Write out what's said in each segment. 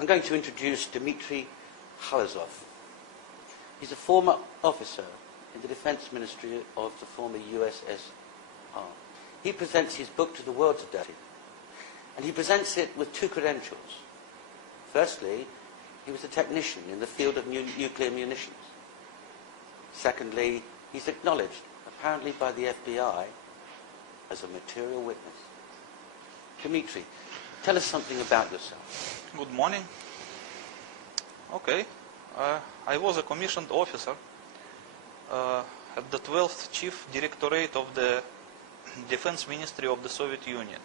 I'm going to introduce Dimitri Khalezov. He's a former officer in the Defense Ministry of the former USSR. He presents his book to the world today, and he presents it with two credentials. Firstly, he was a technician in the field of nuclear munitions. Secondly, he's acknowledged, apparently by the FBI, as a material witness. Dimitri, tell us something about yourself. Good morning. Okay. I was a commissioned officer at the 12th Chief Directorate of the Defense Ministry of the Soviet Union.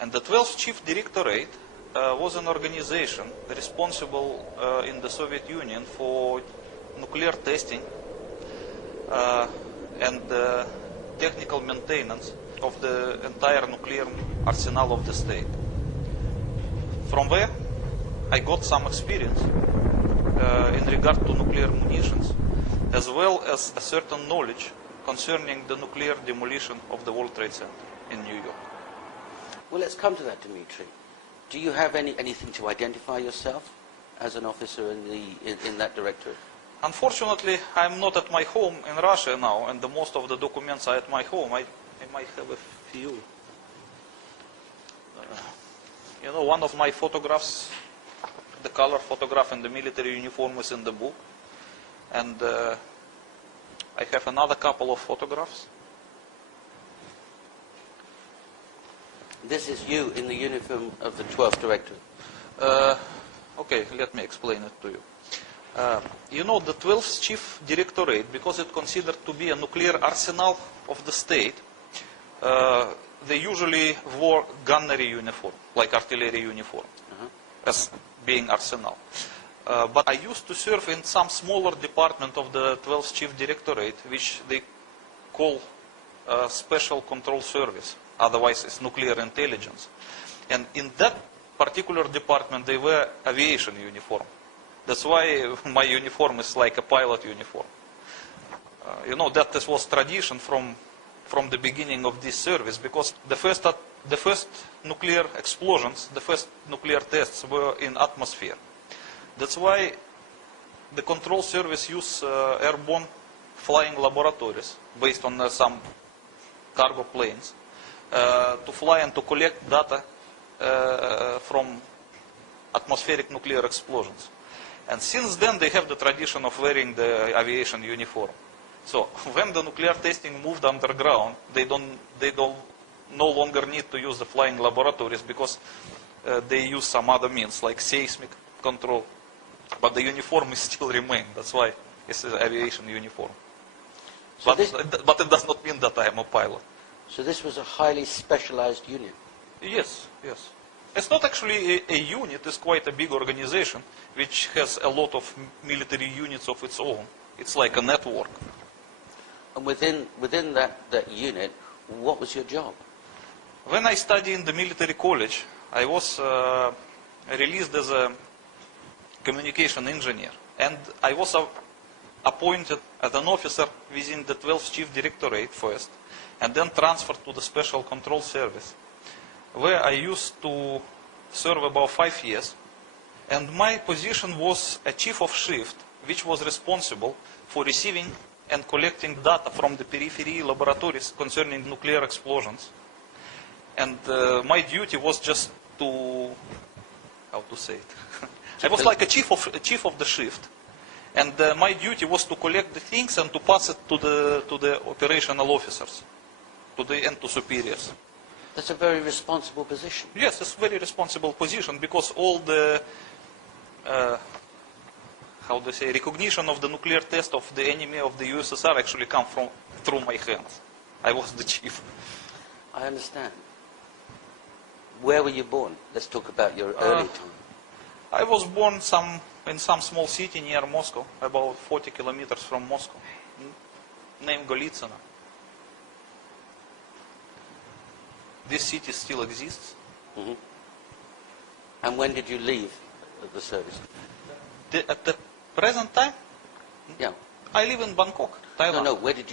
And the 12th Chief Directorate was an organization responsible in the Soviet Union for nuclear testing and technical maintenance of the entire nuclear arsenal of the state. From there, I got some experience in regard to nuclear munitions, as well as a certain knowledge concerning the nuclear demolition of the World Trade Center in New York. Well, let's come to that, Dimitri. Do you have anything to identify yourself as an officer in that directorate? Unfortunately, I'm not at my home in Russia now, and most of the documents are at my home. I might have a few. You know, one of my photographs, the color photograph in the military uniform, is in the book. And I have another couple of photographs. This is you in the uniform of the 12th Directorate. Okay, let me explain it to you. You know, the 12th Chief Directorate, because it's considered to be a nuclear arsenal of the state, they usually wore gunnery uniform, like artillery uniform, as being arsenal. But I used to serve in some smaller department of the 12th Chief Directorate, which they call Special Control Service. Otherwise, it's nuclear intelligence. And in that particular department, they wear aviation uniform. That's why my uniform is like a pilot uniform. You know, that this was tradition from the beginning of this service, because the first nuclear explosions, the first nuclear tests were in atmosphere. That's why the control service use airborne flying laboratories based on some cargo planes to fly and to collect data from atmospheric nuclear explosions. And since then they have the tradition of wearing the aviation uniform. So when the nuclear testing moved underground, they no longer need to use the flying laboratories, because they use some other means like seismic control. But the uniform is still remain. That's why it's an aviation uniform. So but it does not mean that I am a pilot. So this was a highly specialized unit? Yes, yes. It's not actually a unit, it's quite a big organization which has a lot of military units of its own. It's like a network. And within that unit, what was your job? When I studied in the military college, I was released as a communication engineer. And I was appointed as an officer within the 12th Chief Directorate first, and then transferred to the Special Control Service, where I used to serve about 5 years. And my position was a chief of shift, which was responsible for receiving and collecting data from the periphery laboratories concerning nuclear explosions. And my duty was just to, how to say it? I was like a chief of the shift. And my duty was to collect the things and to pass it to the operational officers, and to superiors. That's a very responsible position. Yes, it's a very responsible position, because all the, how do say, recognition of the nuclear test of the enemy of the USSR actually come through my hands. I was the chief. I understand. Where were you born? Let's talk about your early time. I was born in some small city near Moscow, about 40 kilometers from Moscow, named Golitsino. This city still exists. Mm-hmm. And when did you leave the service? At the present time? Yeah. I live in Bangkok, Thailand. No, when did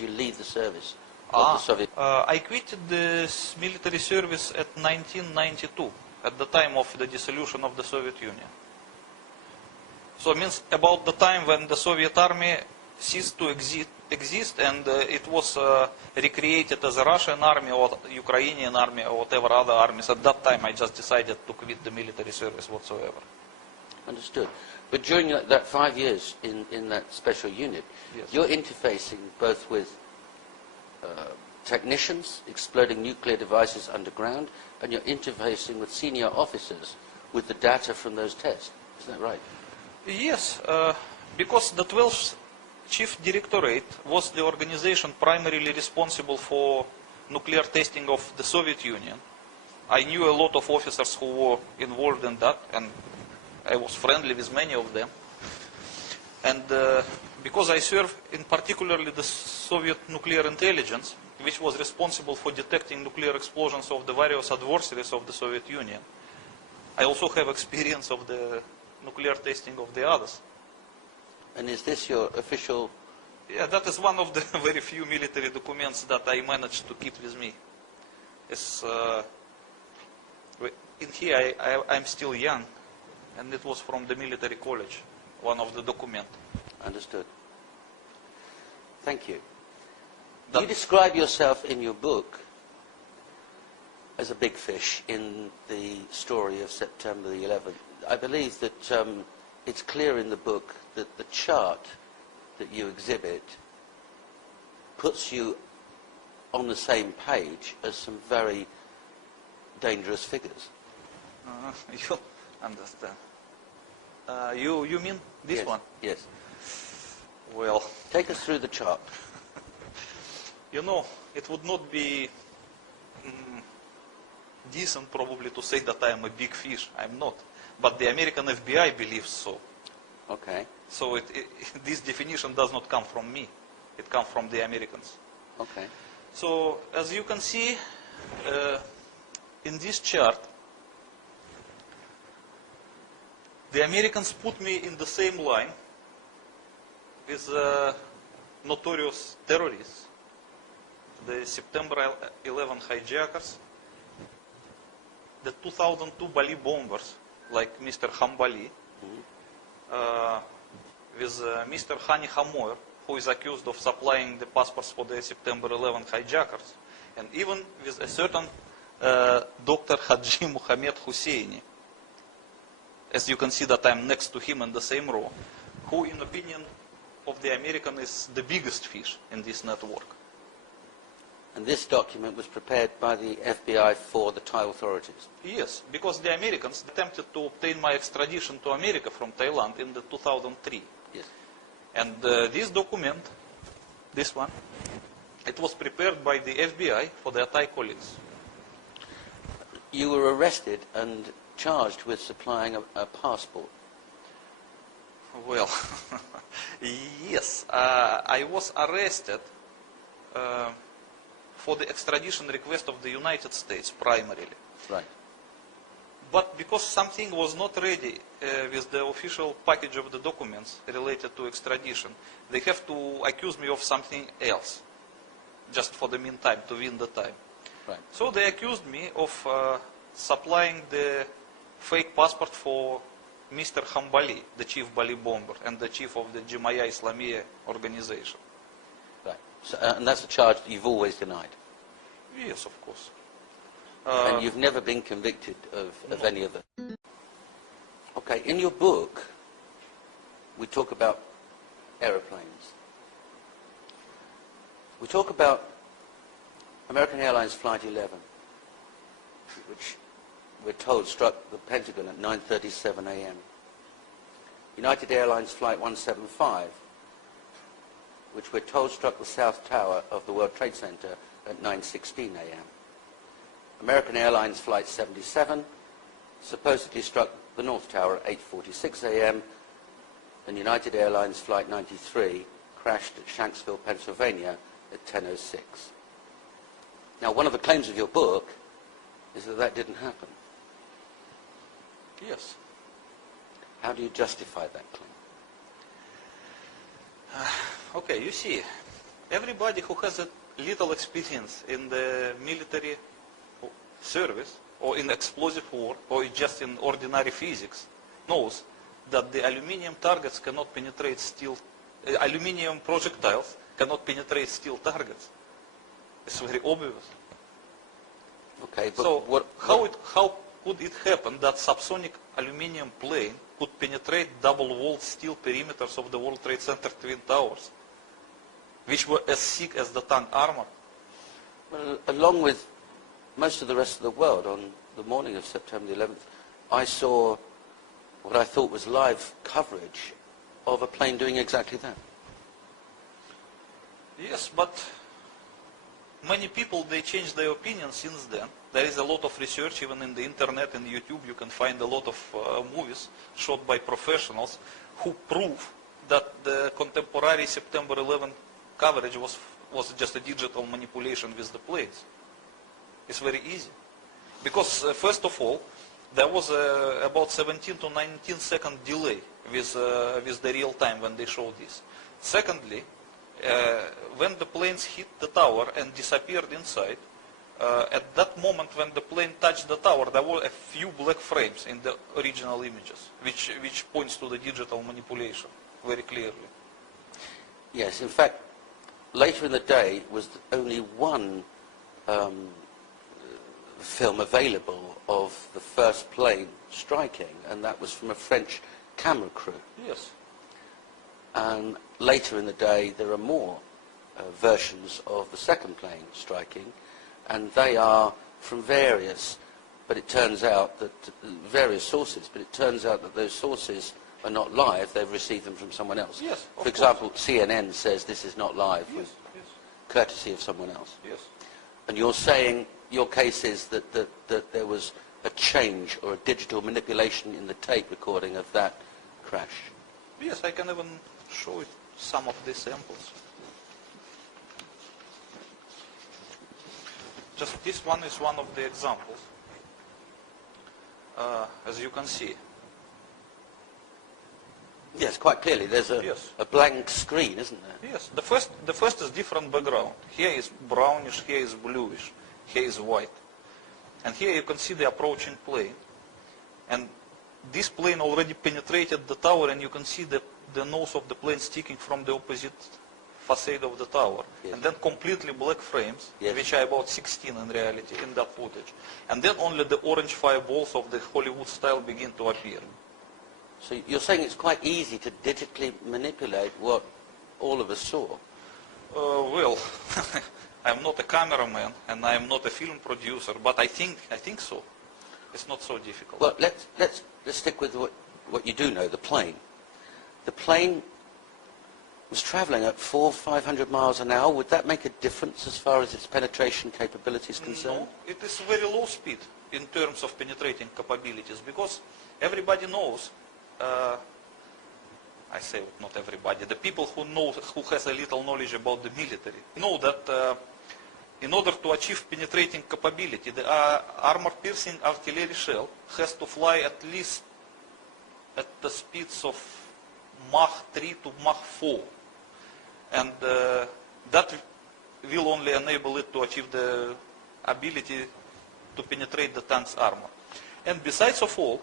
you leave the service of the Soviet? I quitted the military service at 1992. at the time of the dissolution of the Soviet Union. So it means about the time when the Soviet army ceased to exist and it was recreated as a Russian army or Ukrainian army or whatever other armies. At that time I just decided to quit the military service whatsoever. Understood. But during that 5 years in that special unit, Yes. you're interfacing both with technicians exploding nuclear devices underground, and you're interfacing with senior officers with the data from those tests. Isn't that right? Yes, because the 12th Chief Directorate was the organization primarily responsible for nuclear testing of the Soviet Union. I knew a lot of officers who were involved in that, and I was friendly with many of them. And because I served in particularly the Soviet nuclear intelligence, which was responsible for detecting nuclear explosions of the various adversaries of the Soviet Union, I also have experience of the nuclear testing of the others. And is this your official... Yeah, that is one of the very few military documents that I managed to keep with me. It's, in here I'm still young, and it was from the military college, one of the documents. Understood. Thank you. You describe yourself in your book as a big fish in the story of September the 11th. I believe that it's clear in the book that the chart that you exhibit puts you on the same page as some very dangerous figures. You understand. You mean this Yes, one? Yes. Well, Take us through the chart. you know, it would not be decent probably to say that I am a big fish. I'm not. But the American FBI believes so. Okay. So this definition does not come from me. It comes from the Americans. Okay. So as you can see in this chart, the Americans put me in the same line with notorious terrorists, the September 11 hijackers, the 2002 Bali bombers, like Mr. Hambali, with Mr. Hani Hamoir, who is accused of supplying the passports for the September 11 hijackers, and even with a certain Dr. Haji Mohammed Husseini. As you can see that I'm next to him in the same row, who in opinion of the American is the biggest fish in this network. And this document was prepared by the FBI for the Thai authorities. Yes, because the Americans attempted to obtain my extradition to America from Thailand in the 2003. Yes. And this document, this one, it was prepared by the FBI for their Thai colleagues. You were arrested and charged with supplying a passport. Well, yes, I was arrested for the extradition request of the United States primarily. Right. But because something was not ready with the official package of the documents related to extradition, they have to accuse me of something else, just for the meantime, to win the time. Right. So they accused me of supplying the fake passport for Mr. Hambali, the chief Bali bomber and the chief of the Jemaya Islamiyah organization. Right. So, and that's a charge that you've always denied. Yes, of course. And you've never been convicted of any of them. Okay, in your book, we talk about aeroplanes. We talk about American Airlines Flight 11, which we're told struck the Pentagon at 9:37 a.m. United Airlines Flight 175, which we're told struck the South Tower of the World Trade Center at 9:16 a.m. American Airlines Flight 77 supposedly struck the North Tower at 8:46 a.m. and United Airlines Flight 93 crashed at Shanksville, Pennsylvania at 10:06. Now, one of the claims of your book is that that didn't happen. Yes. How do you justify that claim? Okay, you see, everybody who has a little experience in the military service or in explosive war, or just in ordinary physics, knows that the aluminium targets cannot penetrate steel, aluminium projectiles cannot penetrate steel targets. It's very obvious. Okay, but So how could it happen that subsonic aluminium plane could penetrate double-walled steel perimeters of the World Trade Center Twin Towers, which were as thick as the tank armor? Well, along with most of the rest of the world, on the morning of September the 11th, I saw what I thought was live coverage of a plane doing exactly that. Yes, but many people, they changed their opinion since then. There is a lot of research, even in the internet and YouTube, you can find a lot of movies shot by professionals who prove that the contemporary September 11 coverage was just a digital manipulation with the planes. It's very easy. Because first of all, there was about 17 to 19 second delay with the real time when they showed this. Secondly, when the planes hit the tower and disappeared inside, at that moment when the plane touched the tower, there were a few black frames in the original images, which points to the digital manipulation very clearly. Yes, in fact, later in the day was only one film available of the first plane striking, and that was from a French camera crew. Yes. And later in the day there are more versions of the second plane striking, and they are from various sources, but it turns out that those sources are not live, they've received them from someone else. Yes, for example, CNN says this is not live, yes, yes. courtesy of someone else. Yes. And you're saying your case is that there was a change or a digital manipulation in the tape recording of that crash. Yes, I can even show you some of these samples. Just this one is one of the examples. As you can see. Yes, quite clearly. There's a blank screen, isn't there? Yes. The first is different background. Here is brownish, here is bluish, here is white. And here you can see the approaching plane. And this plane already penetrated the tower, and you can see the nose of the plane sticking from the opposite facade of the tower. Yes. And then completely black frames, yes. which are about 16 in reality in that footage. And then only the orange fireballs of the Hollywood style begin to appear. So you're saying it's quite easy to digitally manipulate what all of us saw? Well, I'm not a cameraman and I'm not a film producer, but I think so. It's not so difficult. Well, let's stick with what you do know, the plane. The plane was travelling at 400-500 miles an hour. Would that make a difference as far as its penetration capability is concerned? No, it is very low speed in terms of penetrating capabilities, because everybody knows, I say not everybody, the people who has a little knowledge about the military know that in order to achieve penetrating capability, the armor-piercing artillery shell has to fly at least at the speeds of Mach 3 to Mach 4. And that will only enable it to achieve the ability to penetrate the tank's armor. And besides of all,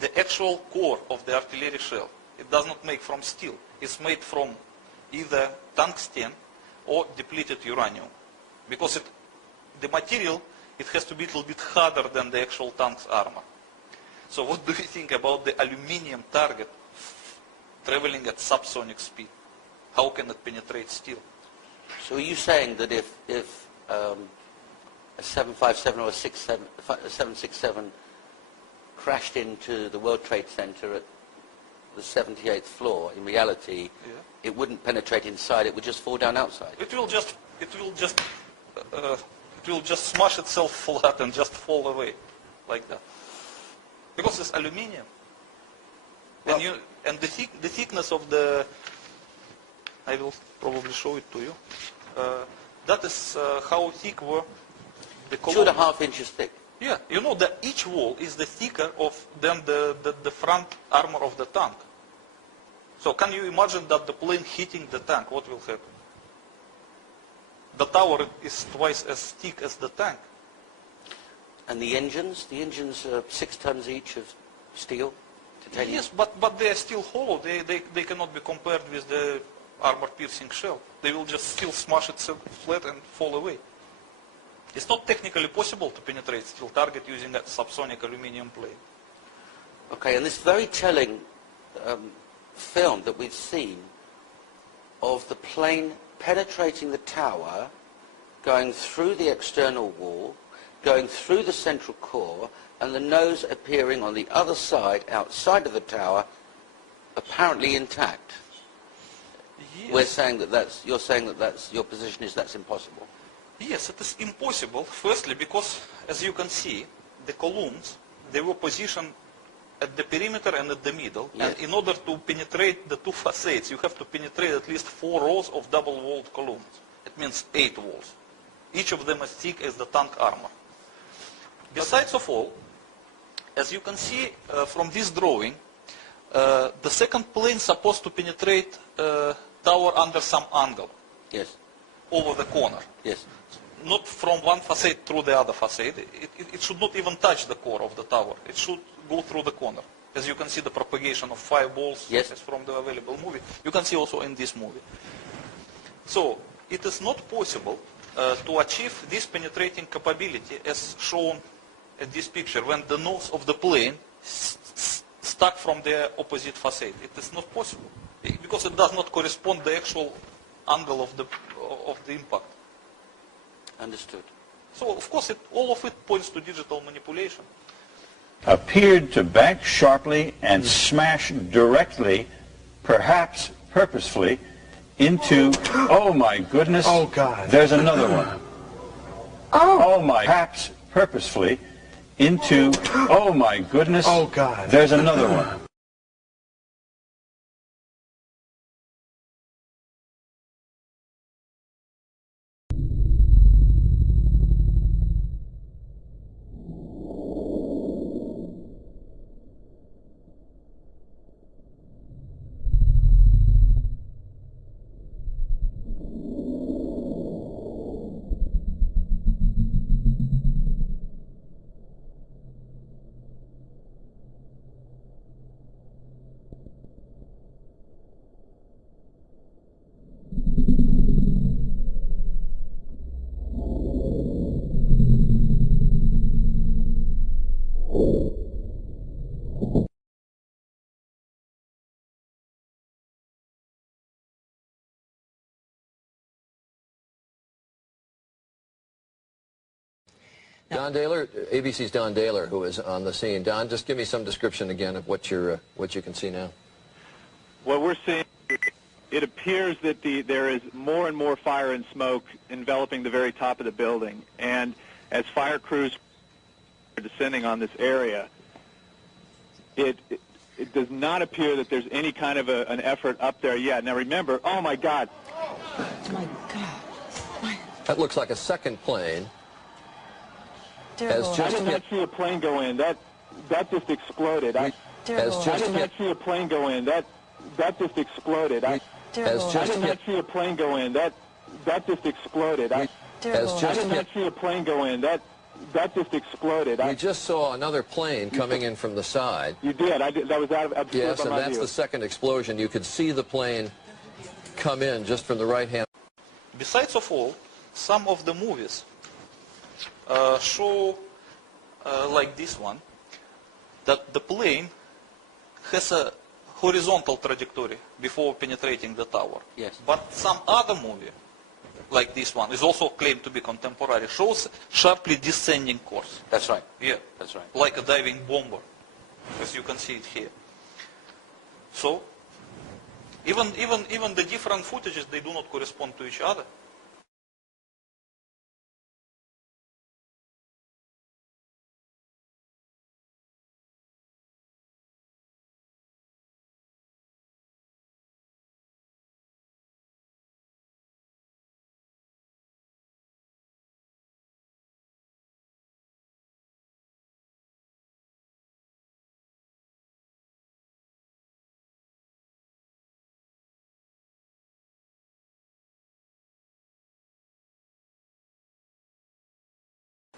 the actual core of the artillery shell, it does not make from steel. It's made from either tungsten or depleted uranium. Because the material, it has to be a little bit harder than the actual tank's armor. So what do you think about the aluminium target traveling at subsonic speed? How can it penetrate steel? So are you saying that if a 757 or a 767 crashed into the World Trade Center at the 78th floor, in reality, it wouldn't penetrate inside, it would just fall down outside? It will just smash itself flat and just fall away like that. Because it's aluminium. Well, and the thickness of the, I will probably show it to you. That is how thick were the columns. 2.5 inches thick. Yeah, you know that each wall is the thicker than the front armor of the tank. So can you imagine that the plane hitting the tank, what will happen? The tower is twice as thick as the tank. And the engines are 6 tons each of steel, titanium? Yes, but they are still hollow. They cannot be compared with the armor-piercing shell. They will just still smash it flat and fall away. It's not technically possible to penetrate steel target using a subsonic aluminum plate. Okay, and this very telling film that we've seen of the plane penetrating the tower, going through the external wall, going through the central core, and the nose appearing on the other side, outside of the tower, apparently intact. Yes. You're saying that your position is that's impossible. Yes, it is impossible. Firstly, because as you can see, the columns, they were positioned at the perimeter and at the middle. Yes. And in order to penetrate the two facades, you have to penetrate at least 4 rows of double-walled columns. It means 8 walls. Each of them as thick as the tank armor. Besides of all, as you can see from this drawing, the second plane is supposed to penetrate tower under some angle. Yes. Over the corner. Yes. Not from one facade through the other facade. It should not even touch the core of the tower. It should go through the corner. As you can see the propagation of fireballs yes. from the available movie. You can see also in this movie. So it is not possible to achieve this penetrating capability as shown in this picture when the nose of the plane stuck from the opposite facade. It is not possible because it does not correspond to the actual angle of the impact. Understood. So of course all of it points to digital manipulation. Appeared to bank sharply and smash directly, perhaps purposefully, into, oh my goodness, oh God, there's another one. Oh my, perhaps purposefully, into, oh my goodness, oh God, there's another one. Don Daler, ABC's Don Daler, who is on the scene. Don, just give me some description again of what you can see now. What we're seeing, it appears that there is more and more fire and smoke enveloping the very top of the building. And as fire crews are descending on this area, it does not appear that there's any kind of an effort up there yet. Now remember, oh my God. Oh my God. That looks like a second plane. I did not see a plane go in. That just exploded. I did not see a plane go in. That just exploded. I did not see a plane go in. That just exploded. I did not see a plane go in. That just exploded. We just saw another plane coming in from the side. You did. That was out of yes, and that's the second explosion. You could see the plane come in just from the right hand. Besides of all, some of the movies show, like this one, that the plane has a horizontal trajectory before penetrating the tower. Yes. But some other movie, like this one, is also claimed to be contemporary, shows sharply descending course. That's right. Yeah. That's right. Like a diving bomber, as you can see it here. So, even the different footages, they do not correspond to each other.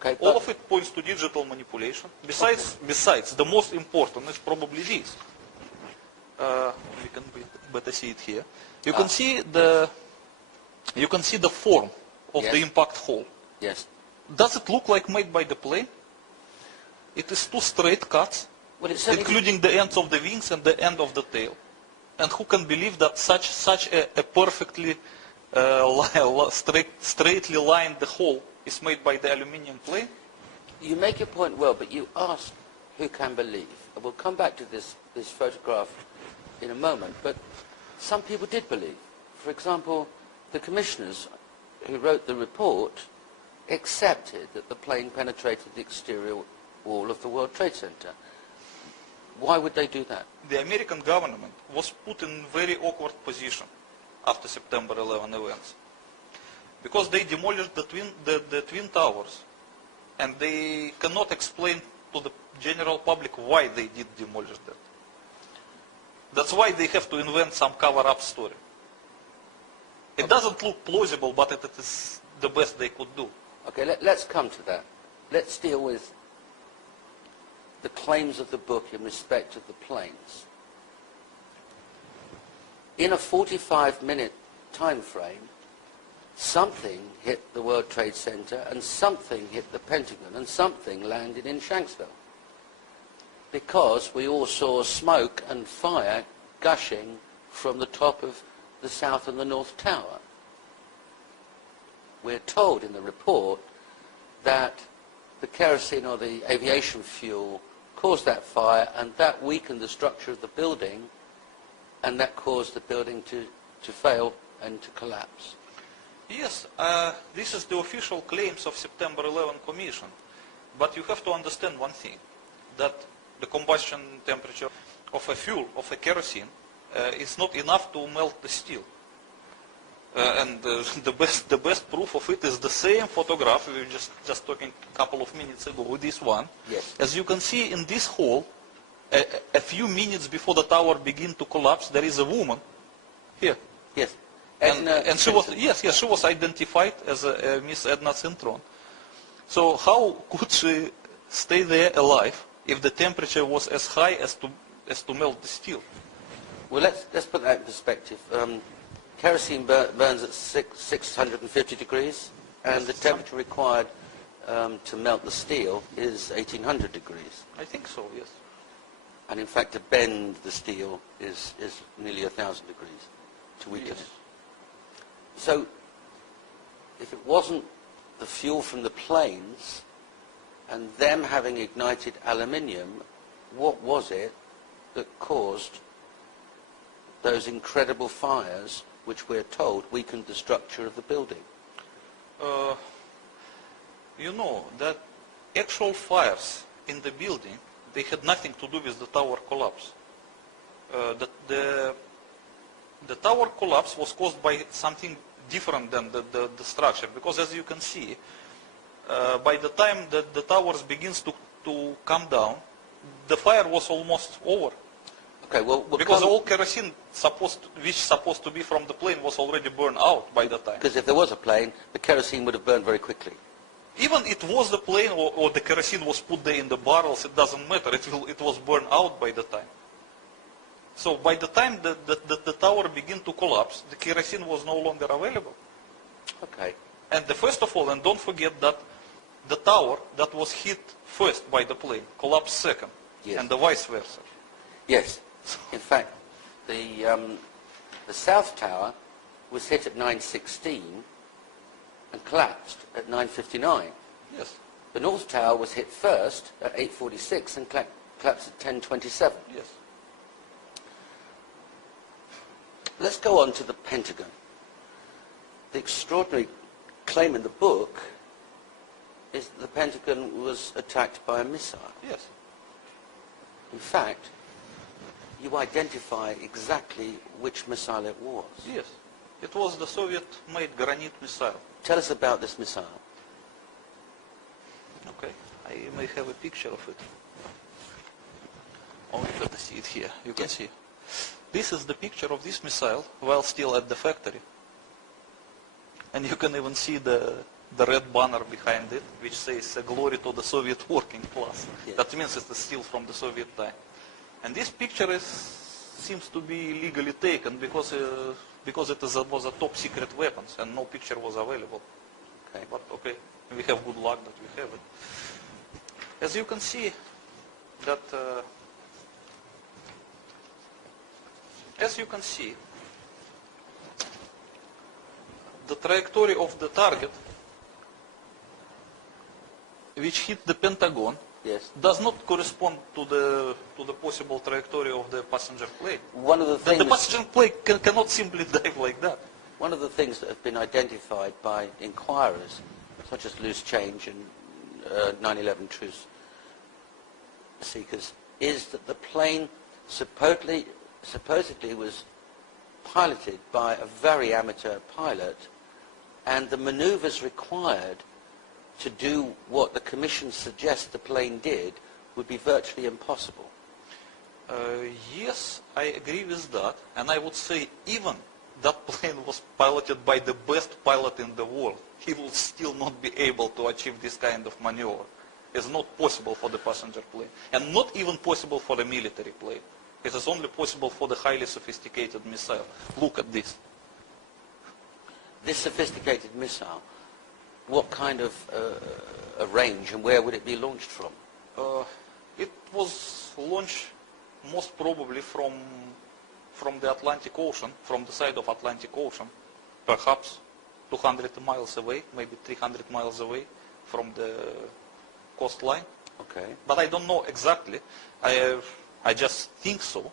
Okay, All but- of it points to digital manipulation. Besides, the most important is probably this. We can better see it here. You can see the form of Yes. the impact hole. Yes. Does it look like made by the plane? It is two straight cuts, Well, it certainly including the ends of the wings and the end of the tail. And who can believe that such a perfectly straightly lined hole is made by the aluminium plane? You make your point well, but you ask who can believe. And we'll come back to this photograph in a moment, but some people did believe. For example, the commissioners who wrote the report accepted that the plane penetrated the exterior wall of the World Trade Center. Why would they do that? The American government was put in a very awkward position after September 11 events, because they demolished the twin towers, and they cannot explain to the general public why they did demolish that. That's why they have to invent some cover-up story. It doesn't look plausible, but it is the best they could do. Okay, let's come to that. Let's deal with the claims of the book in respect of the planes. In a 45-minute time frame, something hit the World Trade Center and something hit the Pentagon and something landed in Shanksville. Because we all saw smoke and fire gushing from the top of the South and the North Tower. We're told in the report that the kerosene or the aviation fuel caused that fire, and that weakened the structure of the building, and that caused the building to fail and to collapse. Yes, this is the official claims of September 11 Commission. But you have to understand one thing, that the combustion temperature of a fuel, of a kerosene, is not enough to melt the steel. And the best proof of it is the same photograph we were just talking a couple of minutes ago, this one. Yes. As you can see in this hole, a few minutes before the tower began to collapse, there is a woman here. Yes. And she was, she was identified as Miss Edna Cintron. So how could she stay there alive if the temperature was as high as to melt the steel? Well, let's put that in perspective. Kerosene burns at 650 degrees, and the temperature required to melt the steel is 1800 degrees. I think so, yes. And in fact, to bend the steel is nearly 1000 degrees to weaken Yes. it. So, if it wasn't the fuel from the planes and them having ignited aluminium, what was it that caused those incredible fires which we're told weakened the structure of the building? You know that actual fires in the building, they had nothing to do with the tower collapse. The tower collapse was caused by something different than the structure, because as you can see, by the time that the towers begins to come down, the fire was almost over. Okay, well, Because all kerosene which supposed to be from the plane was already burned out by the time. because if there was a plane, the kerosene would have burned very quickly. Even it was the plane or the kerosene was put there in the barrels, it doesn't matter. It was burned out by the time. So by the time the tower began to collapse, the kerosene was no longer available. Okay. And first of all, and don't forget that the tower that was hit first by the plane collapsed second, Yes. and the vice versa. Yes. In fact, the South Tower was hit at 9:16 and collapsed at 9:59. Yes, The North Tower was hit first at 8:46 and collapsed at 10:27. yes. Let's go on to the Pentagon. The extraordinary claim in the book is that the Pentagon was attacked by a missile. Yes. In fact, you identify exactly which missile it was. Yes. It was the Soviet-made Granit missile. Tell us about this missile. Okay. I may have a picture of it. Oh, you got to see it here. You can see. This is the picture of this missile while still at the factory. And you can even see the the red banner behind it, which says glory to the Soviet working class. Yes. That means it's still from the Soviet time. And this picture seems to be legally taken because it was a top secret weapons and no picture was available. Okay. But okay, we have good luck that we have it. As you can see, that the trajectory of the target, which hit the Pentagon, Yes. does not correspond to the possible trajectory of the passenger plane. One of the The things, passenger plane cannot simply dive like that. one of the things that have been identified by inquirers, such as Loose Change and 9/11 truth seekers, is that the plane supposedly was piloted by a very amateur pilot, and the maneuvers required to do what the Commission suggests the plane did would be virtually impossible. Yes, I agree with that, and I would say even that plane was piloted by the best pilot in the world, he will still not be able to achieve this kind of maneuver. It's not possible for the passenger plane, and not even possible for the military plane. It is only possible for the highly sophisticated missile. Look at this. This sophisticated missile, what kind of a range and where would it be launched from? It was launched most probably from the Atlantic Ocean, from the side of Atlantic Ocean, perhaps 200 miles away, maybe 300 miles away from the coastline. Okay. But I don't know exactly. I just think so.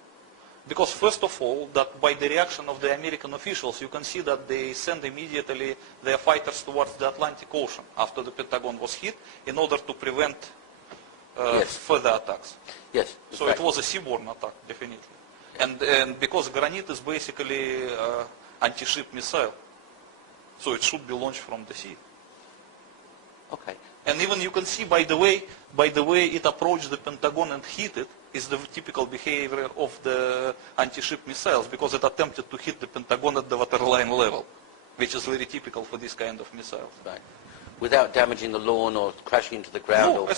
Because first of all, that by the reaction of the American officials, you can see that they send immediately their fighters towards the Atlantic Ocean after the Pentagon was hit in order to prevent Yes. further attacks. Yes. So it was a seaborne attack, definitely. And because Granit is basically anti-ship missile, so it should be launched from the sea. Okay. And even you can see by the way it approached the Pentagon and hit it is the typical behavior of the anti-ship missiles, because it attempted to hit the Pentagon at the waterline level, which is very typical for this kind of missiles. Right. Without damaging the lawn or crashing into the ground No, or as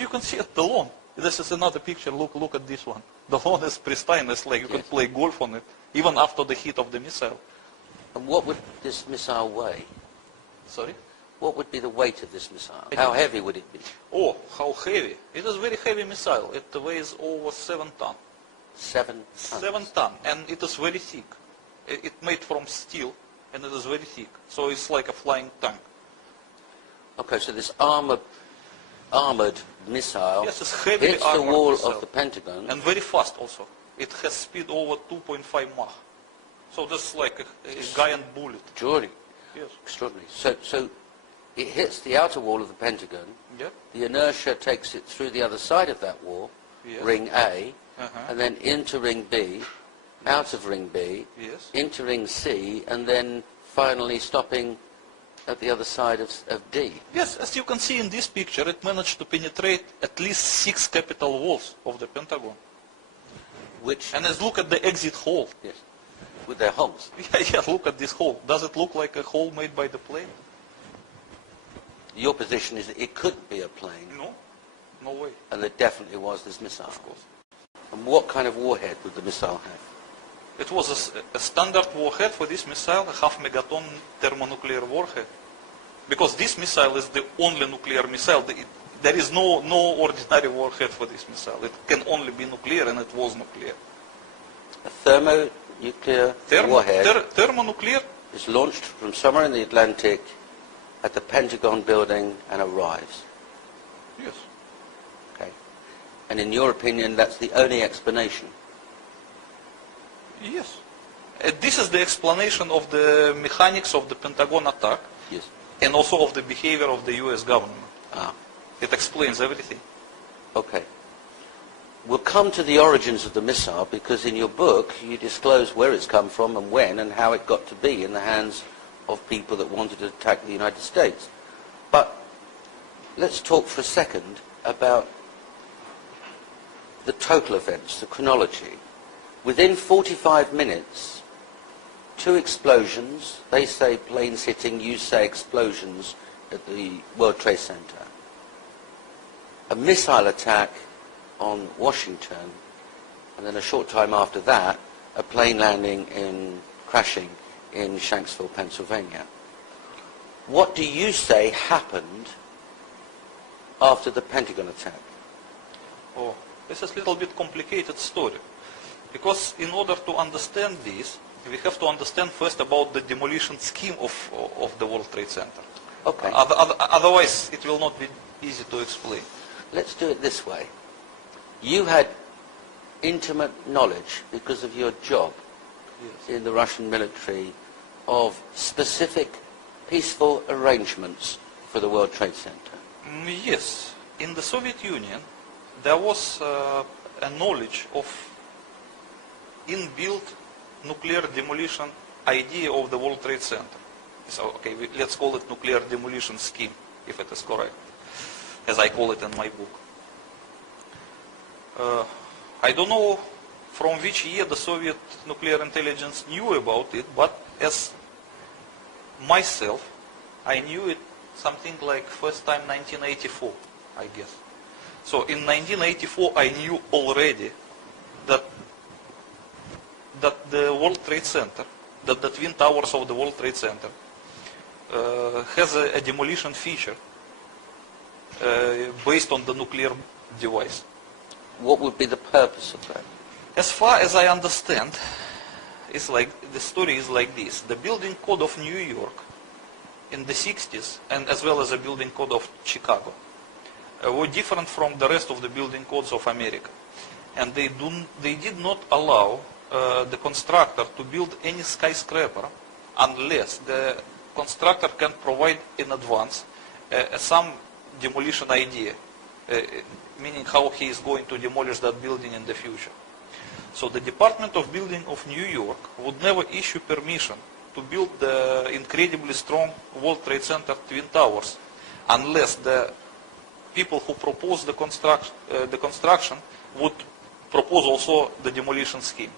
you can see at the lawn. This is another picture. Look at this one. The lawn is pristine. It's like you can play golf on it, even after the hit of the missile. And what would this missile weigh? Sorry? What would be the weight of this missile? How heavy would it be? Oh, how heavy. It is a very heavy missile. It weighs over 7 tons. 7 tons. 7 tons. And it is very thick. It's made from steel, and it is very thick. So it's like a flying tank. Okay, so this armored missile Yes, it's heavily hits the armored wall missile. of the Pentagon. And very fast also. It has speed over 2.5 Mach. So this is like a giant bullet. Extraordinary. Yes. Extraordinary. So it hits the outer wall of the Pentagon. Yep. The inertia takes it through the other side of that wall, Yes. ring A, Uh-huh. and then into ring B, out of ring B, Yes. into ring C, and then finally stopping at the other side of D. Yes, as you can see in this picture, it managed to penetrate at least 6 capital walls of the Pentagon. Which, And let's look at the exit hole. yes, with their holes. Yeah, look at this hole. Does it look like a hole made by the plane? Your position is that it couldn't be a plane, No, no way. and there definitely was this missile. Of course. And what kind of warhead would the missile have? It was a standard warhead for this missile, a half-megaton thermonuclear warhead. Because this missile is the only nuclear missile. There is no ordinary warhead for this missile. It can only be nuclear, and it was nuclear. A thermonuclear warhead Thermonuclear? is launched from somewhere in the Atlantic at the Pentagon building and arrives. Yes. Okay. And in your opinion, that's the only explanation? Yes. This is the explanation of the mechanics of the Pentagon attack, Yes. and also of the behavior of the US government. Ah, It explains everything. okay. We'll come to the origins of the missile, because in your book you disclose where it's come from and when and how it got to be in the hands of people that wanted to attack the United States. But let's talk for a second about the total events, the chronology. Within 45 minutes, 2 explosions, they say planes hitting, you say explosions, at the World Trade Center, a missile attack on Washington, and then a short time after that, a plane crashing in Shanksville, Pennsylvania. What do you say happened after the Pentagon attack? Oh, this is a little bit complicated story. Because in order to understand this, we have to understand first about the demolition scheme of the World Trade Center. Okay. Otherwise, it will not be easy to explain. Let's do it this way. You had intimate knowledge, because of your job in the Russian military, of specific peaceful arrangements for the World Trade Center. Yes. In the Soviet Union, there was a knowledge of inbuilt nuclear demolition idea of the World Trade Center. So, okay, let's call it nuclear demolition scheme, if it is correct, as I call it in my book. I don't know from which year the Soviet nuclear intelligence knew about it, but as myself, I knew it something like first time 1984, I guess. So in 1984, I knew already that the World Trade Center, that the Twin Towers of the World Trade Center has a demolition feature based on the nuclear device. What would be the purpose of that? As far as I understand, the story is like this. The building code of New York in the 60s, and as well as the building code of Chicago, were different from the rest of the building codes of America. And they did not allow the constructor to build any skyscraper unless the constructor can provide in advance some demolition idea, meaning how he is going to demolish that building in the future. So the Department of Building of New York would never issue permission to build the incredibly strong World Trade Center Twin Towers unless the people who propose the construction would propose also the demolition scheme.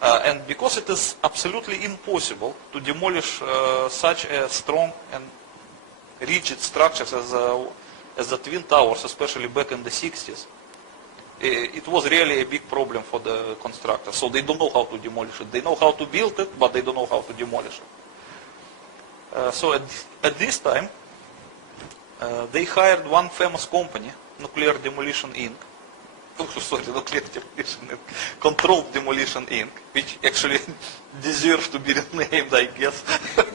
And because it is absolutely impossible to demolish such a strong and rigid structures as the Twin Towers, especially back in the 60s, it was really a big problem for the constructors. So they don't know how to demolish it. They know how to build it, but they don't know how to demolish it. So at this time, they hired one famous company, Nuclear Demolition Inc. Nuclear Demolition Inc. Controlled Demolition Inc., which actually deserves to be renamed, I guess.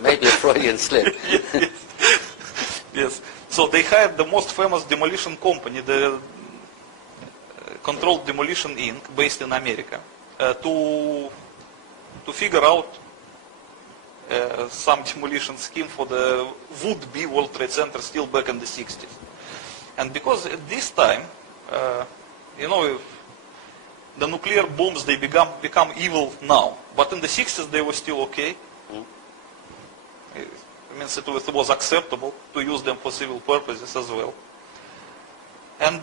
Maybe a Freudian slip. Yes. Yes. So they hired the most famous demolition company, the Controlled Demolition Inc., based in America, to figure out some demolition scheme for the would-be World Trade Center still back in the 60s. And because at this time, the nuclear bombs, they become evil now. But in the 60s, they were still okay. It means it was acceptable to use them for civil purposes as well. And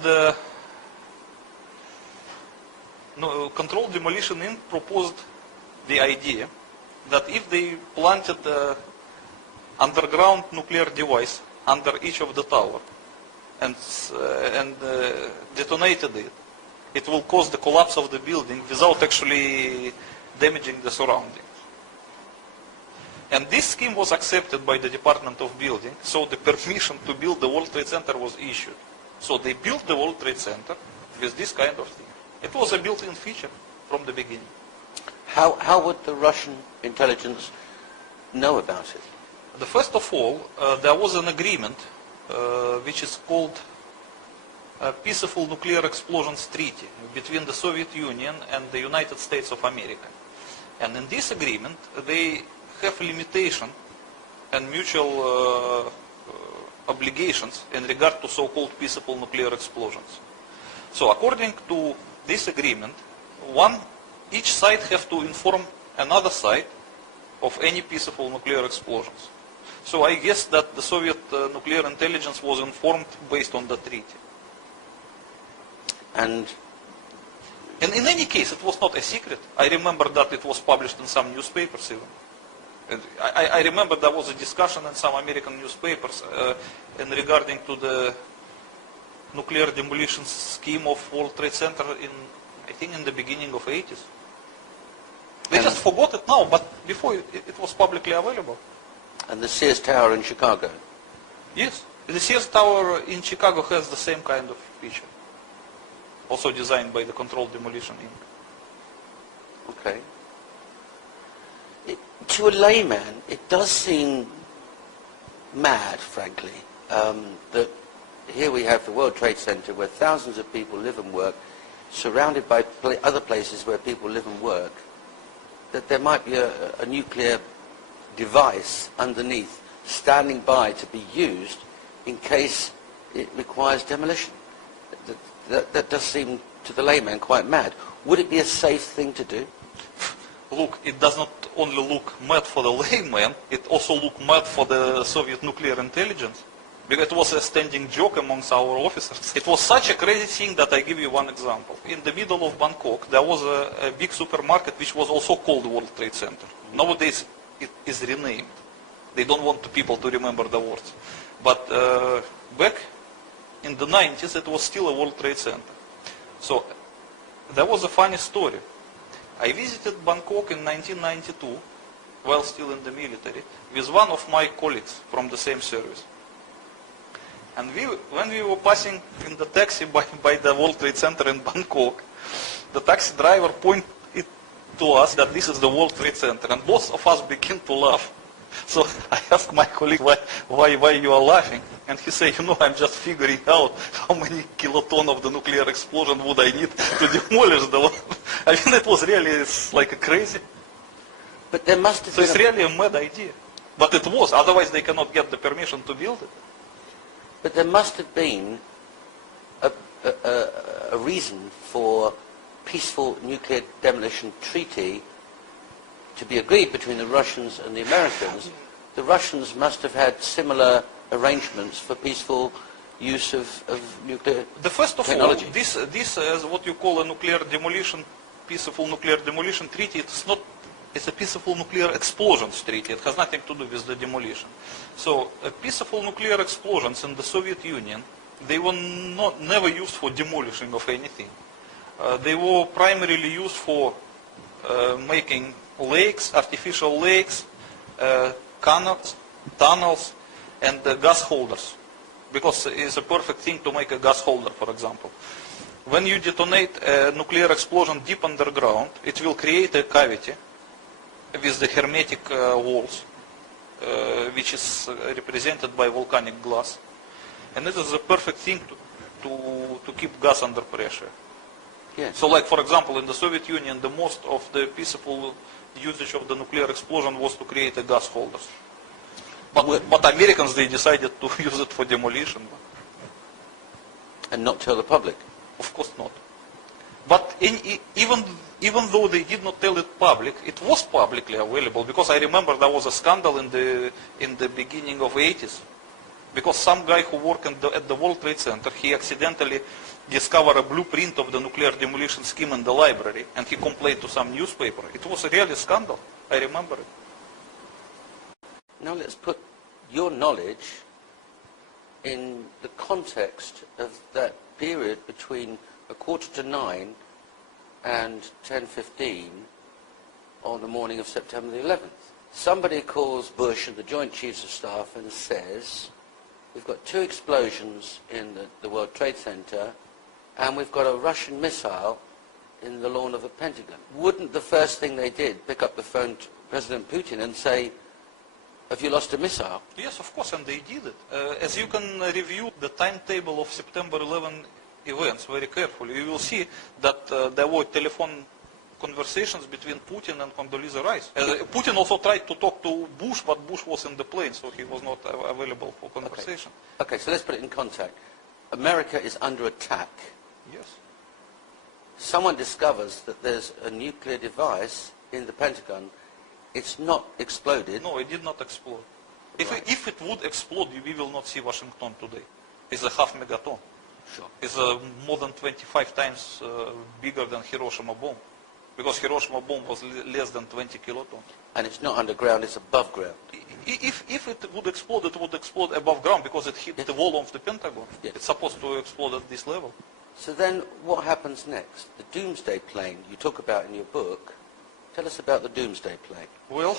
Controlled Demolition Inc. proposed the idea that if they planted an underground nuclear device under each of the tower and detonated it, it will cause the collapse of the building without actually damaging the surroundings. And this scheme was accepted by the Department of Building, so the permission to build the World Trade Center was issued. So they built the World Trade Center with this kind of thing. It was a built-in feature from the beginning. How would the Russian intelligence know about it? First of all, there was an agreement which is called Peaceful Nuclear Explosions Treaty between the Soviet Union and the United States of America. And in this agreement, they have limitation and mutual obligations in regard to so-called peaceful nuclear explosions. So according to this agreement, each side has to inform another side of any peaceful nuclear explosions. So I guess that the Soviet nuclear intelligence was informed based on the treaty. And in any case, it was not a secret. I remember that it was published in some newspapers even. And I remember there was a discussion in some American newspapers in regarding to the nuclear demolition scheme of World Trade Center in, I think, in the beginning of 80s. They just forgot it now, but before it was publicly available. And the Sears Tower in Chicago. Yes, the Sears Tower in Chicago has the same kind of feature. Also designed by the Controlled Demolition Inc. Okay. To a layman, it does seem mad, frankly, that here we have the World Trade Center where thousands of people live and work, surrounded by other places where people live and work, that there might be a nuclear device underneath standing by to be used in case it requires demolition. That does seem to the layman quite mad. Would it be a safe thing to do? Look, it does not only look mad for the layman, it also looked mad for the Soviet nuclear intelligence. Because it was a standing joke amongst our officers. It was such a crazy thing that I give you one example. In the middle of Bangkok, there was a big supermarket which was also called World Trade Center. Nowadays, it is renamed. They don't want people to remember the words. But back in the 90s, it was still a World Trade Center. So there was a funny story. I visited Bangkok in 1992, while still in the military, with one of my colleagues from the same service. And when we were passing in the taxi by the World Trade Center in Bangkok, the taxi driver pointed to us that this is the World Trade Center, and both of us began to laugh. So I asked my colleague why you are laughing, and he said, I'm just figuring out how many kiloton of the nuclear explosion would I need to demolish the. I mean, it was really like crazy. But there must have So been it's really a mad idea. But it was, otherwise they cannot get the permission to build it. But there must have been a reason for peaceful nuclear demolition treaty to be agreed between the Russians and the Americans. The Russians must have had similar arrangements for peaceful use of nuclear The first of technology. all, this is what you call a nuclear demolition, peaceful nuclear demolition treaty. It's a peaceful nuclear explosions treaty. It has nothing to do with the demolition. So peaceful nuclear explosions in the Soviet Union, they were never used for demolishing of anything. They were primarily used for making lakes, artificial lakes, canals, tunnels, and gas holders. Because it's a perfect thing to make a gas holder, for example. When you detonate a nuclear explosion deep underground, it will create a cavity with the hermetic walls, which is represented by volcanic glass. And it is a perfect thing to keep gas under pressure. Yes. So like, for example, in the Soviet Union, the most of the peaceful usage of the nuclear explosion was to create a gas holders. But Americans, they decided to use it for demolition. And not tell the public. Of course not. But even though they did not tell it public, it was publicly available, because I remember there was a scandal in the beginning of the 80s. Because some guy who worked at the World Trade Center, he accidentally discovered a blueprint of the nuclear demolition scheme in the library, and he complained to some newspaper. It was really a scandal. I remember it. Now let's put your knowledge in the context of that period between 9:15 and 10:15 on the morning of September the 11th. Somebody calls Bush and the Joint Chiefs of Staff and says, we've got 2 explosions in the World Trade Center, and we've got a Russian missile in the lawn of the Pentagon. Wouldn't the first thing they did pick up the phone to President Putin and say, have you lost a missile? Yes, of course, and they did it. As you can review the timetable of September 11 events very carefully, you will see that there were telephone conversations between Putin and Condoleezza Rice. Putin also tried to talk to Bush, but Bush was in the plane, so he was not available for conversation. Okay, so let's put it in context. America is under attack. Yes. Someone discovers that there's a nuclear device in the Pentagon. It's not exploded. No, it did not explode. Right. If it would explode, we will not see Washington today. It's a half megaton. Sure. It's more than 25 times bigger than Hiroshima bomb. because Hiroshima bomb was less than 20 kilotons. And it's not underground, it's above ground. If it would explode above ground because it hit the wall of the Pentagon. Yes. It's supposed to explode at this level. So then what happens next? The Doomsday plane you talk about in your book. Tell us about the Doomsday plane. Well,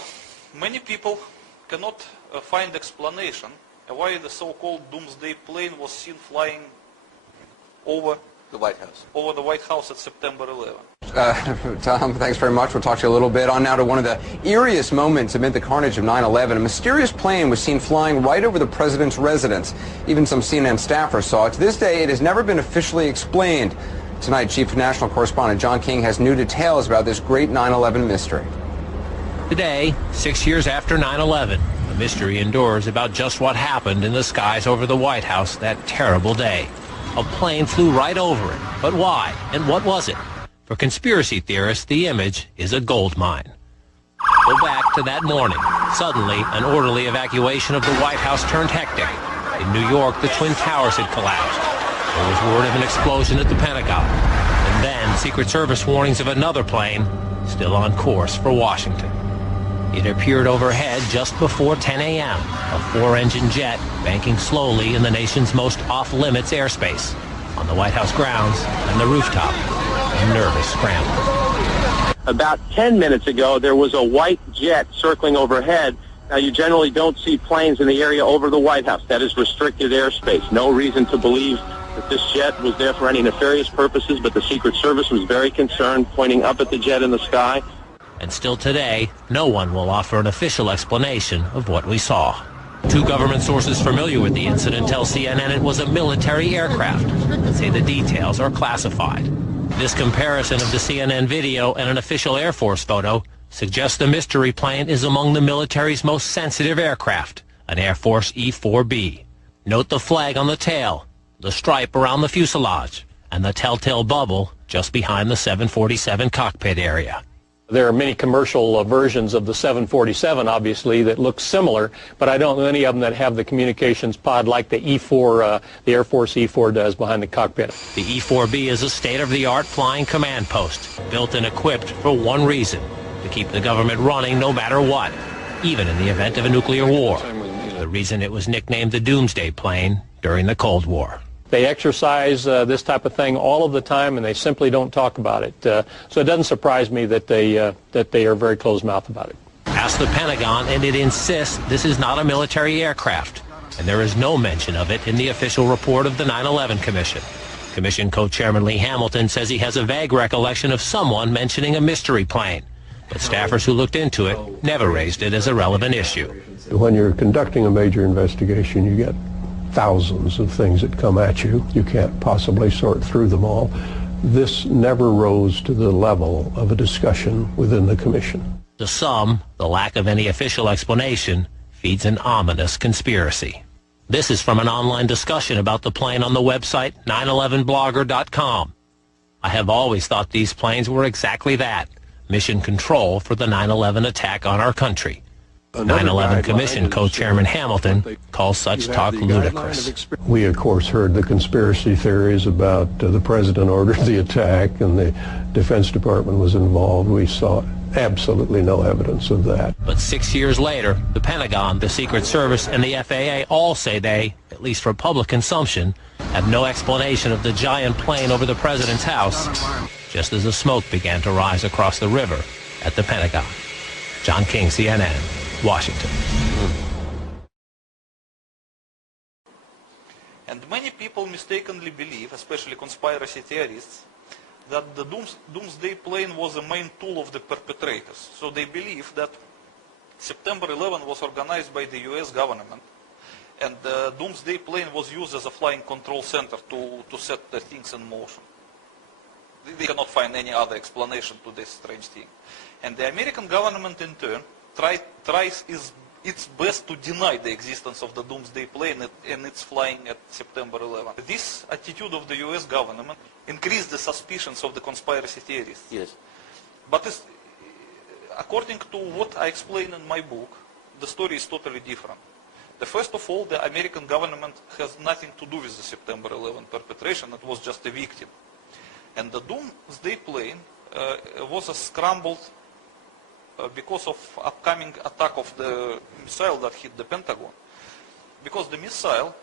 many people cannot find explanation why the so-called Doomsday plane was seen flying over The White House. Over the White House at September 11. Tom, thanks very much. We'll talk to you a little bit on now to one of the eeriest moments amid the carnage of 9/11. A mysterious plane was seen flying right over the president's residence. Even some CNN staffers saw it. To this day, it has never been officially explained. Tonight, Chief National Correspondent John King has new details about this great 9/11 mystery. Today, 6 years after 9/11, the mystery endures about just what happened in the skies over the White House that terrible day. A plane flew right over it. But why? And what was it? For conspiracy theorists, the image is a gold mine. Go back to that morning. Suddenly, an orderly evacuation of the White House turned hectic. In New York, the Twin Towers had collapsed. There was word of an explosion at the Pentagon. And then, Secret Service warnings of another plane still on course for Washington. It appeared overhead just before 10 a.m., a 4-engine jet banking slowly in the nation's most off-limits airspace, on the White House grounds and the rooftop. A nervous scramble. About 10 minutes ago, there was a white jet circling overhead. Now, you generally don't see planes in the area over the White House. That is restricted airspace. No reason to believe that this jet was there for any nefarious purposes, but the Secret Service was very concerned, pointing up at the jet in the sky. And still today, no one will offer an official explanation of what we saw. Two government sources familiar with the incident tell CNN it was a military aircraft and say the details are classified. This comparison of the CNN video and an official Air Force photo suggests the mystery plane is among the military's most sensitive aircraft, an Air Force E-4B. Note the flag on the tail, the stripe around the fuselage, and the telltale bubble just behind the 747 cockpit area. There are many commercial versions of the 747, obviously, that look similar, but I don't know any of them that have the communications pod like the E-4, the Air Force E-4 does behind the cockpit. The E-4B is a state-of-the-art flying command post, built and equipped for one reason, to keep the government running no matter what, even in the event of a nuclear war. The reason it was nicknamed the Doomsday Plane during the Cold War. They exercise this type of thing all of the time, and they simply don't talk about it. So it doesn't surprise me that they are very closed-mouthed about it. Ask the Pentagon, and it insists this is not a military aircraft, and there is no mention of it in the official report of the 9/11 Commission. Commission co-chairman Lee Hamilton says he has a vague recollection of someone mentioning a mystery plane, but staffers who looked into it never raised it as a relevant issue. When you're conducting a major investigation, you get thousands of things that come at you. You can't possibly sort through them all. This never rose to the level of a discussion within the Commission. To some, the lack of any official explanation feeds an ominous conspiracy. This is from an online discussion about the plane on the website 911blogger.com. I have always thought these planes were exactly that, mission control for the 9/11 attack on our country. 9/11 Commission co-chairman Hamilton calls such talk ludicrous. We, of course, heard the conspiracy theories about the president ordered the attack and the Defense Department was involved. We saw absolutely no evidence of that. But 6 years later, the Pentagon, the Secret Service, and the FAA all say they, at least for public consumption, have no explanation of the giant plane over the president's house, just as the smoke began to rise across the river at the Pentagon. John King, CNN. Washington. And many people mistakenly believe, especially conspiracy theorists, that the Doomsday plane was the main tool of the perpetrators. So they believe that September 11 was organized by the US government, and the Doomsday plane was used as a flying control center to set the things in motion. They cannot find any other explanation to this strange thing. And the American government, in turn, tries its best to deny the existence of the Doomsday plane and its flying at September 11. This attitude of the US government increased the suspicions of the conspiracy theorists. Yes. But according to what I explain in my book, the story is totally different. First of all, the American government has nothing to do with the September 11 perpetration. It was just a victim. And the Doomsday plane was scrambled because of upcoming attack of the missile that hit the Pentagon. Because the missile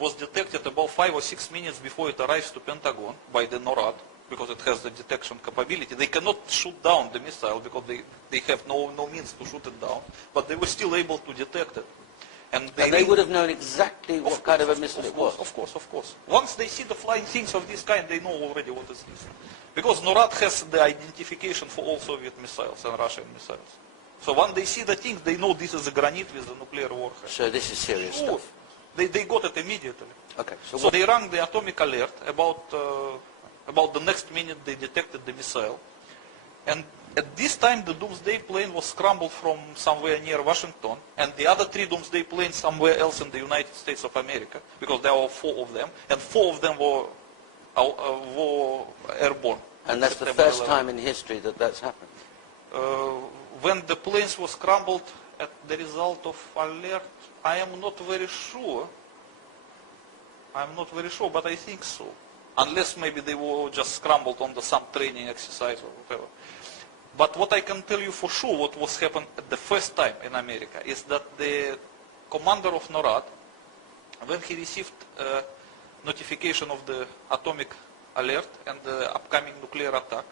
was detected about 5 or 6 minutes before it arrives to Pentagon by the NORAD, because it has the detection capability. They cannot shoot down the missile because they have no means to shoot it down, but they were still able to detect it. And they would have known exactly what kind of a missile it was. Of course. Once they see the flying things of this kind, they know already what is this. Because NORAD has the identification for all Soviet missiles and Russian missiles. So when they see the thing, they know this is a granite with a nuclear warhead. So this is serious stuff. They got it immediately. Okay. So they rang the atomic alert about the next minute they detected the missile. And at this time, the Doomsday plane was scrambled from somewhere near Washington, and the other 3 Doomsday planes somewhere else in the United States of America, because there were 4 of them, and 4 of them were airborne. And that's the first time in history that that's happened? When the planes were scrambled at the result of alert, I am not very sure. But I think so. Unless maybe they were just scrambled on some training exercise or whatever. But what I can tell you for sure, what was happened at the first time in America, is that the commander of NORAD, when he received notification of the atomic alert and the upcoming nuclear attack,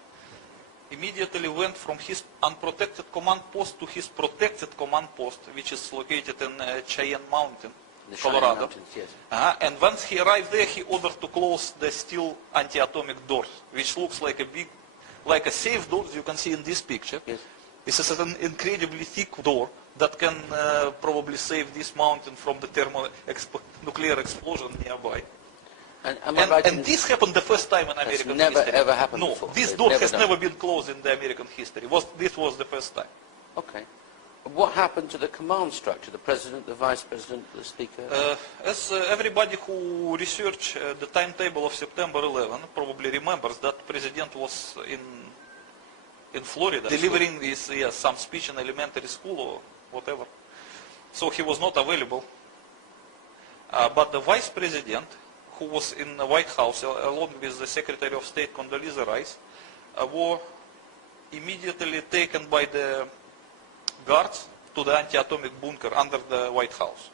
immediately went from his unprotected command post to his protected command post, which is located in Cheyenne Mountain, Colorado. Mountains, yes. And once he arrived there, he ordered to close the steel anti-atomic doors, which looks like a safe door, as you can see in this picture. Yes. This is an incredibly thick door that can probably save this mountain from the thermonuclear explosion nearby. And this happened the first time in American history. Never ever happened No, before. this door has never been closed in the American history. This was the first time. Okay. What happened to the command structure? The president, the vice president, the speaker? As everybody who researched the timetable of September 11 probably remembers, that president was in Florida delivering some speech in elementary school or whatever. So he was not available. But the vice president, who was in the White House along with the Secretary of State Condoleezza Rice, were immediately taken by the guards to the anti-atomic bunker under the White House.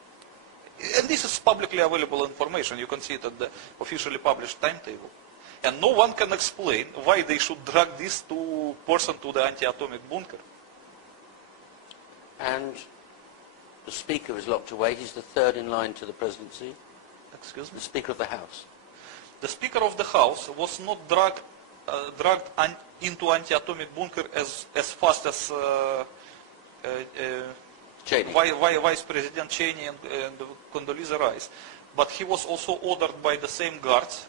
And this is publicly available information. You can see it at the officially published timetable. And no one can explain why they should drag this person to the anti-atomic bunker. And the speaker is locked away. He's the third in line to the presidency. Excuse me? The Speaker of the House. The Speaker of the House was not dragged into anti-atomic bunker as fast as Vice President Cheney and Condoleezza Rice, but he was also ordered by the same guards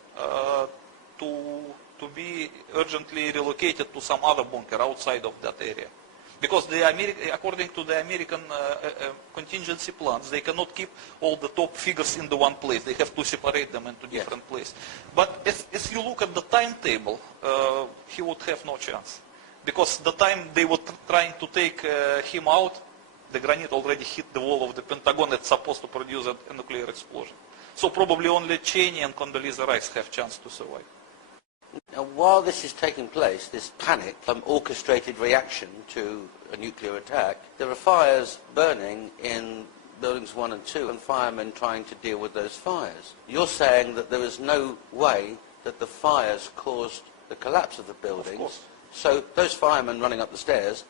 to be urgently relocated to some other bunker outside of that area. Because according to the American contingency plans, they cannot keep all the top figures in the one place. They have to separate them into different places. But if you look at the timetable, he would have no chance. Because the time they were trying to take him out, the granite already hit the wall of the Pentagon that's supposed to produce a nuclear explosion. So probably only Cheney and Condoleezza Rice have chance to survive. Now, while this is taking place, this panic, orchestrated reaction to a nuclear attack, there are fires burning in buildings 1 and 2 and firemen trying to deal with those fires. You're saying that there is no way that the fires caused the collapse of the buildings. Of course. So those firemen running up the stairs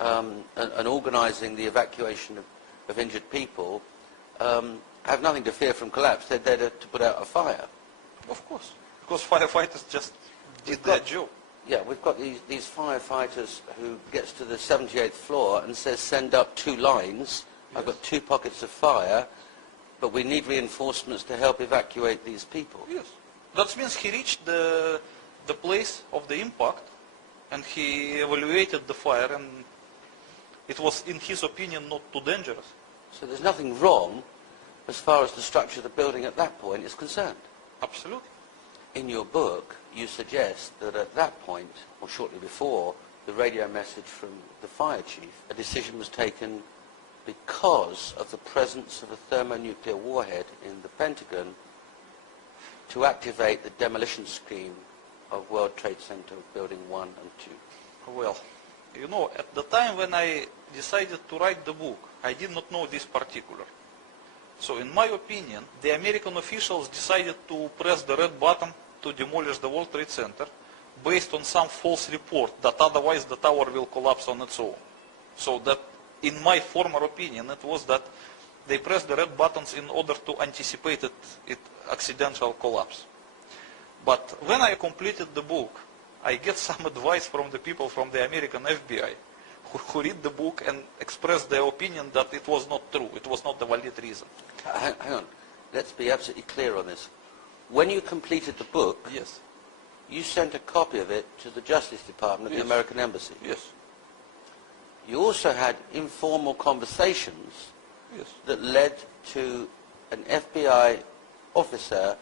and organising the evacuation of injured people have nothing to fear from collapse. They're there to put out a fire. Of course. Because firefighters just did their job. Yeah, we've got these firefighters who gets to the 78th floor and says, send up 2 lines. Yes. I've got 2 pockets of fire, but we need reinforcements to help evacuate these people. Yes. That means he reached the place of the impact and he evaluated the fire, and it was, in his opinion, not too dangerous. So there's nothing wrong as far as the structure of the building at that point is concerned? Absolutely. In your book, you suggest that at that point, or shortly before, the radio message from the fire chief, a decision was taken because of the presence of a thermonuclear warhead in the Pentagon to activate the demolition scheme of World Trade Center Building 1 and 2? Well, you know, at the time when I decided to write the book, I did not know this particular. So in my opinion, the American officials decided to press the red button to demolish the World Trade Center based on some false report that otherwise the tower will collapse on its own. So that, in my former opinion, it was that they pressed the red buttons in order to anticipate its accidental collapse. But when I completed the book, I get some advice from the people from the American FBI who read the book and express their opinion that it was not true, it was not the valid reason. Hang on, let's be absolutely clear on this. When you completed the book, yes, you sent a copy of it to the Justice Department of the American Embassy. Yes. You also had informal conversations that led to an FBI officer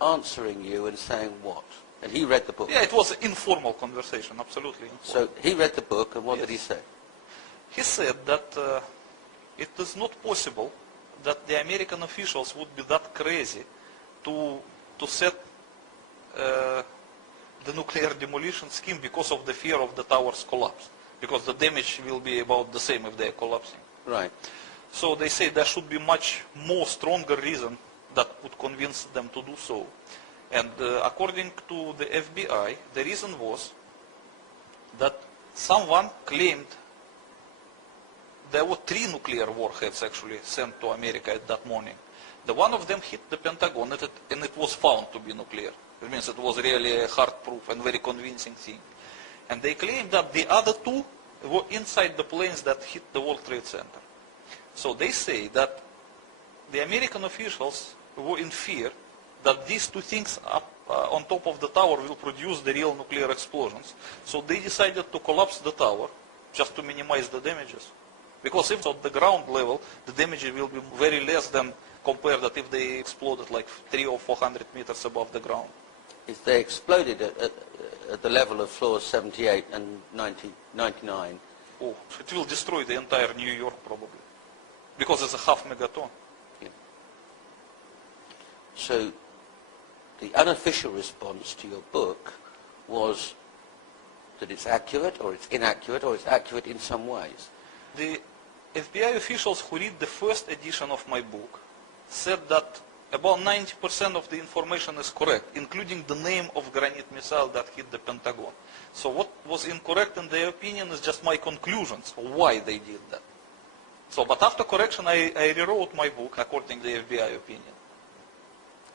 answering you and saying what? And he read the book. Yeah, it was an informal conversation, absolutely informal. So he read the book, and what did he say? He said that it is not possible that the American officials would be that crazy to set the nuclear demolition scheme because of the fear of the towers collapse. Because the damage will be about the same if they are collapsing. Right. So they say there should be much more stronger reason that would convince them to do so. And according to the FBI, the reason was that someone claimed there were 3 nuclear warheads actually sent to America at that morning. The one of them hit the Pentagon and it was found to be nuclear. It means it was really a hard-proof and very convincing thing. And they claimed that the other 2 were inside the planes that hit the World Trade Center. So they say that the American officials were in fear that these 2 things up on top of the tower will produce the real nuclear explosions. So they decided to collapse the tower just to minimize the damages. Because if at the ground level, the damage will be very less than compared that if they exploded like 300 or 400 meters above the ground. If they exploded at the level of floors 78 and 99. Oh, it will destroy the entire New York probably. Because it's a half megaton. Yeah. So the unofficial response to your book was that it's accurate, or it's inaccurate, or it's accurate in some ways. The FBI officials who read the first edition of my book said that about 90% of the information is correct, including the name of Granite missile that hit the Pentagon. So what was incorrect in their opinion is just my conclusions, why they did that. So, but after correction, I rewrote my book according to the FBI opinion.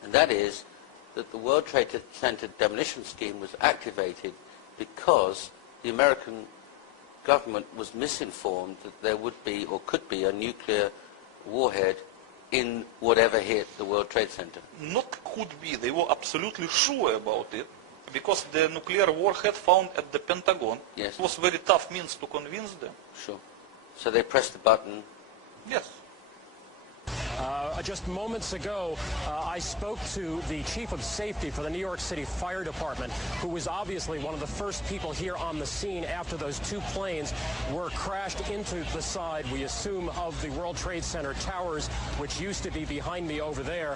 And that is that the World Trade Center demolition scheme was activated because the American government was misinformed that there would be or could be a nuclear warhead in whatever hit the World Trade Center. Not could be, they were absolutely sure about it, because the nuclear warhead found at the Pentagon was very tough means to convince them. Sure. So they pressed the button. Yes. Just moments ago, I spoke to the chief of safety for the New York City Fire Department, who was obviously one of the first people here on the scene after those 2 planes were crashed into the side, we assume, of the World Trade Center towers, which used to be behind me over there.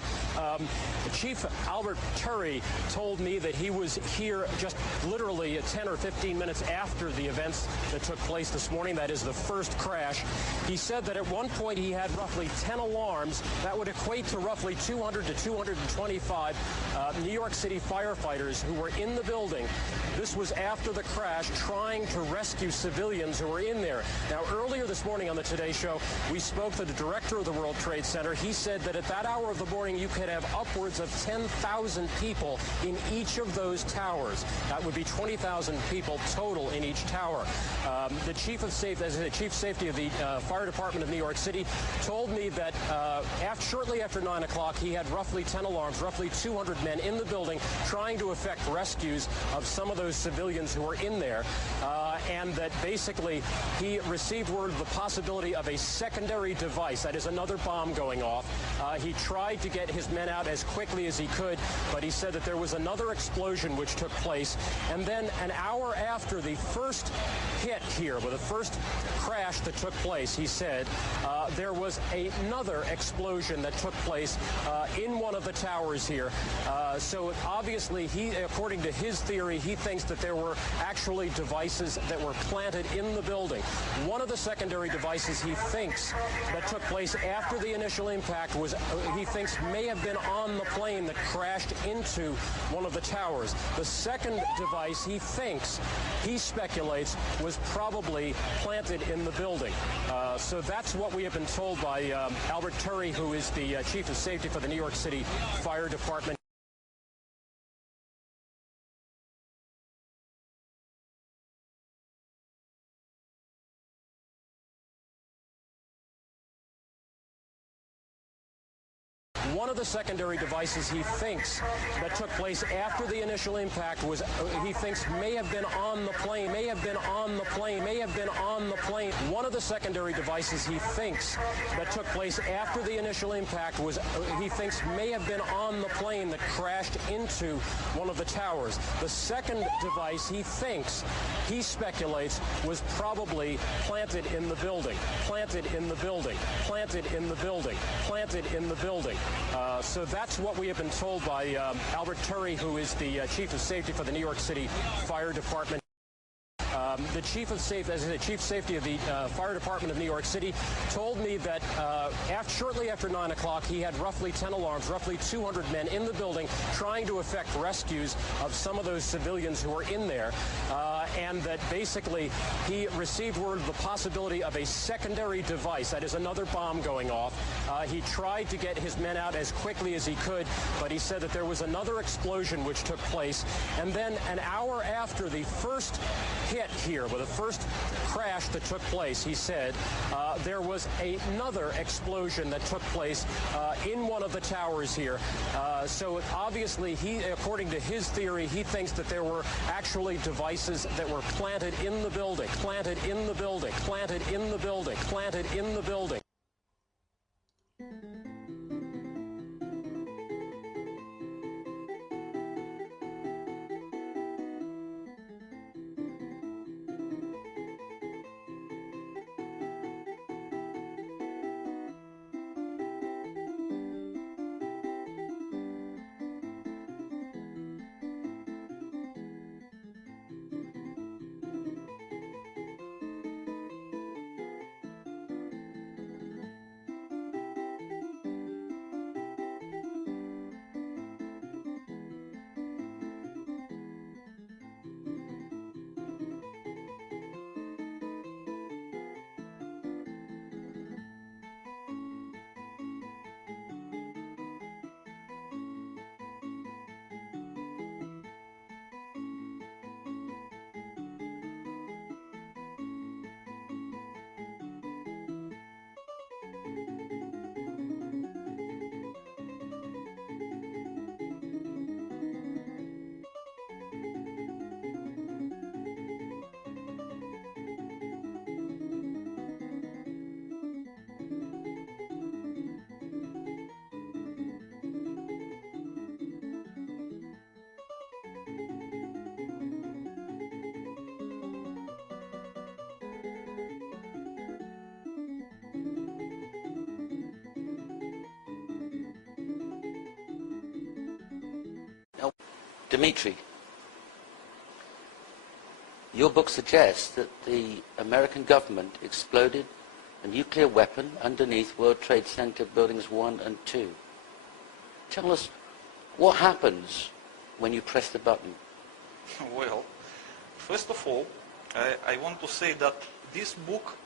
Chief Albert Turry told me that he was here just literally 10 or 15 minutes after the events that took place this morning. That is the first crash. He said that at one point he had roughly 10 alarms. That would equate to roughly 200 to 225 New York City firefighters who were in the building. This was after the crash, trying to rescue civilians who were in there. Now, earlier this morning on the Today Show, we spoke to the director of the World Trade Center. He said that at that hour of the morning, you could have upwards of 10,000 people in each of those towers. That would be 20,000 people total in each tower. The chief of safety of the Fire Department of New York City told me that shortly after 9 o'clock, he had roughly 10 alarms, roughly 200 men in the building trying to effect rescues of some of those civilians who were in there. and that basically he received word of the possibility of a secondary device, that is another bomb going off. He tried to get his men out as quickly as he could, but he said that there was another explosion which took place, and then an hour after the first hit here, with the first crash that took place, he said, there was another explosion that took place in one of the towers here. So obviously, according to his theory, he thinks that there were actually devices that were planted in the building. One of the secondary devices he thinks that took place after the initial impact was, he thinks, may have been on the plane that crashed into one of the towers. The second device he thinks, he speculates, was probably planted in the building. So that's what we have been told by Albert Turry, who is the Chief of Safety for the New York City Fire Department. One of the secondary devices he thinks that took place after the initial impact was, he thinks, may have been on the plane, may have been on the plane, may have been on the plane. One of the secondary devices he thinks that took place after the initial impact was, he thinks, may have been on the plane that crashed into one of the towers. The second device he thinks, he speculates, was probably planted in the building, planted in the building, planted in the building, planted in the building. So that's what we have been told by Albert Turry, who is the Chief of Safety for the New York City Fire Department. The Chief of Safety of the Fire Department of New York City told me that shortly after 9 o'clock, he had roughly 10 alarms, roughly 200 men in the building trying to effect rescues of some of those civilians who were in there, and that basically he received word of the possibility of a secondary device, that is another bomb going off. He tried to get his men out as quickly as he could, but he said that there was another explosion which took place, and then an hour after the first hit here, with the first crash that took place, he said, there was another explosion that took place in one of the towers here. So obviously, according to his theory, he thinks that there were actually devices that were planted in the building, planted in the building, planted in the building, planted in the building. Dimitri, your book suggests that the American government exploded a nuclear weapon underneath World Trade Center buildings 1 and 2. Tell us, what happens when you press the button? Well, first of all, I want to say that this book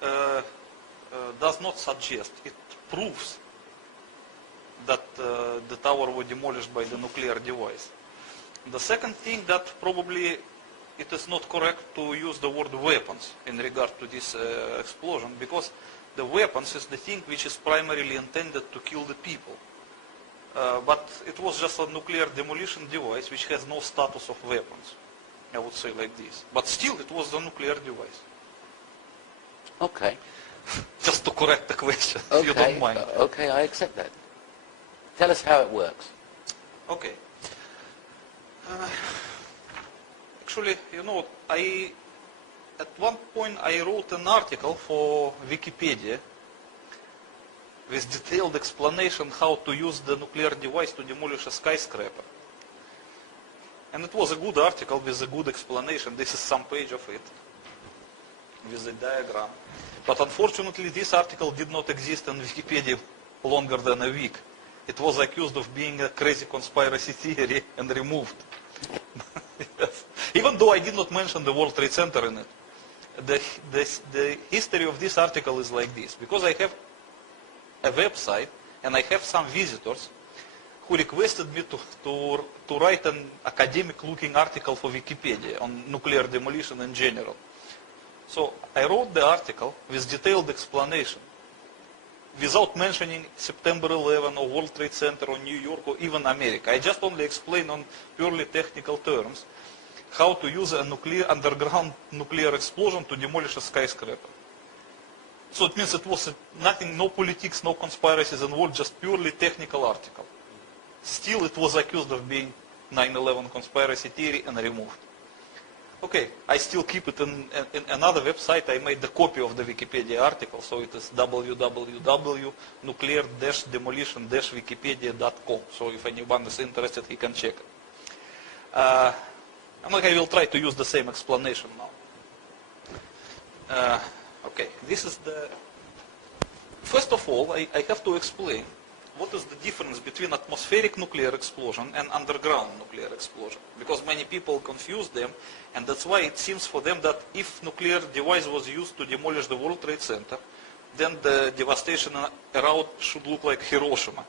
does not suggest, it proves that the tower was demolished by the nuclear device. The second thing, that probably it is not correct to use the word weapons in regard to this explosion, because the weapons is the thing which is primarily intended to kill the people. But it was just a nuclear demolition device which has no status of weapons. I would say like this. But still, it was a nuclear device. Okay. Just to correct the question, Okay. if you don't mind. Okay, I accept that. Tell us how it works. Okay. Actually, you know, at one point I wrote an article for Wikipedia with detailed explanation how to use the nuclear device to demolish a skyscraper. And it was a good article with a good explanation. This is some page of it with a diagram. But unfortunately, this article did not exist on Wikipedia longer than a week. It was accused of being a crazy conspiracy theory and removed. Yes. Even though I did not mention the World Trade Center in it. The history of this article is like this. Because I have a website and I have some visitors who requested me to write an academic-looking article for Wikipedia on nuclear demolition in general. So I wrote the article with detailed explanation, without mentioning September 11 or World Trade Center or New York or even America. I just only explained on purely technical terms how to use a underground nuclear explosion to demolish a skyscraper. So it means it was nothing, no politics, no conspiracies involved, just purely technical article. Still, it was accused of being 9/11 conspiracy theory and removed. Okay, I still keep it in another website. I made the copy of the Wikipedia article, so it is www.nuclear-demolition-wikipedia.com. So if anyone is interested, he can check it. I will try to use the same explanation now. Okay, this is the... First of all, I have to explain what is the difference between atmospheric nuclear explosion and underground nuclear explosion. Because many people confuse them, and that's why it seems for them that if nuclear device was used to demolish the World Trade Center, then the devastation around should look like Hiroshima.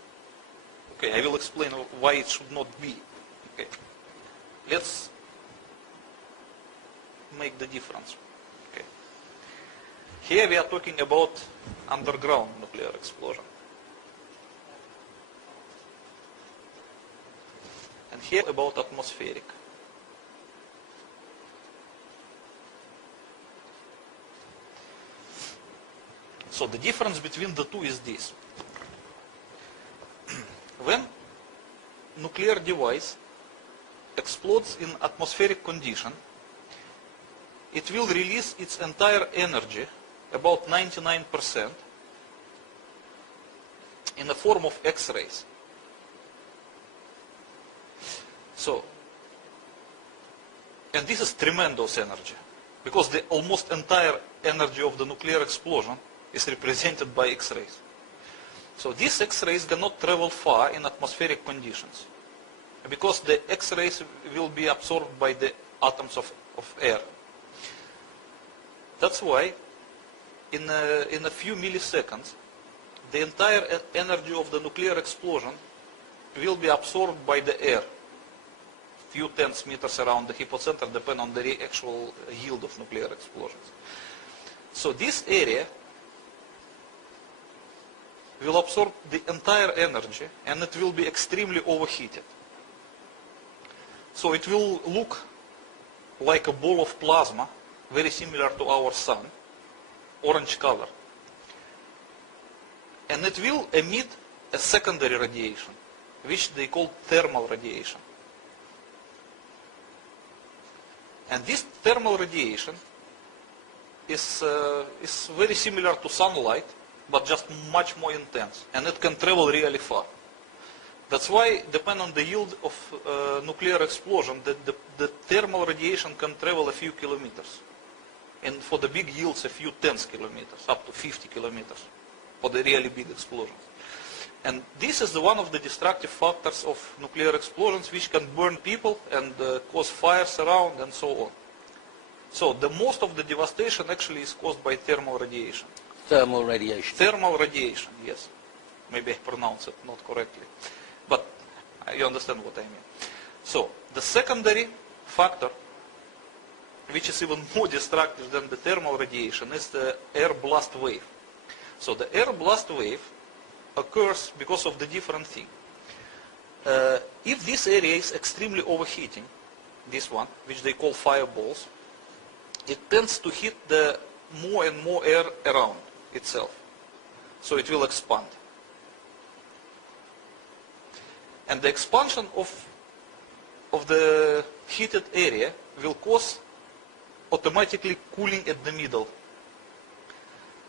Okay, I will explain why it should not be. Okay, let's make the difference. Okay, here we are talking about underground nuclear explosion. And here about atmospheric. So the difference between the two is this. When nuclear device explodes in atmospheric condition, it will release its entire energy, about 99%, in the form of X-rays. So, and this is tremendous energy, because the almost entire energy of the nuclear explosion is represented by X-rays. So these X-rays cannot travel far in atmospheric conditions, because the X-rays will be absorbed by the atoms of air. That's why in a few milliseconds, the entire energy of the nuclear explosion will be absorbed by the air. Few tens meters around the hypocenter, depend on the actual yield of nuclear explosions. So this area will absorb the entire energy, and it will be extremely overheated. So it will look like a ball of plasma, very similar to our sun, orange color. And it will emit a secondary radiation, which they call thermal radiation. And this thermal radiation is very similar to sunlight, but just much more intense, and it can travel really far. That's why, depending on the yield of nuclear explosion, the thermal radiation can travel a few kilometers. And for the big yields, a few tens kilometers, up to 50 kilometers, for the really big explosions. And this is one of the destructive factors of nuclear explosions, which can burn people and cause fires around and so on. So the most of the devastation actually is caused by thermal radiation. Thermal radiation. Thermal radiation, yes. Maybe I pronounce it not correctly. But you understand what I mean. So the secondary factor, which is even more destructive than the thermal radiation, is the air blast wave. So the air blast wave occurs because of the different thing. If this area is extremely overheating, this one, which they call fireballs, it tends to hit the more and more air around itself. So it will expand. And the expansion of the heated area will cause automatically cooling at the middle.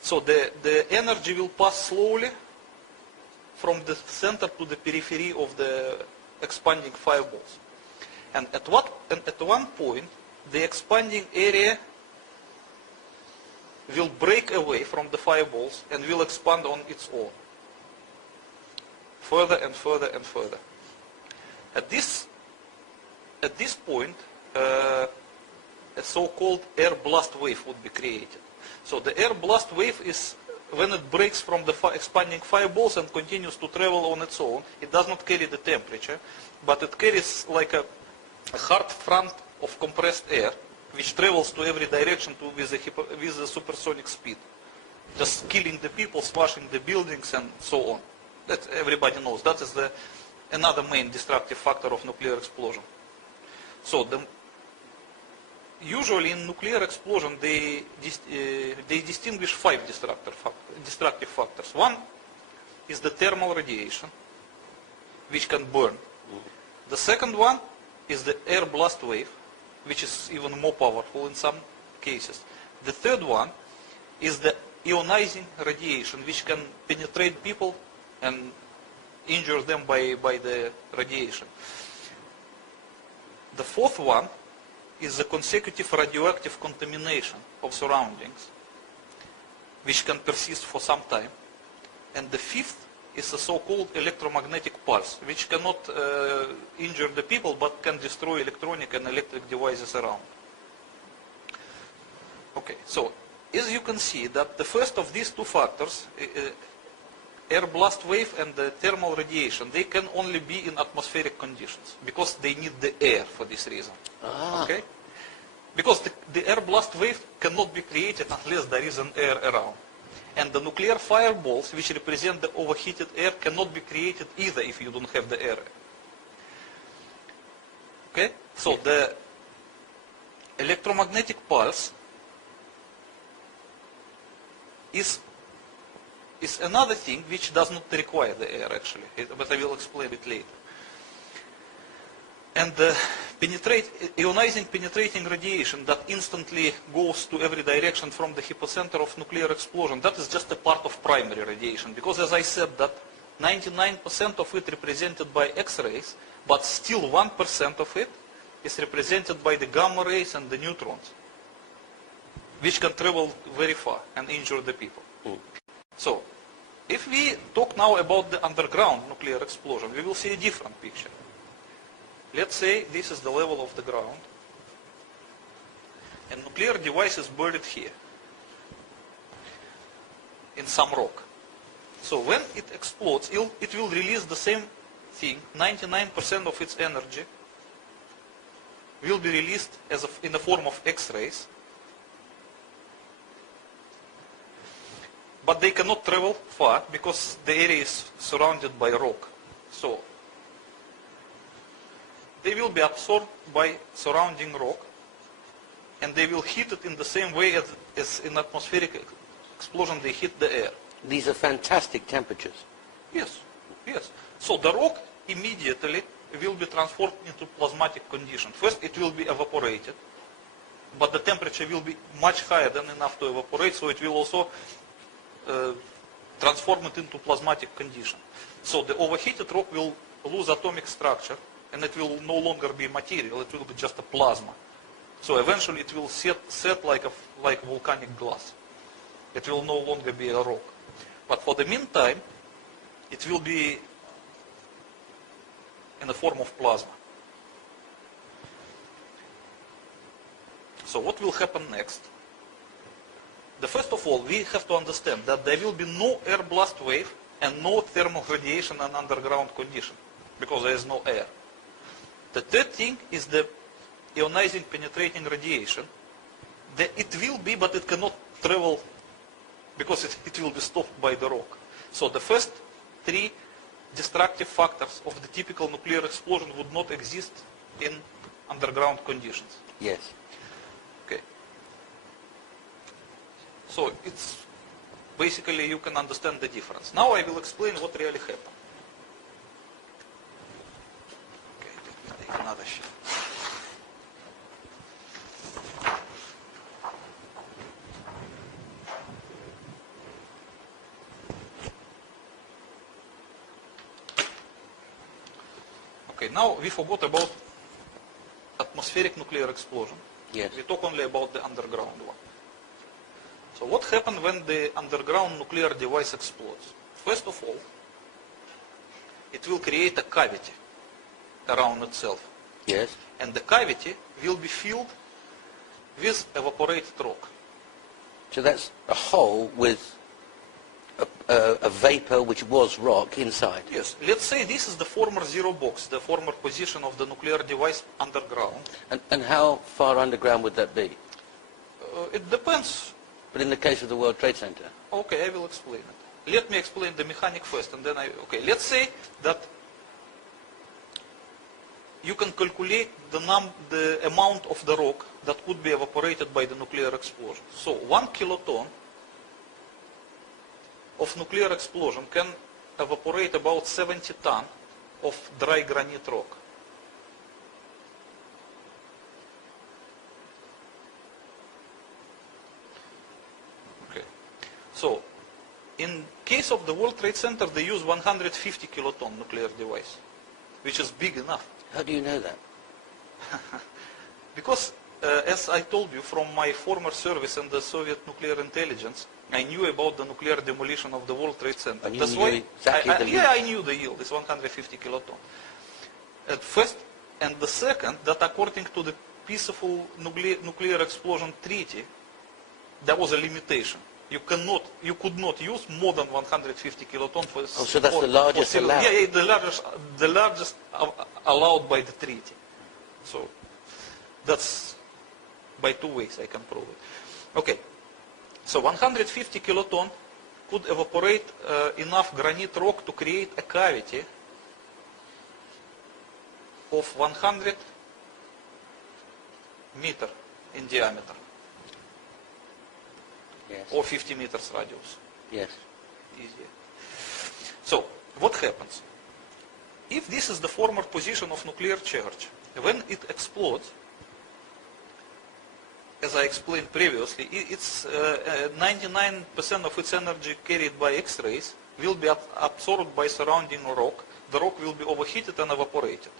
So the energy will pass slowly from the center to the periphery of the expanding fireballs. And at one point, the expanding area will break away from the fireballs and will expand on its own. Further and further and further. At this point, a so-called air blast wave would be created. So the air blast wave is when it breaks from the expanding fireballs and continues to travel on its own. It does not carry the temperature, but it carries like a hard front of compressed air, which travels to every direction with a supersonic speed, just killing the people, smashing the buildings, and so on. That everybody knows. That is another main destructive factor of nuclear explosion. So usually in nuclear explosion, they distinguish 5 destructive factors. One is the thermal radiation, which can burn. The second one is the air blast wave, which is even more powerful in some cases. The third one is the ionizing radiation, which can penetrate people and injure them by the radiation. The fourth one is the consecutive radioactive contamination of surroundings, which can persist for some time. And the fifth is a so-called electromagnetic pulse, which cannot injure the people, but can destroy electronic and electric devices around. Okay, so as you can see that the first of these two factors, air blast wave and the thermal radiation, they can only be in atmospheric conditions because they need the air for this reason. Okay? Because the air blast wave cannot be created unless there is an air around. And the nuclear fireballs, which represent the overheated air, cannot be created either if you don't have the air. Okay? So the electromagnetic pulse is another thing which does not require the air actually, but I will explain it later. And the ionizing penetrating radiation that instantly goes to every direction from the hypocenter of nuclear explosion, that is just a part of primary radiation, because as I said that 99% of it represented by X-rays, but still 1% of it is represented by the gamma rays and the neutrons, which can travel very far and injure the people. So, if we talk now about the underground nuclear explosion, we will see a different picture. Let's say this is the level of the ground, and nuclear device is buried here, in some rock. So when it explodes, it will release the same thing, 99% of its energy will be released in the form of X-rays, but they cannot travel far because the area is surrounded by rock. So they will be absorbed by surrounding rock, and they will hit it in the same way as in atmospheric explosion they hit the air. These are fantastic temperatures. Yes, yes. So the rock immediately will be transformed into plasmatic condition. First it will be evaporated, but the temperature will be much higher than enough to evaporate, so it will also transform it into plasmatic condition. So the overheated rock will lose atomic structure, and it will no longer be material, it will be just a plasma. So eventually it will set like volcanic glass. It will no longer be a rock. But for the meantime, it will be in the form of plasma. So what will happen next? First of all, we have to understand that there will be no air blast wave and no thermal radiation and underground condition, because there is no air. The third thing is the ionizing penetrating radiation. It will be, but it cannot travel because it will be stopped by the rock. So the first 3 destructive factors of the typical nuclear explosion would not exist in underground conditions. Yes. Okay. So it's basically you can understand the difference. Now I will explain what really happened. Okay, let me take another sheet. Okay, now we forgot about atmospheric nuclear explosion. Yes. We talk only about the underground one. So what happens when the underground nuclear device explodes? First of all, it will create a cavity around itself. Yes. And the cavity will be filled with evaporated rock. So that's a hole with a vapor which was rock inside. Yes. Let's say this is the former zero box, the former position of the nuclear device underground. And how far underground would that be? It depends. But in the case of the World Trade Center? Okay, I will explain it. Let me explain the mechanic first, and then okay, let's say that you can calculate the amount of the rock that could be evaporated by the nuclear explosion. So 1 kiloton of nuclear explosion can evaporate about 70 tons of dry granite rock. Okay. So, in case of the World Trade Center, they use 150 kiloton nuclear device, which is big enough. How do you know that? Because, as I told you, from my former service in the Soviet nuclear intelligence, I knew about the nuclear demolition of the World Trade Center. And you That's knew why exactly the yield? I knew the yield is 150 kiloton. At first, and the second, that according to the peaceful nuclear explosion treaty, there was a limitation. You could not use more than 150 kiloton for. Oh, so that's the largest allowed? Yeah, the largest allowed by the treaty. So that's by two ways I can prove it. Okay, so 150 kiloton could evaporate enough granite rock to create a cavity of 100 meters in diameter. Yes. Or 50 meters radius. Yes. Easier. So, what happens? If this is the former position of nuclear charge, when it explodes, as I explained previously, it's 99% of its energy carried by X-rays will be absorbed by surrounding rock. The rock will be overheated and evaporated.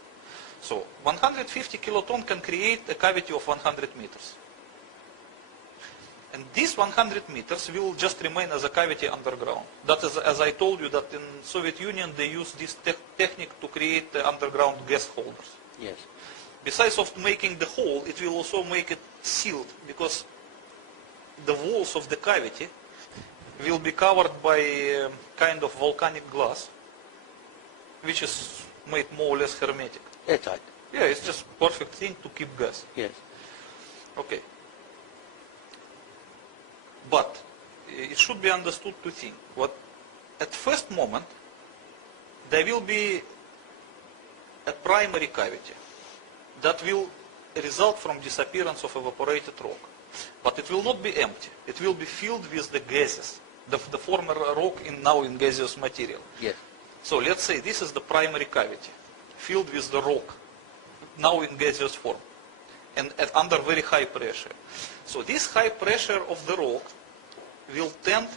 So, 150 kiloton can create a cavity of 100 meters. And these 100 meters will just remain as a cavity underground. That is, as I told you, that in Soviet Union they use this technique to create underground gas holders. Yes. Besides of making the hole, it will also make it sealed, because the walls of the cavity will be covered by a kind of volcanic glass, which is made more or less hermetic. Airtight. Yeah, it's just perfect thing to keep gas. Yes. Okay. But it should be understood two things. What, at first moment, there will be a primary cavity that will result from disappearance of evaporated rock. But it will not be empty. It will be filled with the gases, the former rock now in gaseous material. Yes. So let's say this is the primary cavity, filled with the rock, now in gaseous form, and under very high pressure. So this high pressure of the rock will tend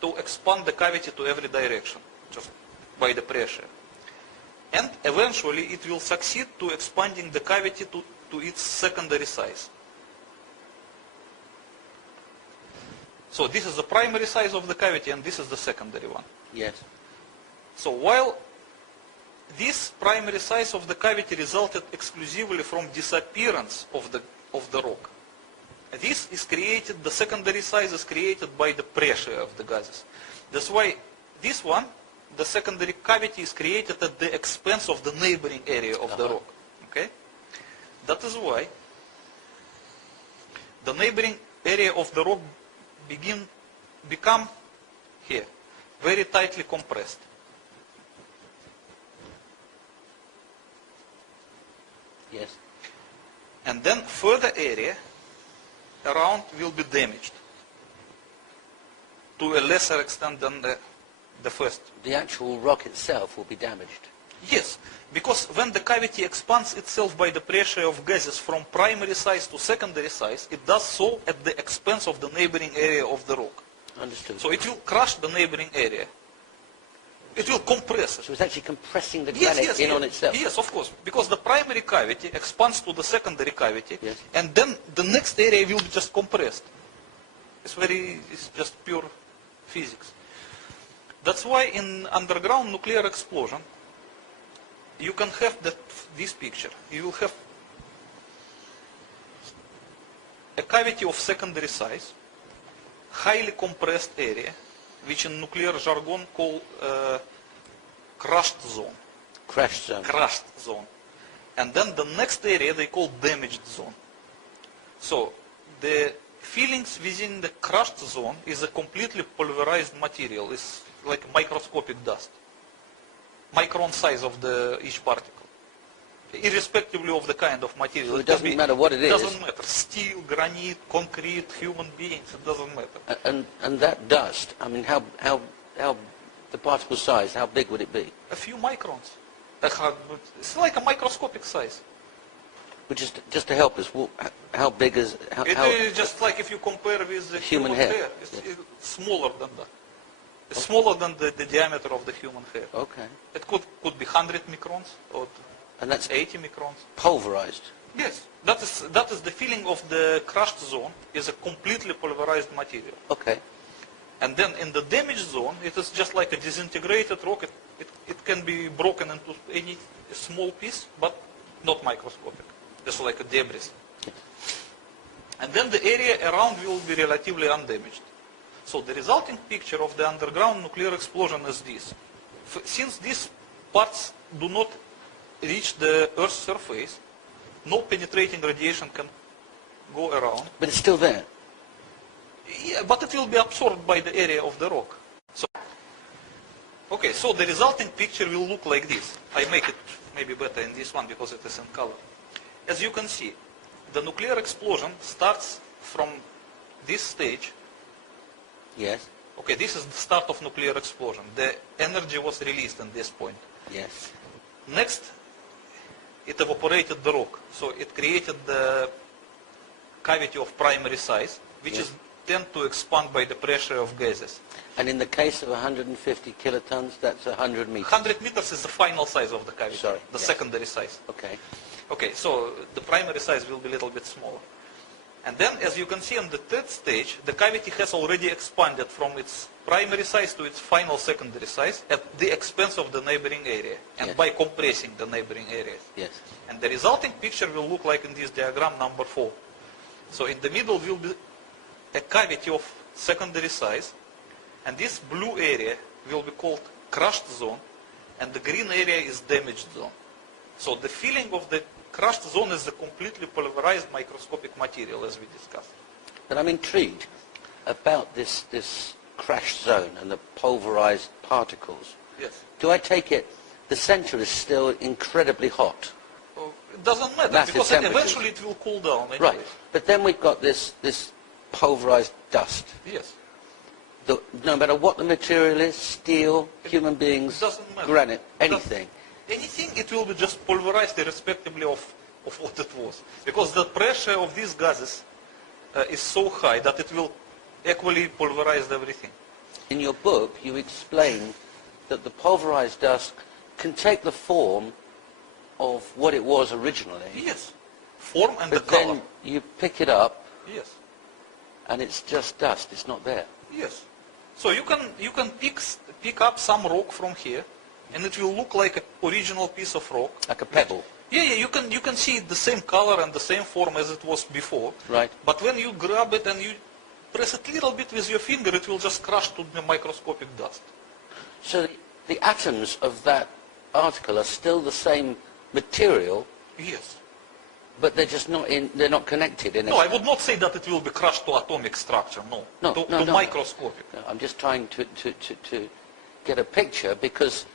to expand the cavity to every direction, just by the pressure. And eventually it will succeed to expanding the cavity to its secondary size. So this is the primary size of the cavity, and this is the secondary one. Yes. So while this primary size of the cavity resulted exclusively from disappearance of the rock, this is created, the secondary size is created by the pressure of the gases. That's why this one, the secondary cavity, is created at the expense of the neighboring area of the rock. Okay? That is why the neighboring area of the rock become here, very tightly compressed. Yes. And then further area around will be damaged to a lesser extent than the first. The actual rock itself will be damaged. Yes, because when the cavity expands itself by the pressure of gases from primary size to secondary size, it does so at the expense of the neighboring area of the rock. Understood. So it will crush the neighboring area. It will compress it. So it's actually compressing the granite in on itself? Yes, of course. Because the primary cavity expands to the secondary cavity, yes. And then the next area will be just compressed. It's just pure physics. That's why in underground nuclear explosion, you can have this picture. You will have a cavity of secondary size, highly compressed area, which in nuclear jargon called crushed zone. Crushed zone. Crushed zone. And then the next area they call damaged zone. So the fillings within the crushed zone is a completely pulverized material. It's like microscopic dust. Micron size of each particle. Irrespectively of the kind of material. So it doesn't matter what it is. It doesn't matter. Steel, granite, concrete, human beings, it doesn't matter. And that dust, I mean, how the particle size, how big would it be? A few microns. It's like a microscopic size. But just to help us, how big is... It is just like if you compare with the human hair. It's smaller than that. It's smaller than the diameter of the human hair. Okay. It could be 100 microns or and that's 80 microns. Pulverized? Yes. That is the feeling of the crushed zone, is a completely pulverized material. Okay. And then in the damaged zone, it is just like a disintegrated rock. It can be broken into any small piece, but not microscopic. Just like a debris. And then the area around will be relatively undamaged. So the resulting picture of the underground nuclear explosion is this. Since these parts do not reach the Earth's surface, no penetrating radiation can go around. But it's still there? Yeah, but it will be absorbed by the area of the rock. So the resulting picture will look like this. I make it maybe better in this one because it is in color. As you can see, the nuclear explosion starts from this stage. Yes. Okay, this is the start of nuclear explosion. The energy was released at this point. Yes. Next, it evaporated the rock. So it created the cavity of primary size, which is tend to expand by the pressure of gases. And in the case of 150 kilotons, that's 100 meters? 100 meters is the final size of the cavity. Sorry. The secondary size. Okay. Okay, so the primary size will be a little bit smaller. And then, as you can see on the third stage, the cavity has already expanded from its primary size to its final secondary size at the expense of the neighboring area, and by compressing the neighboring areas. Yes. And the resulting picture will look like in this diagram number 4. So in the middle will be a cavity of secondary size, and this blue area will be called crushed zone, and the green area is damaged zone. So the filling of the crushed zone is a completely pulverized microscopic material, as we discussed. But I'm intrigued about this crushed zone and the pulverized particles. Yes. Do I take it the center is still incredibly hot? It doesn't matter, Massive because temperatures. eventually it will cool down. Anyway. Right. But then we've got this pulverized dust. Yes. No matter what the material is, steel, human beings, granite, anything. Anything, it will be just pulverized irrespectively of what it was. Because the pressure of these gases is so high that it will equally pulverize everything. In your book, you explain that the pulverized dust can take the form of what it was originally. Yes. Form and but the color. then you pick it up. Yes. And it's just dust. It's not there. Yes. So you can pick up some rock from here, and it will look like an original piece of rock. Like a pebble. Yeah, you can see the same color and the same form as it was before. Right. But when you grab it and you press it a little bit with your finger, it will just crush to the microscopic dust. So the atoms of that article are still the same material. Yes. But they're just not they're not connected in No, I would not say that it will be crushed to atomic structure, no. To microscopic. No, I'm just trying to get a picture because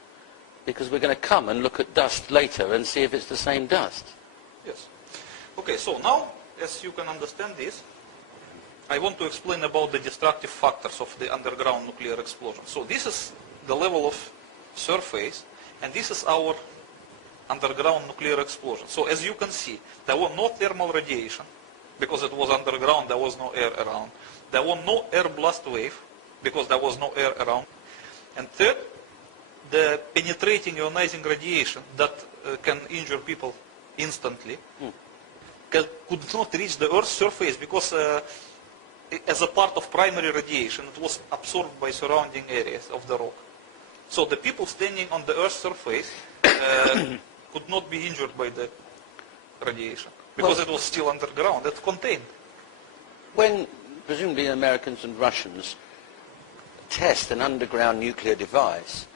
we're going to come and look at dust later and see if it's the same dust. Yes. Okay, so now, as you can understand this, I want to explain about the destructive factors of the underground nuclear explosion. So this is the level of surface, and this is our underground nuclear explosion. So as you can see, there was no thermal radiation, because it was underground, there was no air around. There was no air blast wave, because there was no air around. And third, the penetrating ionizing radiation that can injure people instantly could not reach the Earth's surface because as a part of primary radiation, it was absorbed by surrounding areas of the rock. So the people standing on the Earth's surface could not be injured by the radiation because it was still underground, it's contained. When presumably Americans and Russians test an underground nuclear device,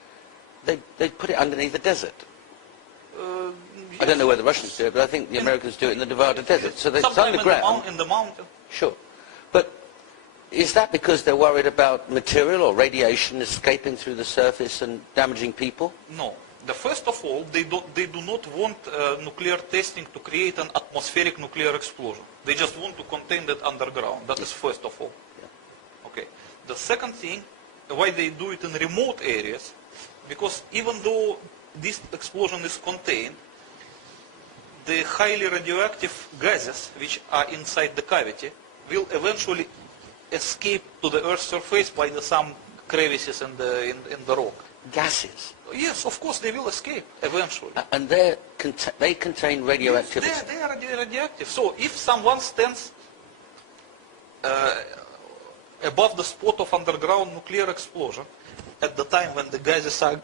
they put it underneath the desert. I don't know where the Russians do it, but I think the Americans do it in the Nevada desert. So it's underground. In the mountain. Sure. But is that because they're worried about material or radiation escaping through the surface and damaging people? No. First of all, they do not want nuclear testing to create an atmospheric nuclear explosion. They just want to contain that underground. That is first of all. Yeah. Okay. The second thing, why they do it in remote areas, because even though this explosion is contained, the highly radioactive gases which are inside the cavity will eventually escape to the Earth's surface by some crevices in the rock. Gases? Yes, of course they will escape eventually. And they contain radioactivity? Yes, they are radioactive. So if someone stands above the spot of underground nuclear explosion, at the time when the gases are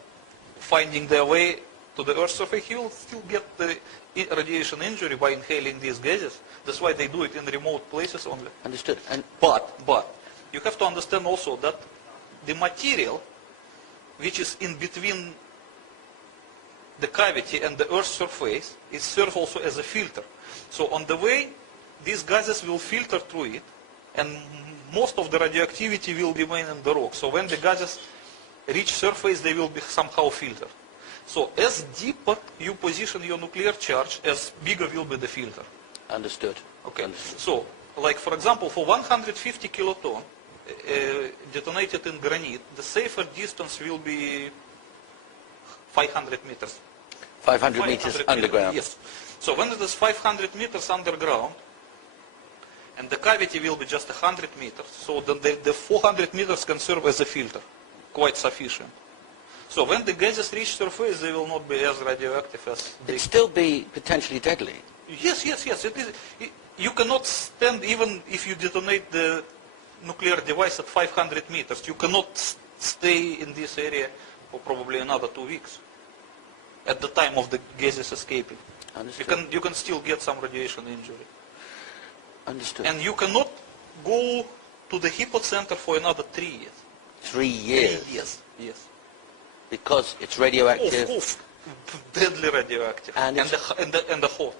finding their way to the Earth's surface, he will still get the radiation injury by inhaling these gases. That's why they do it in remote places only. Understood. But you have to understand also that the material which is in between the cavity and the Earth's surface, it serves also as a filter. So on the way, these gases will filter through it, and most of the radioactivity will remain in the rock. So when the gases reach surface, they will be somehow filtered. So as deeper you position your nuclear charge, as bigger will be the filter. Understood. Okay. Understood. So, like for example, for 150 kiloton detonated in granite, the safer distance will be 500 meters. 500 meters underground. Yes. So when it is 500 meters underground, and the cavity will be just 100 meters, so then the 400 meters can serve as a filter, quite sufficient. So when the gases reach surface, they will not be as radioactive as they... It'd still be potentially deadly. Yes. It is. You cannot stand, even if you detonate the nuclear device at 500 meters, you cannot stay in this area for probably another 2 weeks at the time of the gases escaping. Understood. You can still get some radiation injury. Understood. And you cannot go to the hypocenter for another 3 years. 3 years? 3 years, yes. Because it's radioactive? Deadly radioactive. And the hot.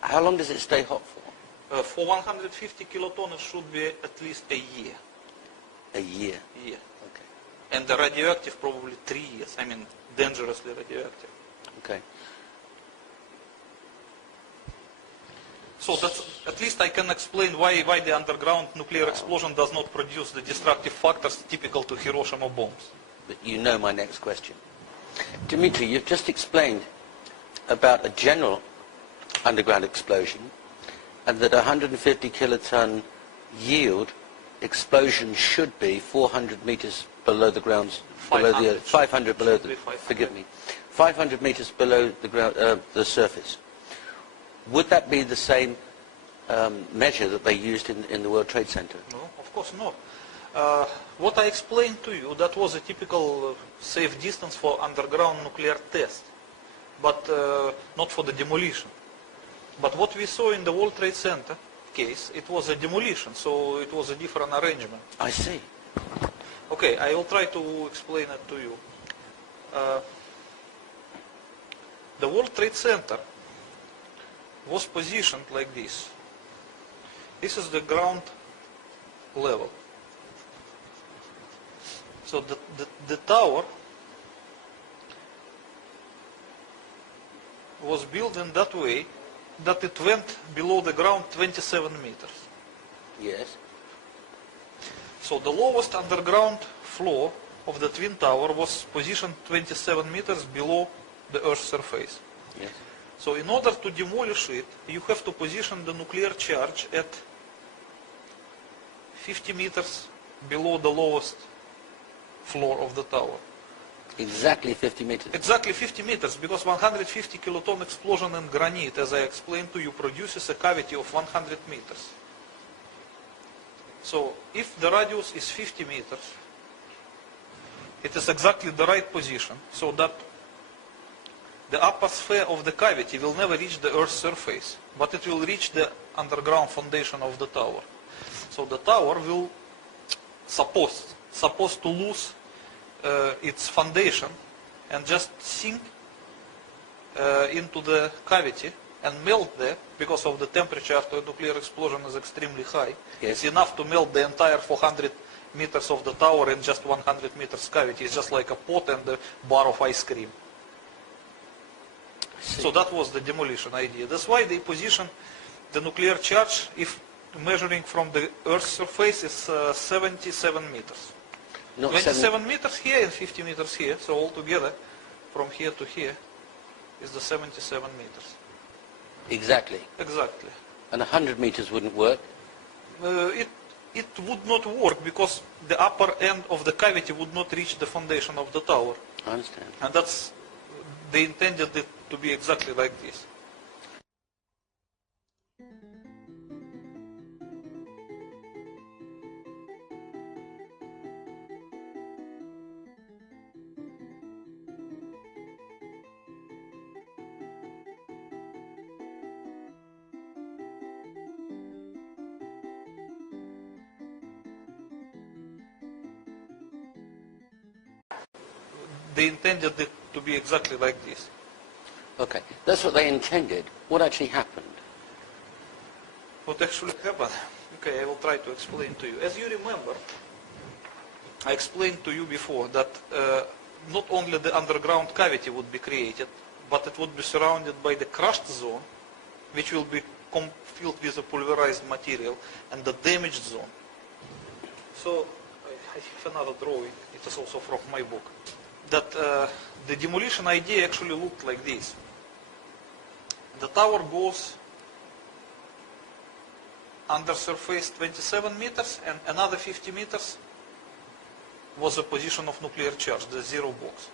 How long does it stay hot for? For 150 kiloton, it should be at least a year. A year? Yeah. Okay. And the radioactive probably 3 years. I mean, dangerously radioactive. Okay. So that's, at least I can explain why the underground nuclear explosion does not produce the destructive factors typical to Hiroshima bombs. But you know my next question. Dimitri, you've just explained about a general underground explosion and that 150 kiloton yield explosion should be 400 meters below the ground, below the earth, 500 below the, forgive me, 500 meters below the ground, the surface. Would that be the same measure that they used in the World Trade Center? No, of course not. What I explained to you, that was a typical safe distance for underground nuclear test, but not for the demolition. But what we saw in the World Trade Center case, it was a demolition, so it was a different arrangement. I see. Okay, I will try to explain it to you. The World Trade Center was positioned like this. This is the ground level. So the tower was built in that way that it went below the ground 27 meters. Yes. So the lowest underground floor of the Twin Tower was positioned 27 meters below the Earth's surface. Yes. So in order to demolish it, you have to position the nuclear charge at 50 meters below the lowest floor of the tower. Exactly 50 meters. Exactly 50 meters, because 150 kiloton explosion in granite, as I explained to you, produces a cavity of 100 meters. So if the radius is 50 meters, it is exactly the right position, so that the upper sphere of the cavity will never reach the Earth's surface, but it will reach the underground foundation of the tower. So the tower will supposed to lose its foundation and just sink into the cavity and melt there, because of the temperature after a nuclear explosion is extremely high. Yes. It's enough to melt the entire 400 meters of the tower in just 100 meters cavity. It's just like a pot and a bar of ice cream. So that was the demolition idea. That's why they position the nuclear charge, if measuring from the Earth's surface, is 77 meters. Not 27 meters here and 50 meters here, so altogether from here to here is the 77 meters. Exactly. Exactly. And 100 meters wouldn't work? It would not work, because the upper end of the cavity would not reach the foundation of the tower. I understand. And that's, they intended it to be exactly like this. They intended it to be exactly like this. Okay, that's what they intended. What actually happened? What actually happened? Okay, I will try to explain to you. As you remember, I explained to you before that not only the underground cavity would be created, but it would be surrounded by the crushed zone, which will be filled with a pulverized material, and the damaged zone. So, I have another drawing. It is also from my book. That the demolition idea actually looked like this. The tower goes under surface 27 meters, and another 50 meters was the position of nuclear charge, the zero box.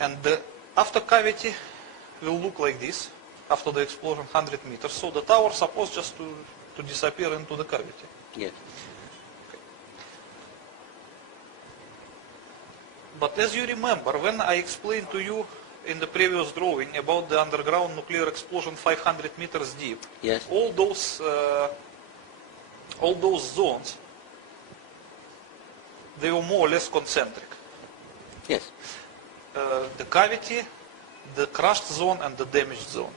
And the after cavity will look like this, after the explosion 100 meters. So the tower is supposed just to disappear into the cavity. Yes. But as you remember, when I explained to you in the previous drawing about the underground nuclear explosion 500 meters deep, yes, all those zones, they were more or less concentric. Yes. The cavity, the crushed zone, and the damaged zone.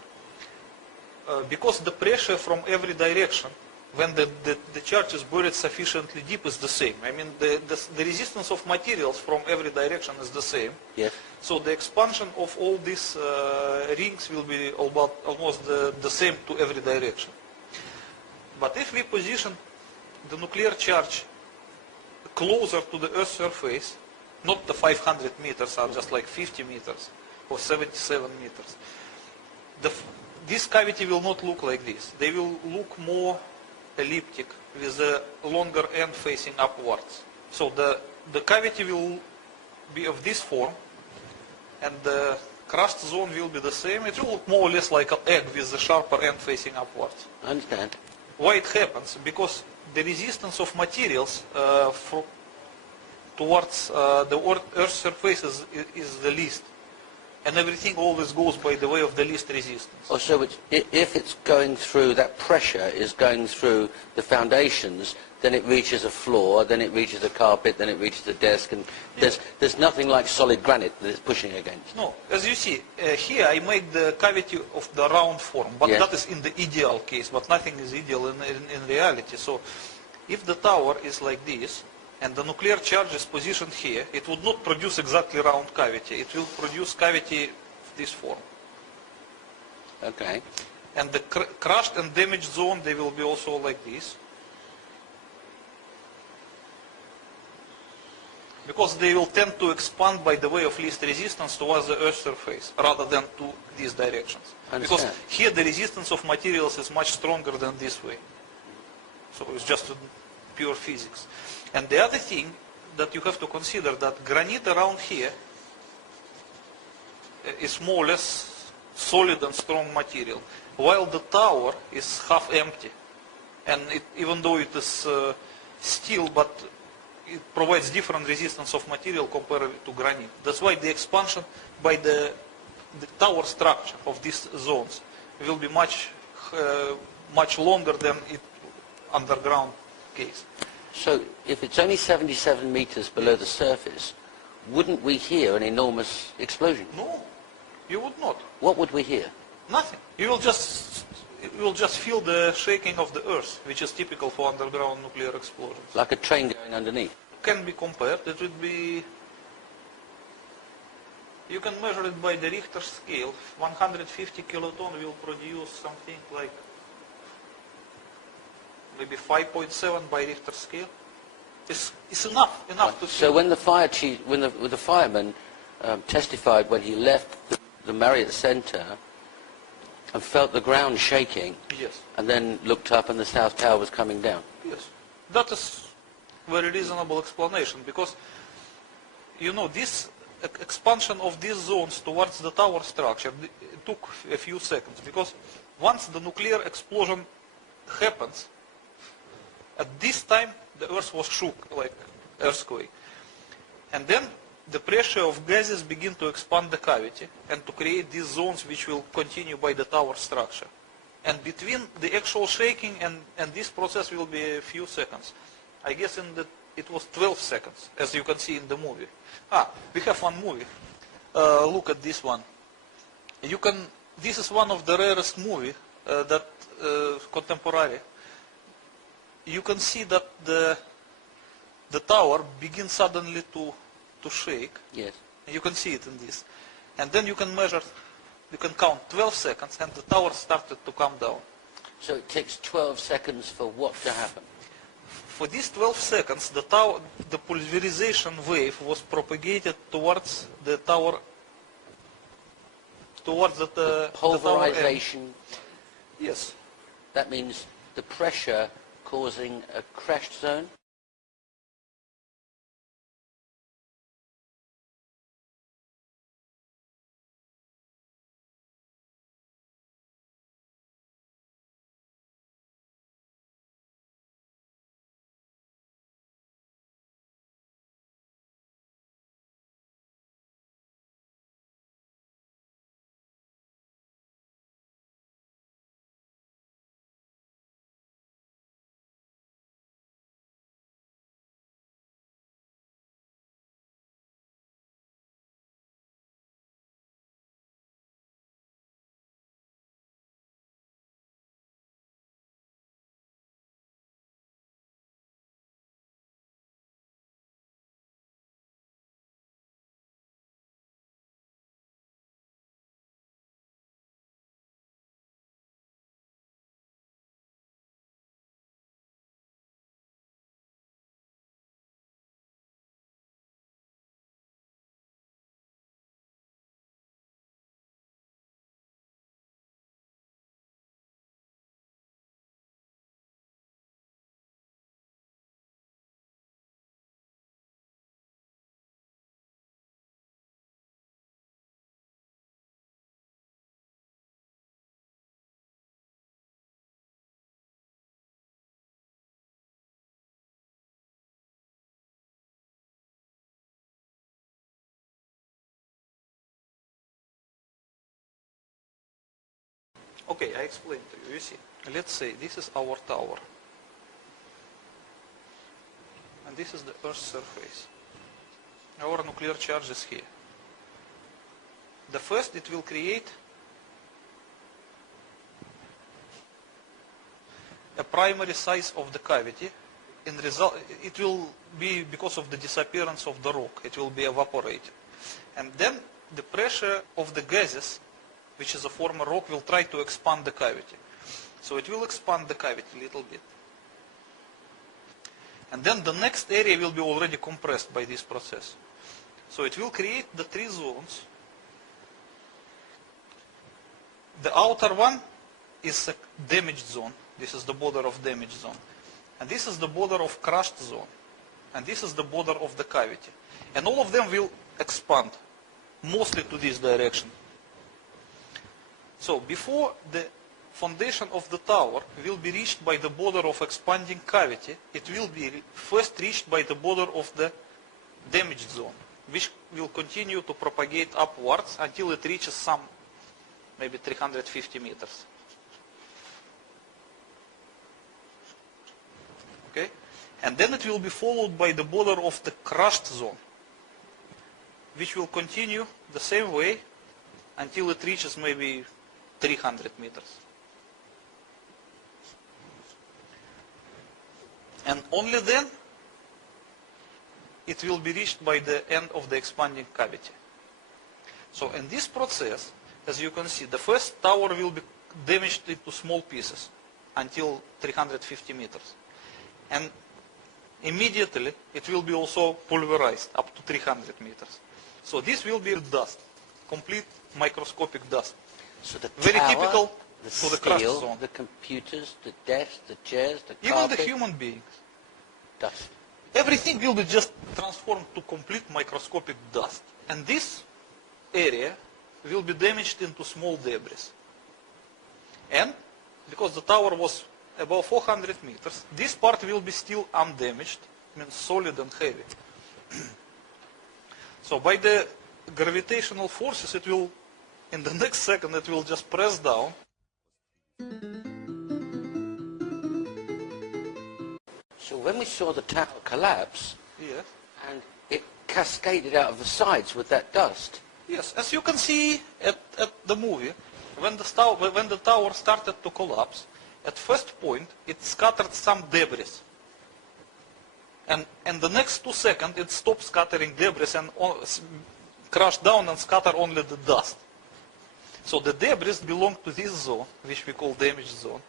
Because the pressure from every direction, when the charge is buried sufficiently deep, is the same. I mean, the resistance of materials from every direction is the same. Yes. So the expansion of all these rings will be almost the same to every direction. But if we position the nuclear charge closer to the Earth's surface, not the 500 meters, are just like 50 meters or 77 meters, this cavity will not look like this. They will look more elliptic, with a longer end facing upwards. So the cavity will be of this form, and the crushed zone will be the same. It will look more or less like an egg with the sharper end facing upwards. I understand. Why it happens? Because the resistance of materials towards the Earth's surface is the least. And everything always goes by the way of the least resistance. Oh, so if it's going through, that pressure is going through the foundations, then it reaches a floor, then it reaches a carpet, then it reaches a desk, and there's nothing like solid granite that it's pushing against. No, as you see, here I make the cavity of the round form, but yes, that is in the ideal case, but nothing is ideal in reality. So if the tower is like this, and the nuclear charge is positioned here, it would not produce exactly round cavity. It will produce cavity of this form. Okay. And the crushed and damaged zone, they will be also like this. Because they will tend to expand by the way of least resistance towards the Earth's surface, rather than to these directions. Because here the resistance of materials is much stronger than this way. So it's just pure physics. And the other thing that you have to consider, that granite around here is more or less solid and strong material, while the tower is half empty. And even though it is steel, but it provides different resistance of material compared to granite. That's why the expansion by the tower structure of these zones will be much longer than it underground case. So if it's only 77 meters below the surface, wouldn't we hear an enormous explosion? No, you would not. What would we hear? Nothing. You will just feel the shaking of the earth, which is typical for underground nuclear explosions. Like a train going underneath? Can be compared. It would be, you can measure it by the Richter scale. 150 kiloton will produce something like maybe 5.7 by Richter scale. It's enough to So feel. when the fire chief, when the fireman testified when he left the Marriott Center and felt the ground shaking, Yes. and then looked up and the South Tower was coming down. Yes, that is very reasonable explanation, because you know this expansion of these zones towards the tower structure it took a few seconds, because once the nuclear explosion happens, at this time the earth was shook like earthquake, and then the pressure of gases begin to expand the cavity and to create these zones which will continue by the tower structure. And between the actual shaking and this process will be a few seconds. I guess it was 12 seconds, as you can see in the movie. We have one movie. Look at this one. This is one of the rarest movie that contemporary. You can see that the tower begins suddenly to shake. Yes. You can see it in this. And then you can measure, you can count 12 seconds and the tower started to come down. So it takes 12 seconds for what to happen? For these 12 seconds, the pulverization wave was propagated towards the tower, towards the Pulverization. Yes. That means the pressure causing a crashed zone? Okay, I explained to you. You see, let's say this is our tower. And this is the Earth's surface. Our nuclear charge is here. The first, it will create a primary size of the cavity. In result, it will be because of the disappearance of the rock. It will be evaporated. And then the pressure of the gases which is a former rock, will try to expand the cavity. So it will expand the cavity a little bit. And then the next area will be already compressed by this process. So it will create the three zones. The outer one is a damaged zone. This is the border of damaged zone. And this is the border of crushed zone. And this is the border of the cavity. And all of them will expand, mostly to this direction. So before the foundation of the tower will be reached by the border of expanding cavity, it will be first reached by the border of the damaged zone, which will continue to propagate upwards until it reaches some, maybe 350 meters. Okay? And then it will be followed by the border of the crushed zone, which will continue the same way until it reaches maybe 300 meters. And only then it will be reached by the end of the expanding cavity. So in this process, as you can see, the first tower will be damaged into small pieces until 350 meters. And immediately it will be also pulverized up to 300 meters. So this will be dust, complete microscopic dust. So the very tower, typical the for the crushed steel, zone. the computers, the desks, the chairs, the Even carpet, the human beings. dust. Everything will be just transformed to complete microscopic dust. And this area will be damaged into small debris. And because the tower was above 400 meters, this part will be still undamaged, means solid and heavy. So by the gravitational forces, it will, in the next second, it will just press down. So when we saw the tower collapse, Yes. and it cascaded out of the sides with that dust. Yes, as you can see at the movie, when the tower started to collapse, at first point it scattered some debris. And the next 2 seconds it stopped scattering debris and crashed down and scattered only the dust. So the debris belong to this zone, which we call damaged zone,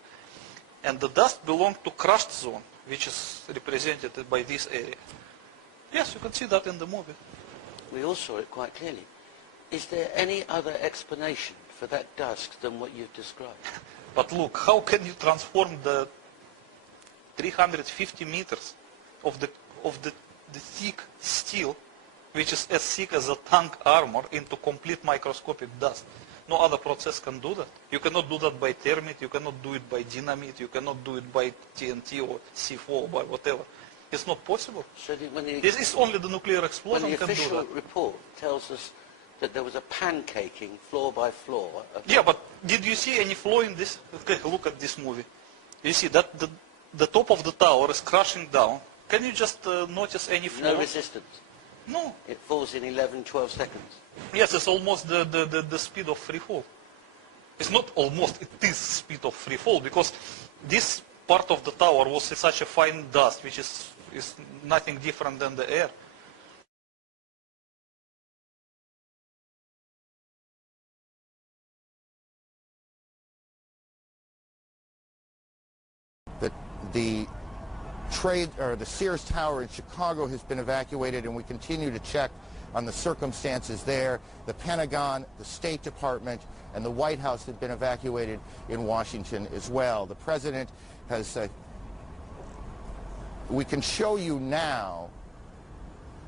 and the dust belongs to crushed zone, which is represented by this area. Yes, you can see that in the movie. We all saw it quite clearly. Is there any other explanation for that dust than what you've described? But look, how can you transform the 350 meters of the thick steel, which is as thick as a tank armor, into complete microscopic dust? No other process can do that. You cannot do that by thermite, you cannot do it by dynamite, you cannot do it by TNT or C4 or by whatever. It's not possible. So It's only the nuclear explosion when the can do official that. report tells us that there was a pancaking floor by floor. Yeah, but did you see any flaw in this? Okay, look at this movie. You see that the top of the tower is crashing down. Can you just notice any flaw? No resistance. No. It falls in 11, 12 seconds. Yes, it's almost the speed of free fall. It's not almost, it is speed of free fall, because this part of the tower was such a fine dust, which is nothing different than the air. The Sears Tower in Chicago has been evacuated, and we continue to check on the circumstances there. The Pentagon, the State Department, and the White House have been evacuated in Washington as well. The president has, we can show you now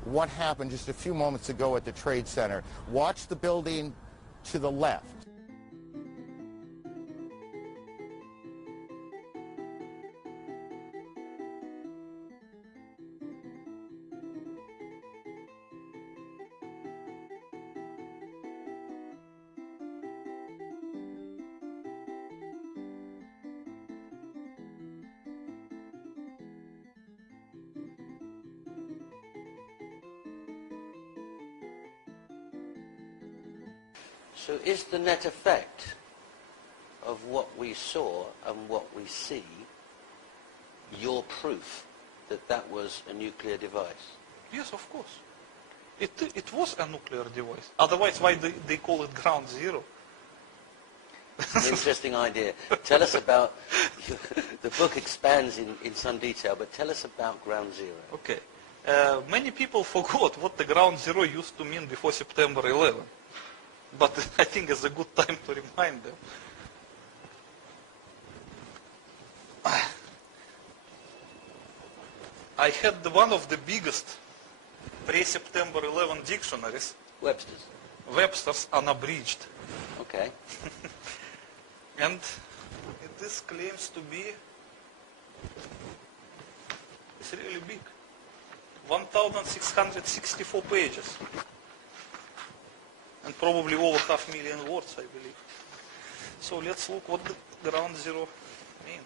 what happened just a few moments ago at the Trade Center. Watch the building to the left. So is the net effect of what we saw and what we see your proof that that was a nuclear device? Yes, of course. It was a nuclear device. Otherwise, why they call it ground zero? An interesting idea. Tell us about, the book expands in some detail, but tell us about Ground Zero. Okay. Many people forgot what the Ground Zero used to mean before September 11. But I think it's a good time to remind them. I had one of the biggest pre-September 11 dictionaries. Webster's unabridged. Okay. And this claims to be, it's really big. 1,664 pages. And probably over 500,000 words, I believe. So let's look what the Ground Zero means.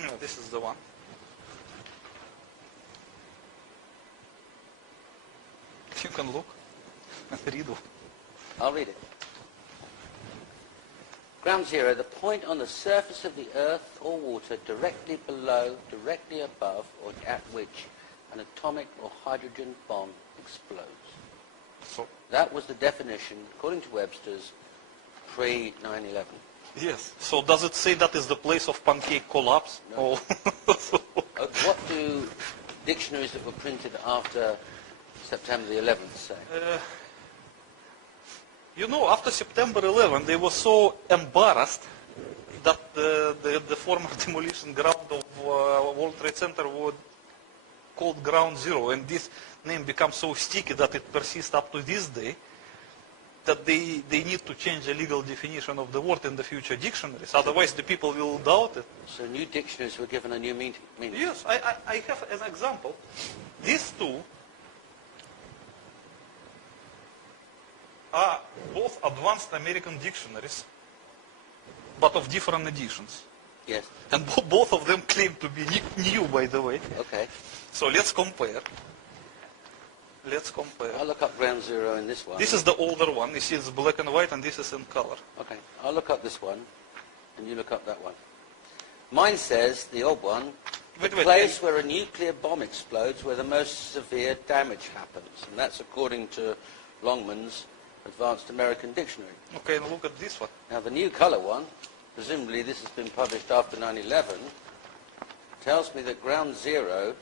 No, this is the one. You can look and read it. I'll read it. Ground Zero, the point on the surface of the earth or water directly below, directly above, or at which an atomic or hydrogen bomb explodes. So that was the definition, according to Webster's, pre-9/11. Yes. So does it say that is the place of pancake collapse? No. What do dictionaries that were printed after September the 11th say? You know, after September 11, they were so embarrassed that the former demolition ground of World Trade Center was called Ground Zero, and this name becomes so sticky that it persists up to this day, that they need to change the legal definition of the word in the future dictionaries. Otherwise, the people will doubt it. So new dictionaries were given a new meaning? Yes, I have an example. These two are both advanced American dictionaries, but of different editions. Yes. And both of them claim to be new, by the way. Okay. So let's compare. Let's compare. I'll look up Ground Zero in this one. This is the older one. You see it's black and white, and this is in color. Okay. I'll look up this one, and you look up that one. Mine says, the old one, the place where a nuclear bomb explodes where the most severe damage happens. And that's according to Longman's Advanced American Dictionary. Okay, and look at this one. Now the new color one, presumably this has been published after 9/11, tells me that Ground Zero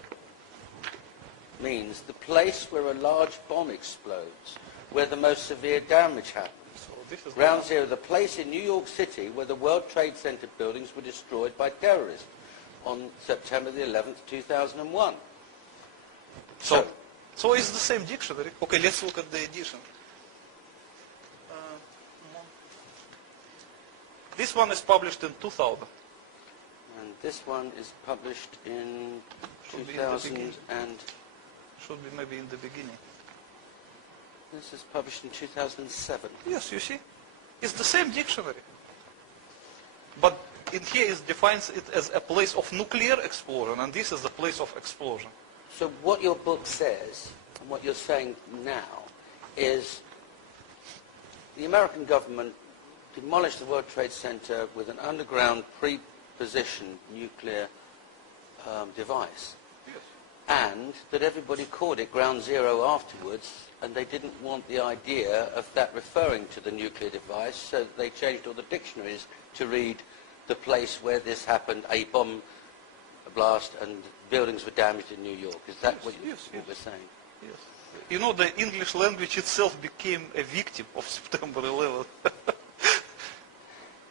means the place where a large bomb explodes, where the most severe damage happens. So this is Ground Zero, the place in New York City where the World Trade Center buildings were destroyed by terrorists on September the 11th, 2001. So it's the same dictionary. Okay, let's look at the edition. This one is published in 2000. And this one is published in Should 2000 and... Should be maybe in the beginning. This is published in 2007. Yes, you see? It's the same dictionary. But in here it defines it as a place of nuclear explosion, and this is the place of explosion. So what your book says, and what you're saying now, is the American government demolished the World Trade Center with an underground pre-positioned nuclear device. Yes. And that everybody called it Ground Zero afterwards, and they didn't want the idea of that referring to the nuclear device, so they changed all the dictionaries to read the place where this happened, a bomb blast, and buildings were damaged in New York. Is that what we're saying? Yes. You know, the English language itself became a victim of September 11th.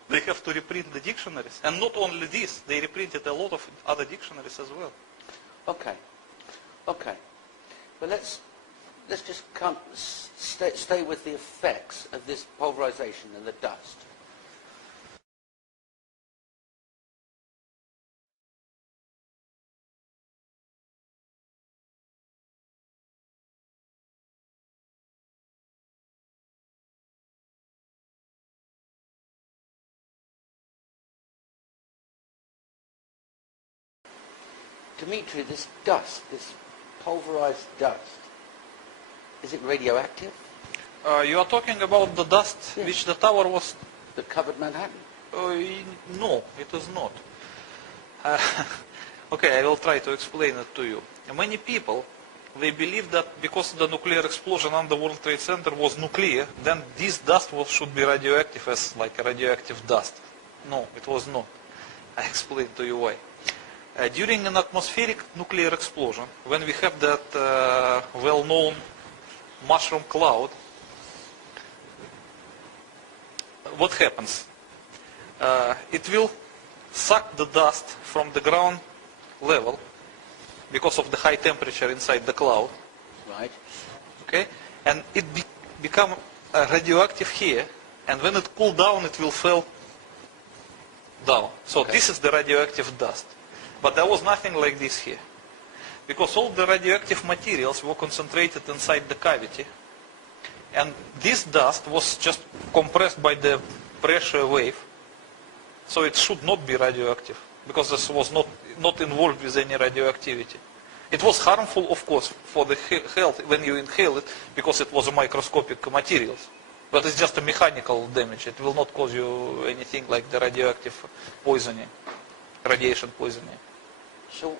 They have to reprint the dictionaries. And not only this, they reprinted a lot of other dictionaries as well. Okay. Okay. But let's just stay with the effects of this pulverization and the dust. Dimitri, this dust, this pulverized dust, is it radioactive? You are talking about the dust which the tower was... That covered Manhattan? No, it is not. Okay, I will try to explain it to you. Many people, they believe that because the nuclear explosion on the World Trade Center was nuclear, then this dust should be radioactive as like a radioactive dust. No, it was not. I explain to you why. During an atmospheric nuclear explosion, when we have that well-known mushroom cloud, what happens? It will suck the dust from the ground level because of the high temperature inside the cloud. Right. Okay? And it become radioactive here, and when it cool down, it will fall down. So this is the radioactive dust. But there was nothing like this here. Because all the radioactive materials were concentrated inside the cavity. And this dust was just compressed by the pressure wave. So it should not be radioactive. Because this was not involved with any radioactivity. It was harmful, of course, for the health when you inhale it, because it was a microscopic materials. But it's just a mechanical damage. It will not cause you anything like the radioactive poisoning, radiation poisoning. So,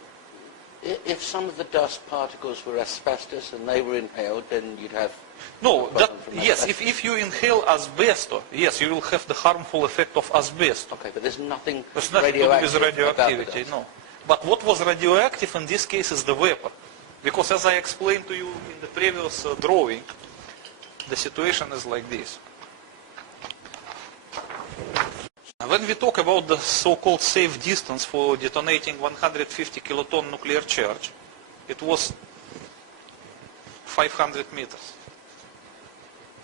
if some of the dust particles were asbestos and they were inhaled, then you'd have... No, yes, if you inhale asbestos, yes, you will have the harmful effect of asbestos. Okay, but there's nothing radioactive with radioactivity, no. But what was radioactive in this case is the vapor. Because as I explained to you in the previous drawing, the situation is like this. When we talk about the so-called safe distance for detonating 150 kiloton nuclear charge, it was 500 meters.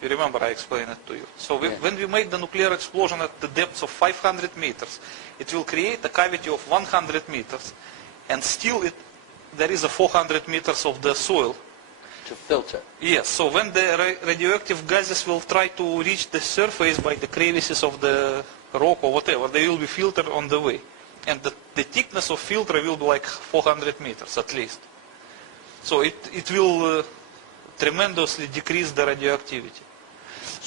You remember I explained it to you. So when we make the nuclear explosion at the depths of 500 meters, it will create a cavity of 100 meters, and still there is a 400 meters of the soil. To filter. Yes, so when the radioactive gases will try to reach the surface by the crevices of the rock or whatever, they will be filtered on the way. And the thickness of filter will be like 400 meters at least. So it will tremendously decrease the radioactivity.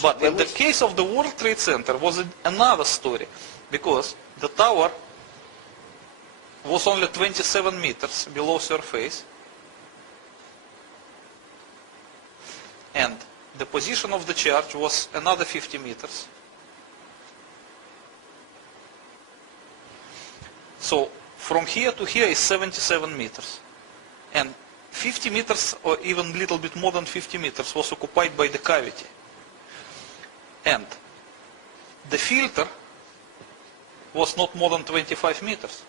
But in the case of the World Trade Center was another story, because the tower was only 27 meters below surface, and the position of the charge was another 50 meters. So from here to here is 77 meters. And 50 meters, or even a little bit more than 50 meters, was occupied by the cavity. And the filter was not more than 25 meters,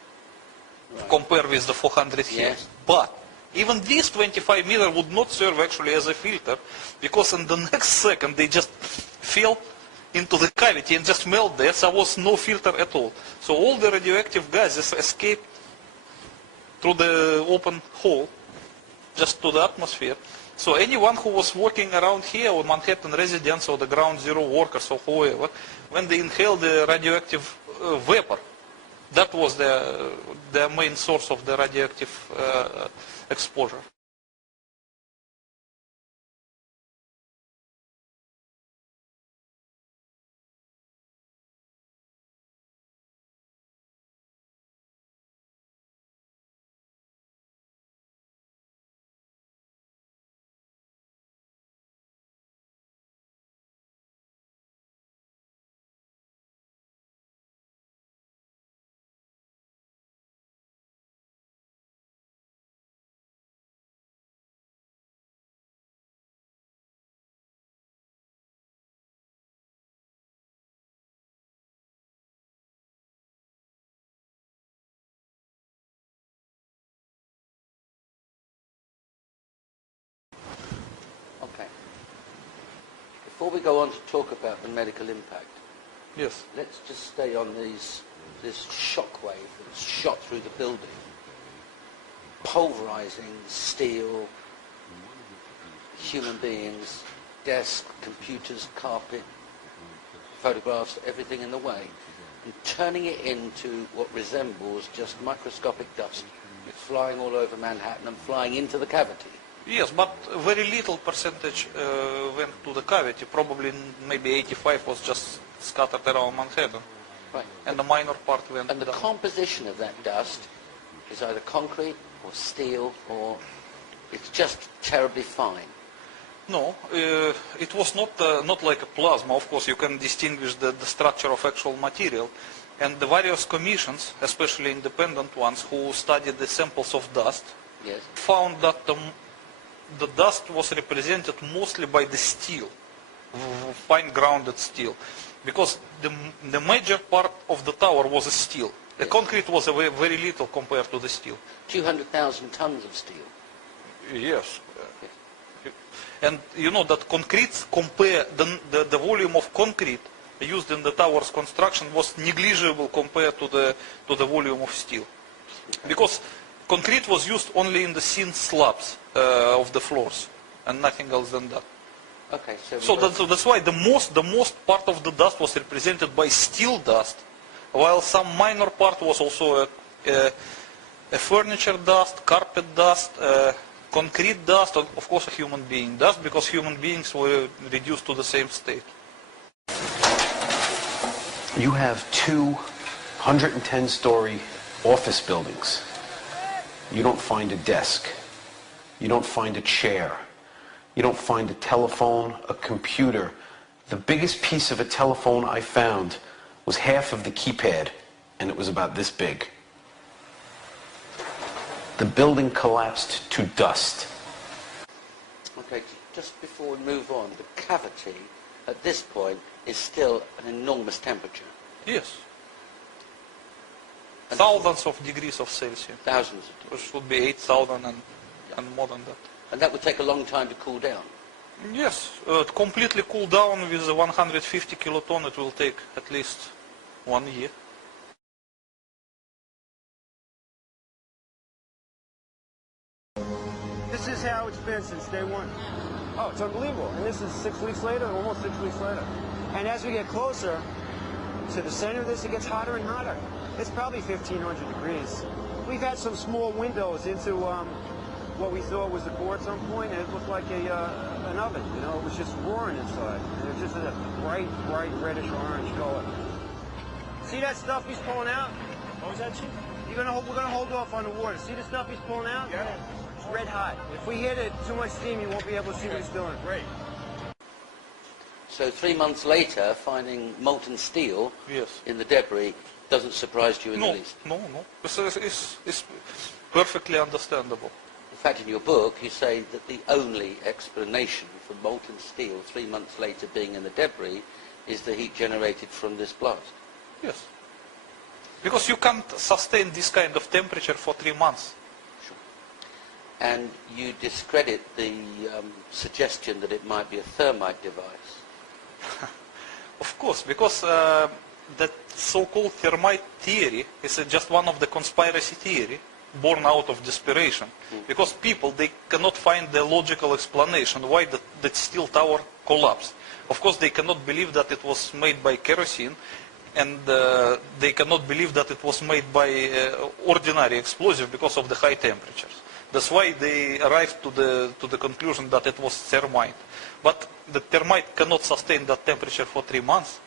compared with the 400 here. Yes. But even this 25 meter would not serve actually as a filter, because in the next second they just fell into the cavity and just melt there, so there was no filter at all. So all the radioactive gases escaped through the open hole, just to the atmosphere. So anyone who was working around here, or Manhattan residents, or the ground zero workers, or whoever, when they inhaled the radioactive vapor, that was the main source of the radioactive exposure. Okay. Before we go on to talk about the medical impact, yes, let's just stay on this shockwave that's shot through the building, pulverizing steel, human beings, desks, computers, carpet, photographs, everything in the way, and turning it into what resembles just microscopic dust, flying all over Manhattan and flying into the cavity. Yes, but very little percentage went to the cavity. Probably maybe 85 was just scattered around Manhattan. Right. And the minor part went And the down. composition of that dust is either concrete or steel, or it's just terribly fine. No, it was not like a plasma. Of course, you can distinguish the structure of actual material. And the various commissions, especially independent ones, who studied the samples of dust, Yes. found that the dust was represented mostly by the steel, fine grounded steel. Because the major part of the tower was a steel. The concrete was very little compared to the steel. 200,000 tons of steel. Yes. And you know that concrete, compare the volume of concrete used in the tower's construction was negligible compared to the volume of steel. Because concrete was used only in the thin slabs of the floors and nothing else than that. Okay, So that's why the most part of the dust was represented by steel dust, while some minor part was also a furniture dust, carpet dust, concrete dust, and of course a human being dust, because human beings were reduced to the same state. You have 210-story office buildings. You don't find a desk. You don't find a chair. You don't find a telephone, a computer. The biggest piece of a telephone I found was half of the keypad, and it was about this big. The building collapsed to dust. Okay, just before we move on, the cavity at this point is still an enormous temperature. Yes. Thousands of degrees of Celsius. Thousands of degrees. Which would be 8,000 and more than that. And that would take a long time to cool down. Yes, to completely cool down with 150 kiloton, it will take at least 1 year. This is how it's been since day one. Oh, it's unbelievable. And this is 6 weeks later, almost 6 weeks later. And as we get closer to the center of this, it gets hotter and hotter. It's probably 1,500 degrees. We've had some small windows into what we thought was the core at some point, and it looked like an oven. You know, it was just roaring inside. And it was just a bright, bright reddish orange color. See that stuff he's pulling out? What was that, Chief? We're gonna hold off on the water. See the stuff he's pulling out? Yeah. It's red hot. If we hit it too much steam, you won't be able to see what he's doing. Great. So 3 months later, finding molten steel in the debris doesn't surprise you in the least. No. It's perfectly understandable. In fact, in your book, you say that the only explanation for molten steel 3 months later being in the debris is the heat generated from this blast. Yes. Because you can't sustain this kind of temperature for 3 months. Sure. And you discredit the suggestion that it might be a thermite device. Of course, because that so-called thermite theory is just one of the conspiracy theory born out of desperation. Because people, they cannot find the logical explanation why that steel tower collapsed. Of course, they cannot believe that it was made by kerosene, and they cannot believe that it was made by ordinary explosive because of the high temperatures. That's why they arrived to the conclusion that it was thermite. But the thermite cannot sustain that temperature for 3 months.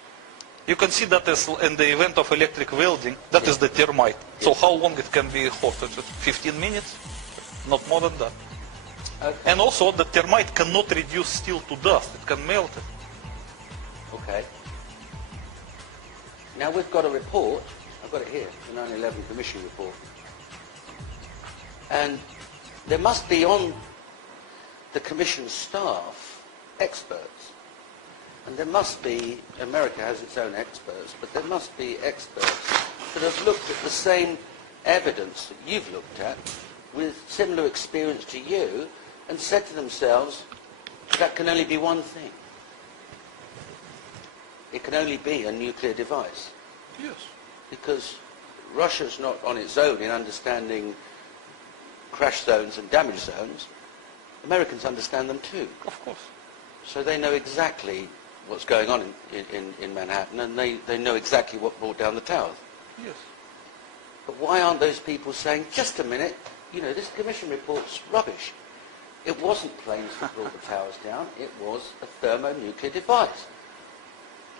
You can see that as in the event of electric welding, that is the thermite. So how long it can be hot? 15 minutes? Not more than that. Okay. And also the thermite cannot reduce steel to dust. It can melt it. Okay. Now we've got a report. I've got it here, the 9/11 Commission report. And there must be on the Commission staff experts. And there must be, America has its own experts, but there must be experts that have looked at the same evidence that you've looked at with similar experience to you and said to themselves, that can only be one thing. It can only be a nuclear device. Yes. Because Russia's not on its own in understanding crash zones and damage zones. Americans understand them too. Of course. So they know exactly what's going on in Manhattan, and they know exactly what brought down the towers. Yes. But why aren't those people saying, just a minute, you know, this Commission report's rubbish. It wasn't planes that brought the towers down, it was a thermonuclear device.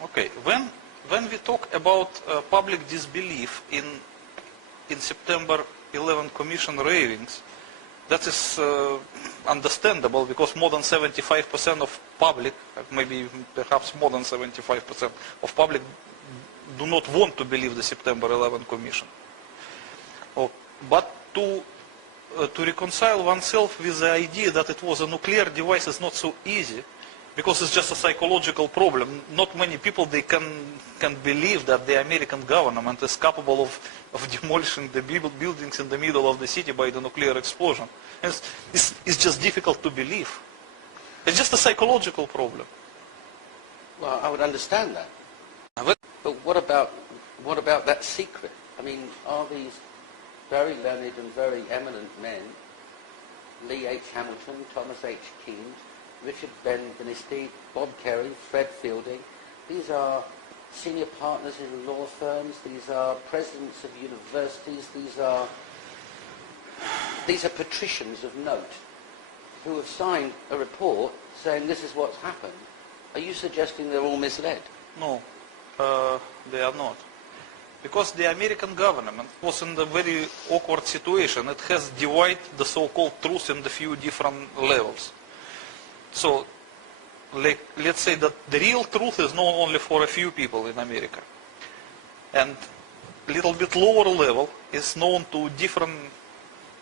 Okay, when we talk about public disbelief in September 11 Commission ravings, that is understandable because more than 75% of public, maybe perhaps more than 75% of public do not want to believe the September 11 Commission. But to reconcile oneself with the idea that it was a nuclear device is not so easy, because it's just a psychological problem. Not many people they can believe that the American government is capable of demolishing the buildings in the middle of the city by the nuclear explosion. It's just difficult to believe. It's just a psychological problem. Well, I would understand that. But what about that secret? I mean, are these very learned and very eminent men, Lee H. Hamilton, Thomas H. Keynes, Richard Ben-Benesti, Bob Kerry, Fred Fielding, these are senior partners in law firms, these are presidents of universities, these are patricians of note who have signed a report saying this is what's happened. Are you suggesting they're all misled? No, they are not. Because the American government was in a very awkward situation. It has divided the so-called truth in the few different levels. So, let's say that the real truth is known only for a few people in America. And a little bit lower level is known to different,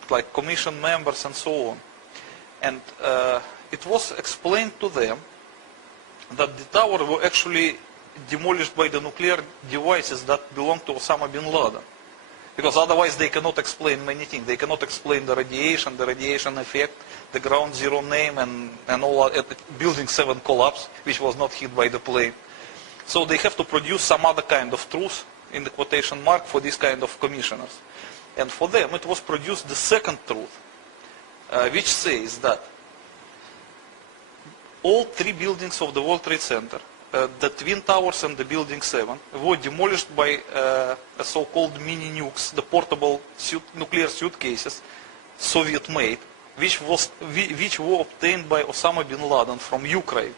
like, commission members and so on. And it was explained to them that the tower were actually demolished by the nuclear devices that belong to Osama bin Laden. Because otherwise they cannot explain many things. They cannot explain the radiation effect, the ground zero name, and all building 7 collapse, which was not hit by the plane. So they have to produce some other kind of truth, in the quotation mark, for this kind of commissioners. And for them it was produced the second truth, which says that all 3 buildings of the World Trade Center, the Twin Towers and the Building 7, were demolished by so-called mini nukes, the portable nuclear suitcases, Soviet-made, which were obtained by Osama bin Laden from Ukraine.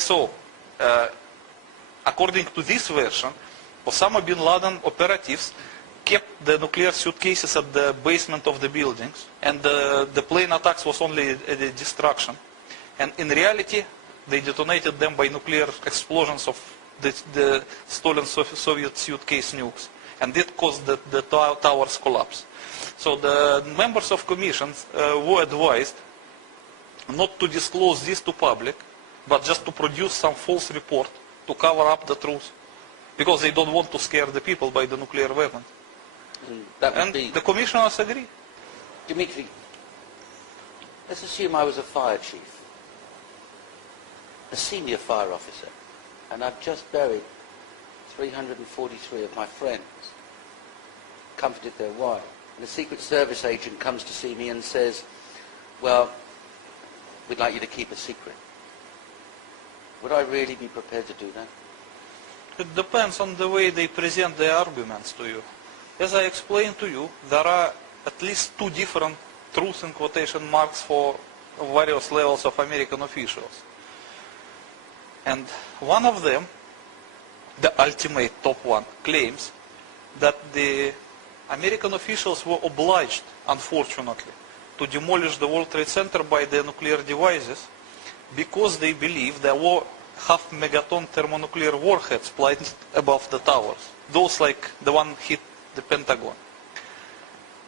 So, according to this version, Osama bin Laden operatives kept the nuclear suitcases at the basement of the buildings, and the plane attacks was only a distraction. And in reality, they detonated them by nuclear explosions of the stolen Soviet suitcase nukes, and it caused the towers collapse. So the members of commissions were advised not to disclose this to public, but just to produce some false report to cover up the truth, because they don't want to scare the people by the nuclear weapon. And the commissioners agree. Dimitri, let's assume I was a fire chief, a senior fire officer, and I've just buried 343 of my friends, comforted their wives, and a Secret Service agent comes to see me and says, well, we'd like you to keep a secret. Would I really be prepared to do that? It depends on the way they present their arguments to you. As I explained to you, there are at least two different truth in quotation marks for various levels of American officials. And one of them, the ultimate top one, claims that the American officials were obliged, unfortunately, to demolish the World Trade Center by the nuclear devices because they believe there were half-megaton thermonuclear warheads planted above the towers. Those like the one hit the Pentagon.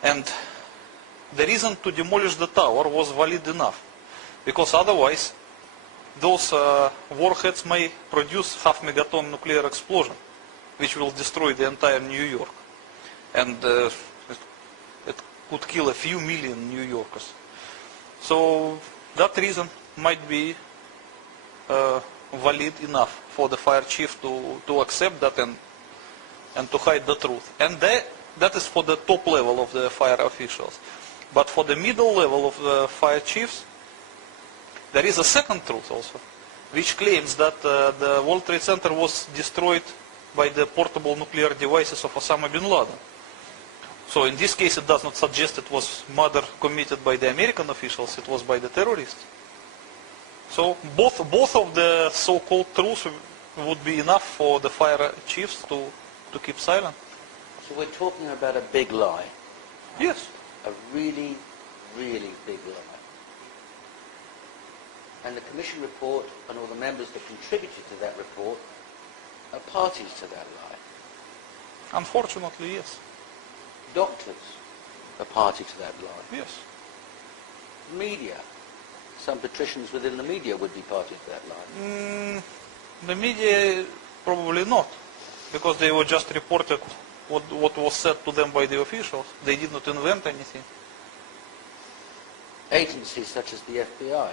And the reason to demolish the tower was valid enough, because otherwise those warheads may produce half-megaton nuclear explosion, which will destroy the entire New York. And it could kill a few million New Yorkers. So that reason might be valid enough for the fire chief to accept that and to hide the truth. And that is for the top level of the fire officials. But for the middle level of the fire chiefs, there is a second truth also, which claims that the World Trade Center was destroyed by the portable nuclear devices of Osama bin Laden. So in this case, it does not suggest it was murder committed by the American officials, it was by the terrorists. So both of the so-called truths would be enough for the fire chiefs to keep silent. So we're talking about a big lie. Yes. A really, really big lie. And the Commission report and all the members that contributed to that report are parties to that lie. Unfortunately, yes. Doctors are party to that lie. Yes. Media. Some patricians within the media would be party to that lie. The media probably not, because they were just reported what was said to them by the officials. They did not invent anything. Agencies such as the FBI,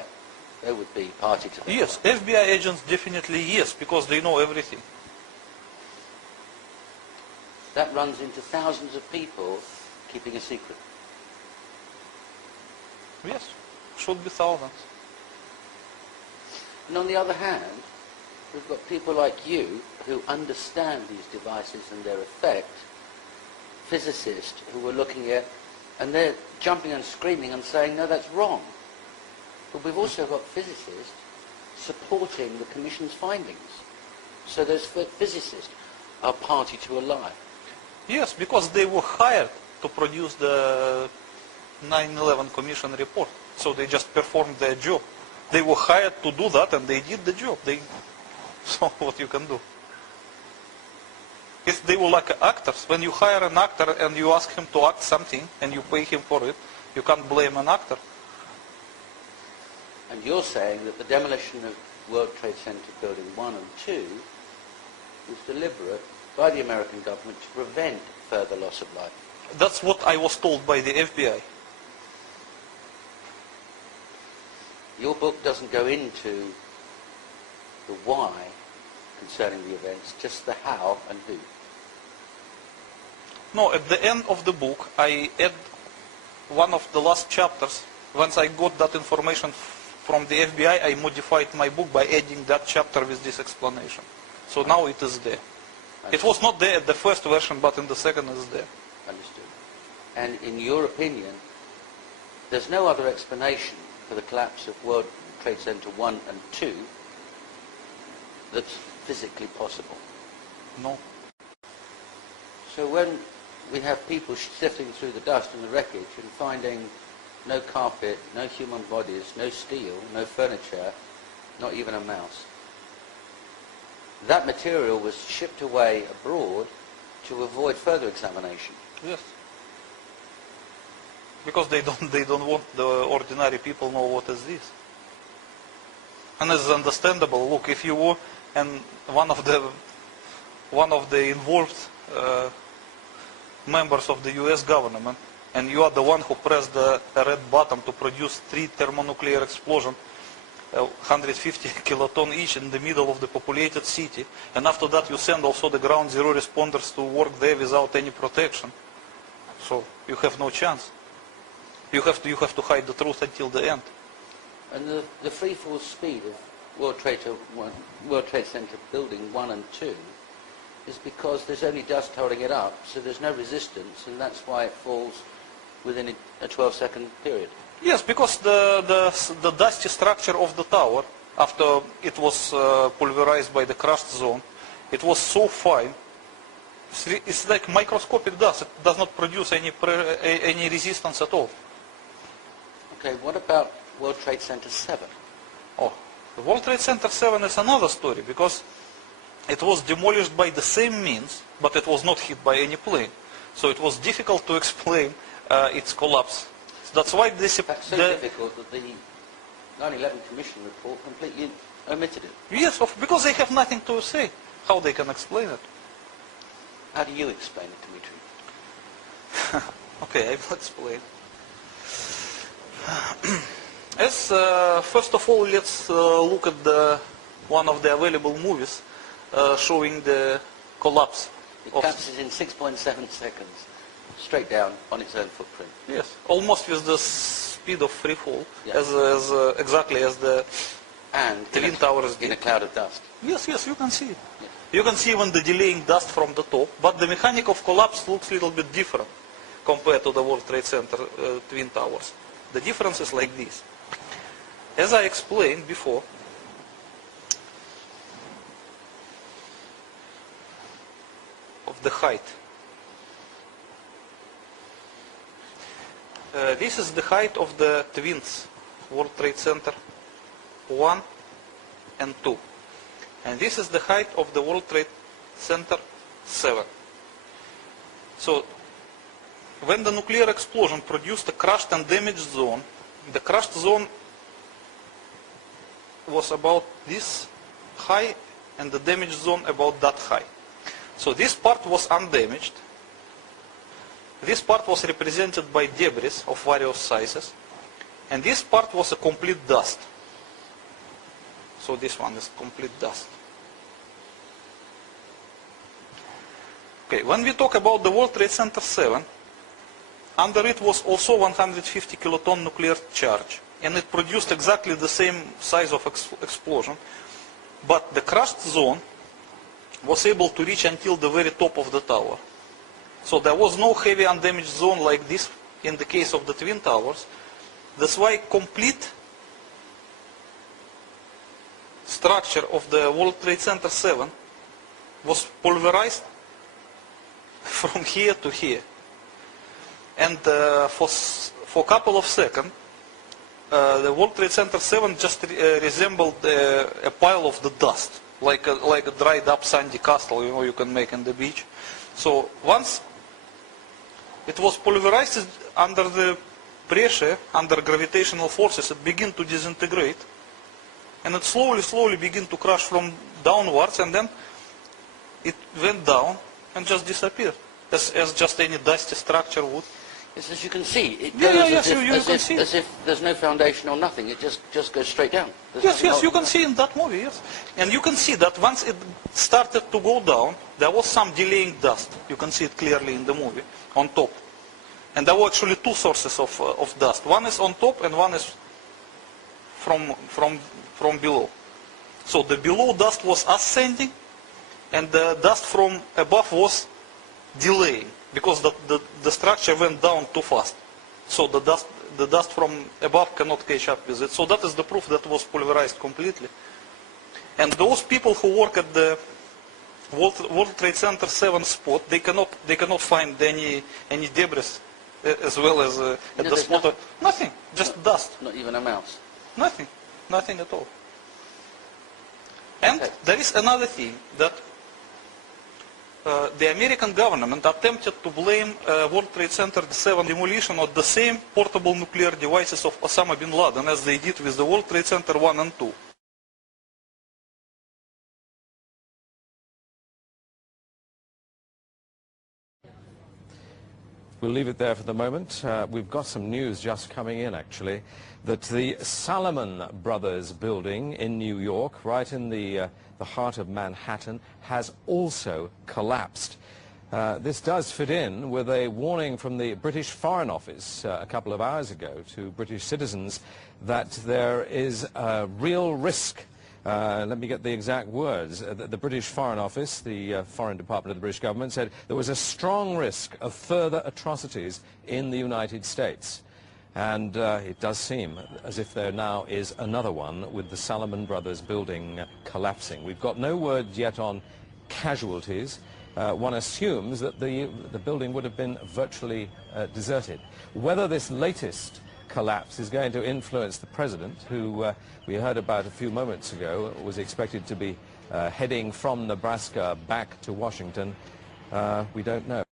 they would be party to that Yes, lie. FBI agents definitely yes, because they know everything. That runs into thousands of people keeping a secret. Yes, should be thousands. And on the other hand, we've got people like you who understand these devices and their effect, physicists who are looking at, and they're jumping and screaming and saying, no, that's wrong. But we've also got physicists supporting the Commission's findings. So those physicists are party to a lie. Yes, because they were hired to produce the 9/11 Commission report. So they just performed their job. They were hired to do that, and they did the job. So what you can do? If they were like actors, when you hire an actor and you ask him to act something and you pay him for it, you can't blame an actor. And you're saying that the demolition of World Trade Center Building 1 and 2 was deliberate by the American government to prevent further loss of life. That's what I was told by the FBI. Your book doesn't go into the why concerning the events, just the how and who. No, at the end of the book, I add one of the last chapters. Once I got that information from the FBI, I modified my book by adding that chapter with this explanation. So now it is there. It was not there at the first version, but in the second it's there. Understood. And in your opinion, there's no other explanation for the collapse of World Trade Center 1 and 2 that's physically possible? No. So when we have people sifting through the dust and the wreckage and finding no carpet, no human bodies, no steel, no furniture, not even a mouse, that material was shipped away abroad to avoid further examination. Yes. Because they don't want the ordinary people know what is this. And it's understandable. Look, if you were and one of the involved members of the US government, and you are the one who pressed the red button to produce 3 thermonuclear explosions, 150 kiloton each in the middle of the populated city, and after that you send also the ground zero responders to work there without any protection. So you have no chance. You have to hide the truth until the end. And the free fall speed of World Trade Center building 1 and 2 is because there's only dust holding it up, so there's no resistance, and that's why it falls within a 12-second period. Yes, because the dusty structure of the tower, after it was pulverized by the crushed zone, it was so fine. It's like microscopic dust. It does not produce any resistance at all. Okay, what about World Trade Center 7? Oh, the World Trade Center 7 is another story, because it was demolished by the same means, but it was not hit by any plane. So it was difficult to explain its collapse. That's why That's so difficult that the 9/11 Commission report completely omitted it. Yes, because they have nothing to say. How they can explain it? How do you explain it, Dimitri? Okay, I will explain. First of all, let's look at one of the available movies showing the collapse. It collapses in 6.7 seconds, straight down on its own footprint. Yes, almost with the speed of free fall, Yeah. exactly as the Twin Towers did. In a cloud of dust. Yes, you can see. Yeah. You can see even the delaying dust from the top, but the mechanic of collapse looks a little bit different compared to the World Trade Center Twin Towers. The difference is like this. As I explained before, of the height. This is the height of the twins, World Trade Center 1 and 2. And this is the height of the World Trade Center 7. So, when the nuclear explosion produced a crushed and damaged zone, the crushed zone was about this high and the damaged zone about that high. So this part was undamaged. This part was represented by debris of various sizes. And this part was a complete dust. So this one is complete dust. Okay, when we talk about the World Trade Center 7, under it was also 150 kiloton nuclear charge. And it produced exactly the same size of explosion. But the crushed zone was able to reach until the very top of the tower. So there was no heavy undamaged zone like this in the case of the Twin Towers. That's why complete structure of the World Trade Center 7 was pulverized from here to here. And for a couple of seconds, the World Trade Center 7 just resembled a pile of the dust, like a dried up sandy castle, you can make on the beach. So once it was pulverized under the pressure, under gravitational forces, it began to disintegrate. And it slowly began to crash from downwards, and then it went down and just disappeared, as just any dusty structure would. Yes, as you can see, it goes as if there's no foundation or nothing. It just goes straight down. Yes, you can see in that movie, yes. And you can see that once it started to go down, there was some delaying dust. You can see it clearly in the movie, on top. And there were actually two sources of dust. One is on top and one is from below. So the below dust was ascending and the dust from above was delaying, because the structure went down too fast. So the dust from above cannot catch up with it. So that is the proof that it was pulverized completely. And those people who work at the World Trade Center 7 spot, they cannot find any debris as well as at the spot. Nothing, just dust. Not even a mouse. Nothing at all. And there is another thing that the American government attempted to blame World Trade Center 7 demolition on the same portable nuclear devices of Osama bin Laden as they did with the World Trade Center 1 and 2. We'll leave it there for the moment. We've got some news just coming in, actually, that the Salomon Brothers building in New York, right in the heart of Manhattan, has also collapsed. This does fit in with a warning from the British Foreign Office a couple of hours ago to British citizens that there is a real risk. Let me get the exact words. The British Foreign Office, the Foreign Department of the British government, said there was a strong risk of further atrocities in the United States. And it does seem as if there now is another one with the Salomon Brothers building collapsing. We've got no word yet on casualties. One assumes that the building would have been virtually deserted. Whether this latest collapse is going to influence the president, who we heard about a few moments ago, was expected to be heading from Nebraska back to Washington, we don't know.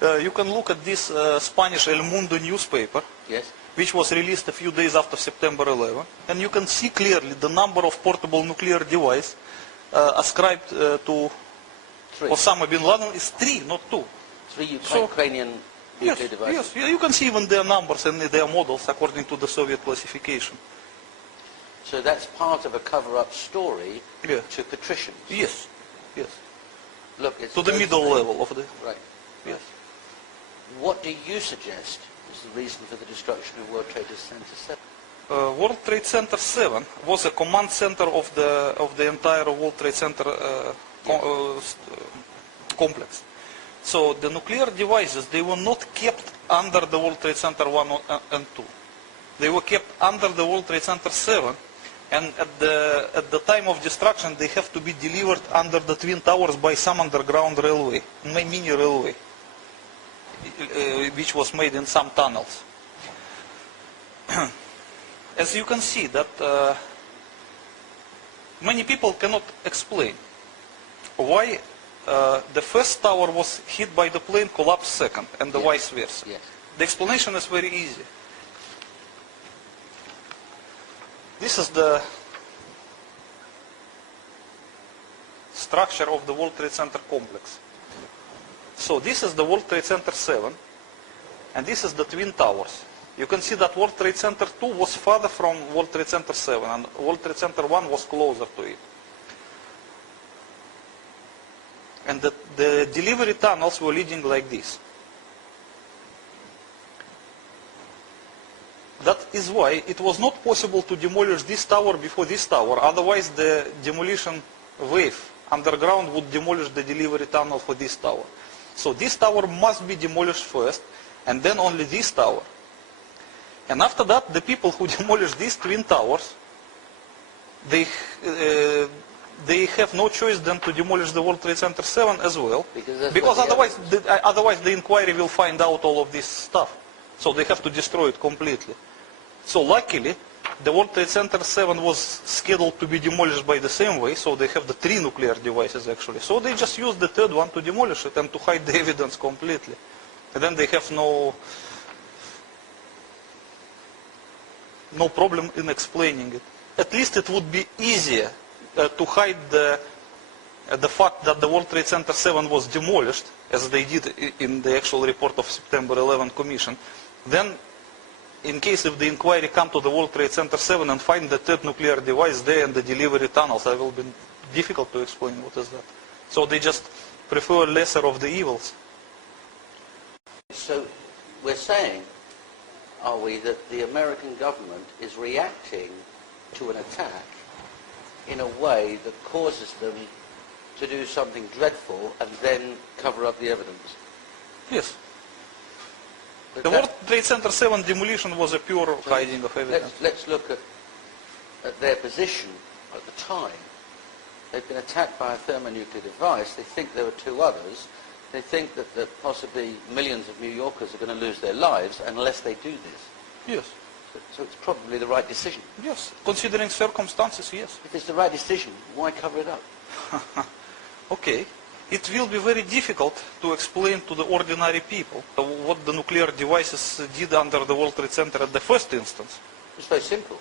You can look at this Spanish El Mundo newspaper, yes, which was released a few days after September 11, and you can see clearly the number of portable nuclear devices ascribed to Osama bin Laden is 3, not 2. 3 Ukrainian nuclear devices. Yes, you can see even their numbers and their models according to the Soviet classification. So that's part of a cover-up story Yeah. to patricians. Yes. Look, it's To the middle level of the... Right. Yes. What do you suggest is the reason for the destruction of World Trade Center 7? World Trade Center 7 was a command center of the entire World Trade Center complex. So the nuclear devices, they were not kept under the World Trade Center 1 and 2. They were kept under the World Trade Center 7, and at the time of destruction they have to be delivered under the Twin Towers by some underground railway, mini railway, which was made in some tunnels. As you can see that many people cannot explain why the first tower was hit by the plane, collapsed second, and the vice versa. Yes. The explanation is very easy. This is the structure of the World Trade Center complex. So this is the World Trade Center 7, and this is the Twin Towers. You can see that World Trade Center 2 was farther from World Trade Center 7, and World Trade Center 1 was closer to it. And the delivery tunnels were leading like this. That is why it was not possible to demolish this tower before this tower, otherwise the demolition wave underground would demolish the delivery tunnel for this tower. So this tower must be demolished first, and then only this tower. And after that, the people who demolished these twin towers, they have no choice than to demolish the World Trade Center 7 as well, because otherwise the inquiry will find out all of this stuff. So they have to destroy it completely. So luckily, the World Trade Center 7 was scheduled to be demolished by the same way, so they have the 3 nuclear devices actually. So they just used the third one to demolish it and to hide the evidence completely. And then they have no problem in explaining it. At least it would be easier to hide the fact that the World Trade Center 7 was demolished, as they did in the actual report of September 11 Commission. Then, in case if the inquiry come to the World Trade Center 7 and find the third nuclear device there and the delivery tunnels, it will be difficult to explain what is that. So they just prefer lesser of the evils. So we're saying, are we, that the American government is reacting to an attack in a way that causes them to do something dreadful and then cover up the evidence? Yes. The World Trade Center 7 demolition was a pure hiding of evidence. Let's look at their position at the time. They've been attacked by a thermonuclear device. They think there were two others. They think that possibly millions of New Yorkers are going to lose their lives unless they do this. Yes. So it's probably the right decision. Yes. Considering circumstances, yes. If it's the right decision, why cover it up? Okay. It will be very difficult to explain to the ordinary people what the nuclear devices did under the World Trade Center at the first instance. It's very simple.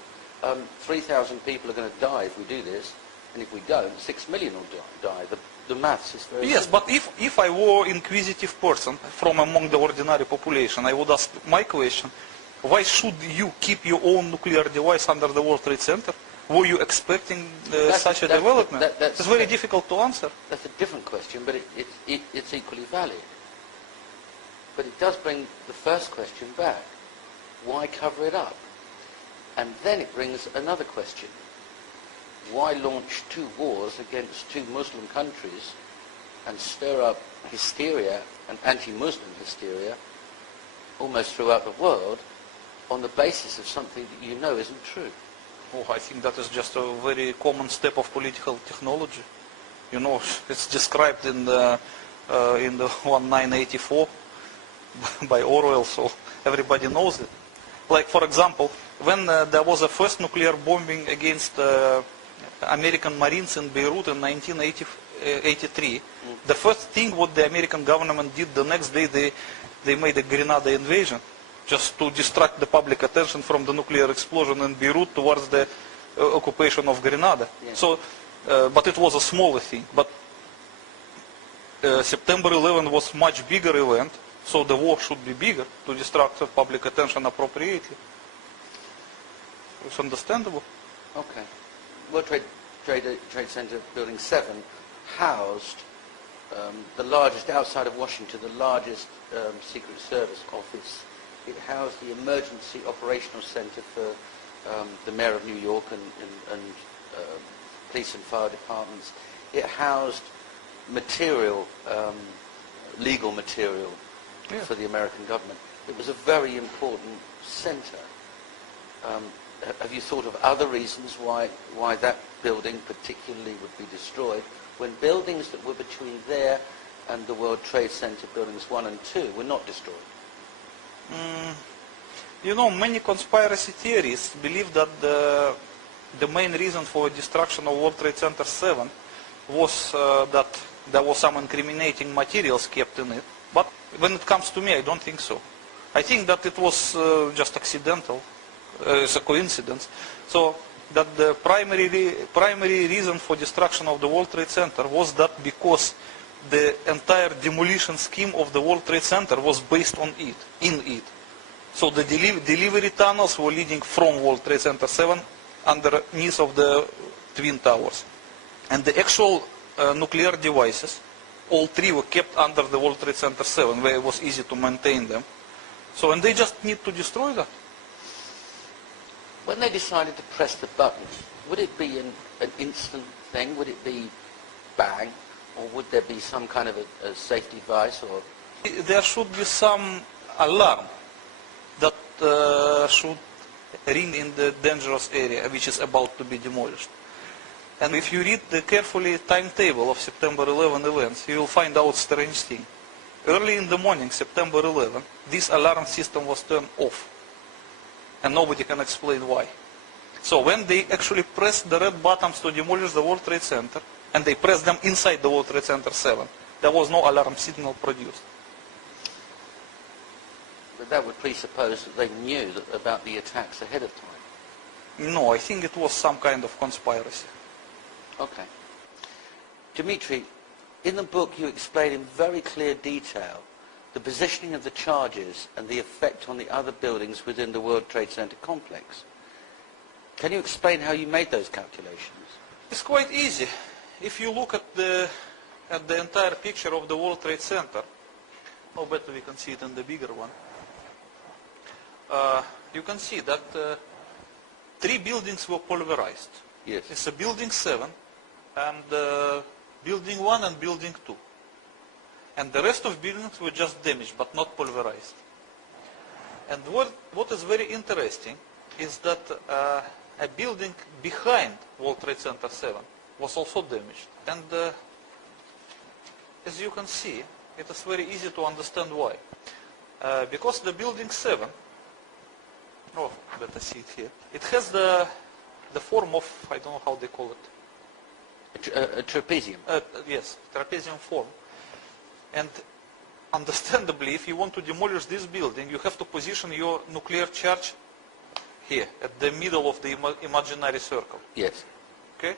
3,000 people are going to die if we do this, and if we don't, 6 million will die. The maths is very Yes, simple. but if I were an inquisitive person from among the ordinary population, I would ask my question, why should you keep your own nuclear device under the World Trade Center? Were you expecting such a development? It's very difficult to answer. That's a different question, but it's equally valid. But it does bring the first question back. Why cover it up? And then it brings another question. Why launch two wars against two Muslim countries and stir up hysteria and anti-Muslim hysteria almost throughout the world on the basis of something that you know isn't true? Oh, I think that is just a very common step of political technology. You know, it's described in the 1984 by Orwell, so everybody knows it. Like, for example, when there was a first nuclear bombing against American Marines in Beirut in 1983, the first thing what the American government did the next day, they made a Grenada invasion, just to distract the public attention from the nuclear explosion in Beirut towards the occupation of Grenada. Yeah. So, but it was a smaller thing. But September 11 was much bigger event, so the war should be bigger to distract the public attention appropriately. It's understandable. Okay. World Trade Center Building 7 housed the largest, outside of Washington, the largest Secret Service office. It housed the Emergency Operational Center for the Mayor of New York and police and fire departments. It housed material, legal material for the American government. It was a very important center. Have you thought of other reasons why that building particularly would be destroyed when buildings that were between there and the World Trade Center buildings 1 and 2 were not destroyed? You know, many conspiracy theories believe that the main reason for destruction of World Trade Center 7 was that there was some incriminating materials kept in it. But when it comes to me, I don't think so. I think that it was just accidental. It's a coincidence. So that the primary reason for destruction of the World Trade Center was that because the entire demolition scheme of the World Trade Center was based on it, in it. So the delivery tunnels were leading from World Trade Center 7 underneath of the Twin Towers. And the actual nuclear devices, all three were kept under the World Trade Center 7, where it was easy to maintain them. So, and they just need to destroy that. When they decided to press the button, would it be an instant thing? Would it be bang? Or would there be some kind of a safety device? Or there should be some alarm that should ring in the dangerous area which is about to be demolished. And if you read the carefully timetable of September 11 events, you will find out strange thing. Early in the morning, September 11, this alarm system was turned off. And nobody can explain why. So when they actually pressed the red buttons to demolish the World Trade Center, and they pressed them inside the World Trade Center 7, there was no alarm signal produced. But that would presuppose that they knew about the attacks ahead of time. No, I think it was some kind of conspiracy. Okay. Dimitri, in the book you explain in very clear detail the positioning of the charges and the effect on the other buildings within the World Trade Center complex. Can you explain how you made those calculations? It's quite easy. If you look at the entire picture of the World Trade Center, oh, better we can see it in the bigger one. You can see that three buildings were pulverized. Yes. It's a building 7 and building 1 and building 2. And the rest of buildings were just damaged, but not pulverized. And what is very interesting is that a building behind World Trade Center 7 was also damaged. And as you can see, it is very easy to understand why. Because the building 7, oh, better see it here, it has the form of, I don't know how they call it. A trapezium. Yes, trapezium form. And understandably, if you want to demolish this building, you have to position your nuclear charge here, at the middle of the imaginary circle. Yes. Okay?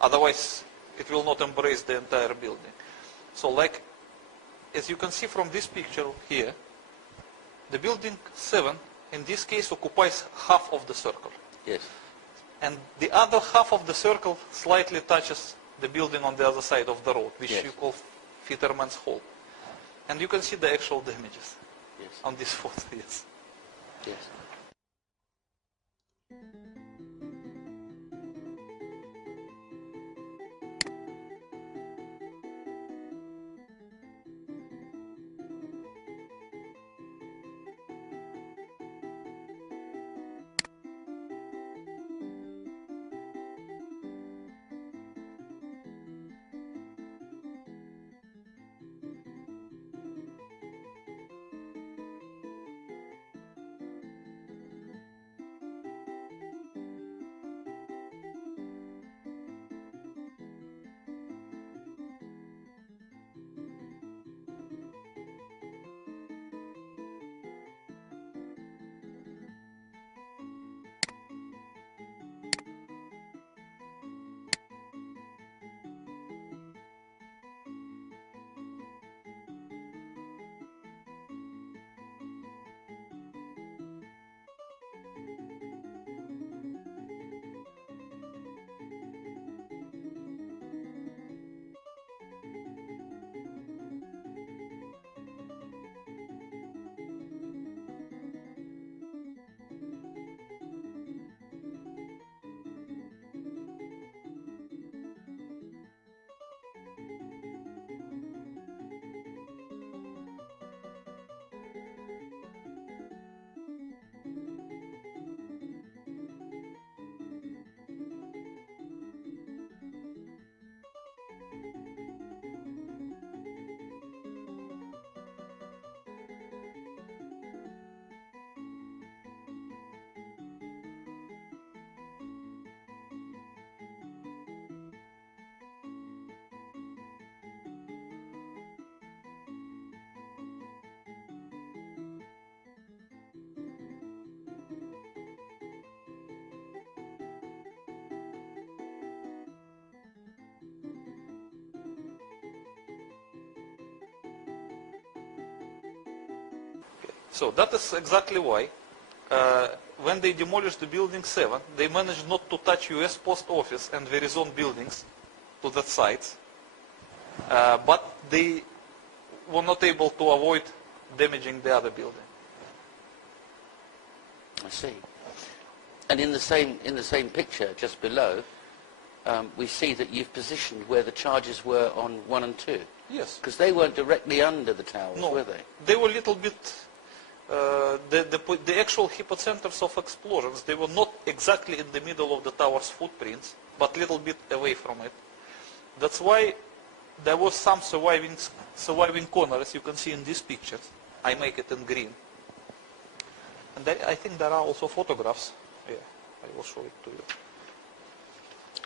Otherwise, it will not embrace the entire building. So, like, as you can see from this picture here, the building 7, in this case, occupies half of the circle. Yes. And the other half of the circle slightly touches the building on the other side of the road, which you call Fitterman's Hole. And you can see the actual damages on this photo, yes. Yes. So that is exactly why when they demolished the building 7, they managed not to touch US Post Office and Verizon buildings to that site, but they were not able to avoid damaging the other building. I see. And in the same picture just below, we see that you've positioned where the charges were on 1 and 2. Yes. Because they weren't directly under the towers, No, were they? They were a little bit, the actual hypocenters of explosions, they were not exactly in the middle of the tower's footprints, but a little bit away from it. That's why there was some surviving corner, as you can see in these pictures. I make it in green. And I think there are also photographs. Yeah, I will show it to you.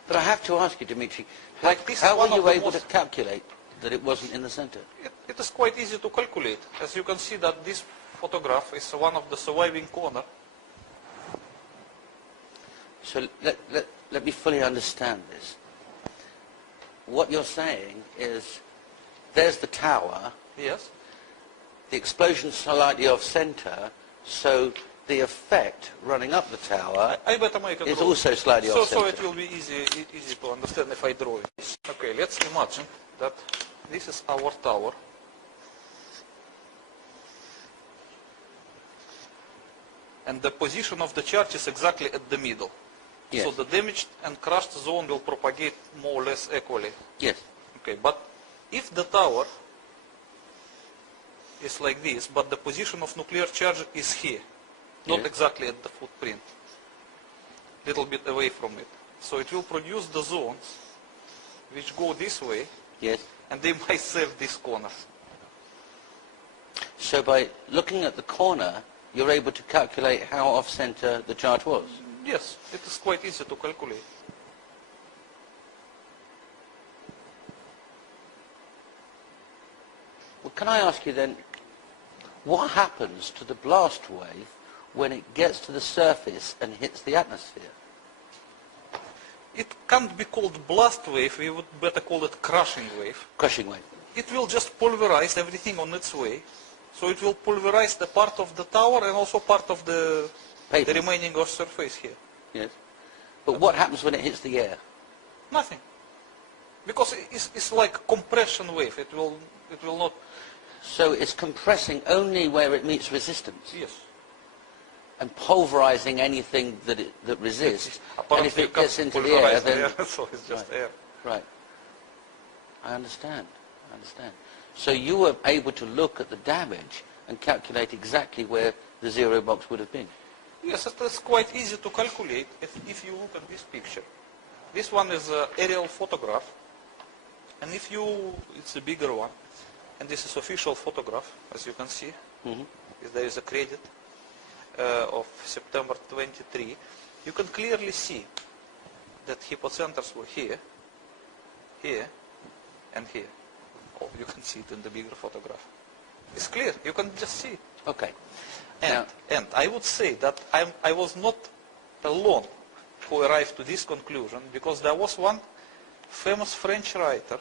But I have to ask you, Dimitri, Like this how is one were of you the able to most- calculate that it wasn't in the center? It is quite easy to calculate. As you can see that this photograph is one of the surviving corner. So let me fully understand this. What you're saying is, there's the tower. Yes. The explosion's slightly off center, so the effect running up the tower I better make a is drawing. also slightly off So center. it will be easy to understand if I draw it. Okay, let's imagine that this is our tower. And the position of the charge is exactly at the middle. Yes. So the damaged and crushed zone will propagate more or less equally. Yes. Okay, but if the tower is like this, but the position of nuclear charge is here, not Yes. exactly at the footprint, little bit away from it. So it will produce the zones which go this way, Yes. and they might save this corner. So by looking at the corner, you're able to calculate how off-center the charge was? Yes, it is quite easy to calculate. Well, can I ask you then, what happens to the blast wave when it gets to the surface and hits the atmosphere? It can't be called blast wave, we would better call it crushing wave. Crushing wave. It will just pulverize everything on its way. So it will pulverize the part of the tower and also part of the remaining Earth surface here. Yes. But what happens when it hits the air? Nothing. Because it's like compression wave. It will not. So it's compressing only where it meets resistance? Yes. And pulverizing anything that resists. And if Apparently it gets into the air, then... so it's just air. Right. I understand. So you were able to look at the damage and calculate exactly where the zero box would have been? Yes, it is quite easy to calculate if you look at this picture. This one is an aerial photograph. And it's a bigger one. And this is official photograph, as you can see. There is a credit of September 23. You can clearly see that hypocenters were here, here, and here. Oh, you can see it in the bigger photograph. It's clear. You can just see it. Okay. And I would say that I was not alone who arrived to this conclusion, because there was one famous French writer.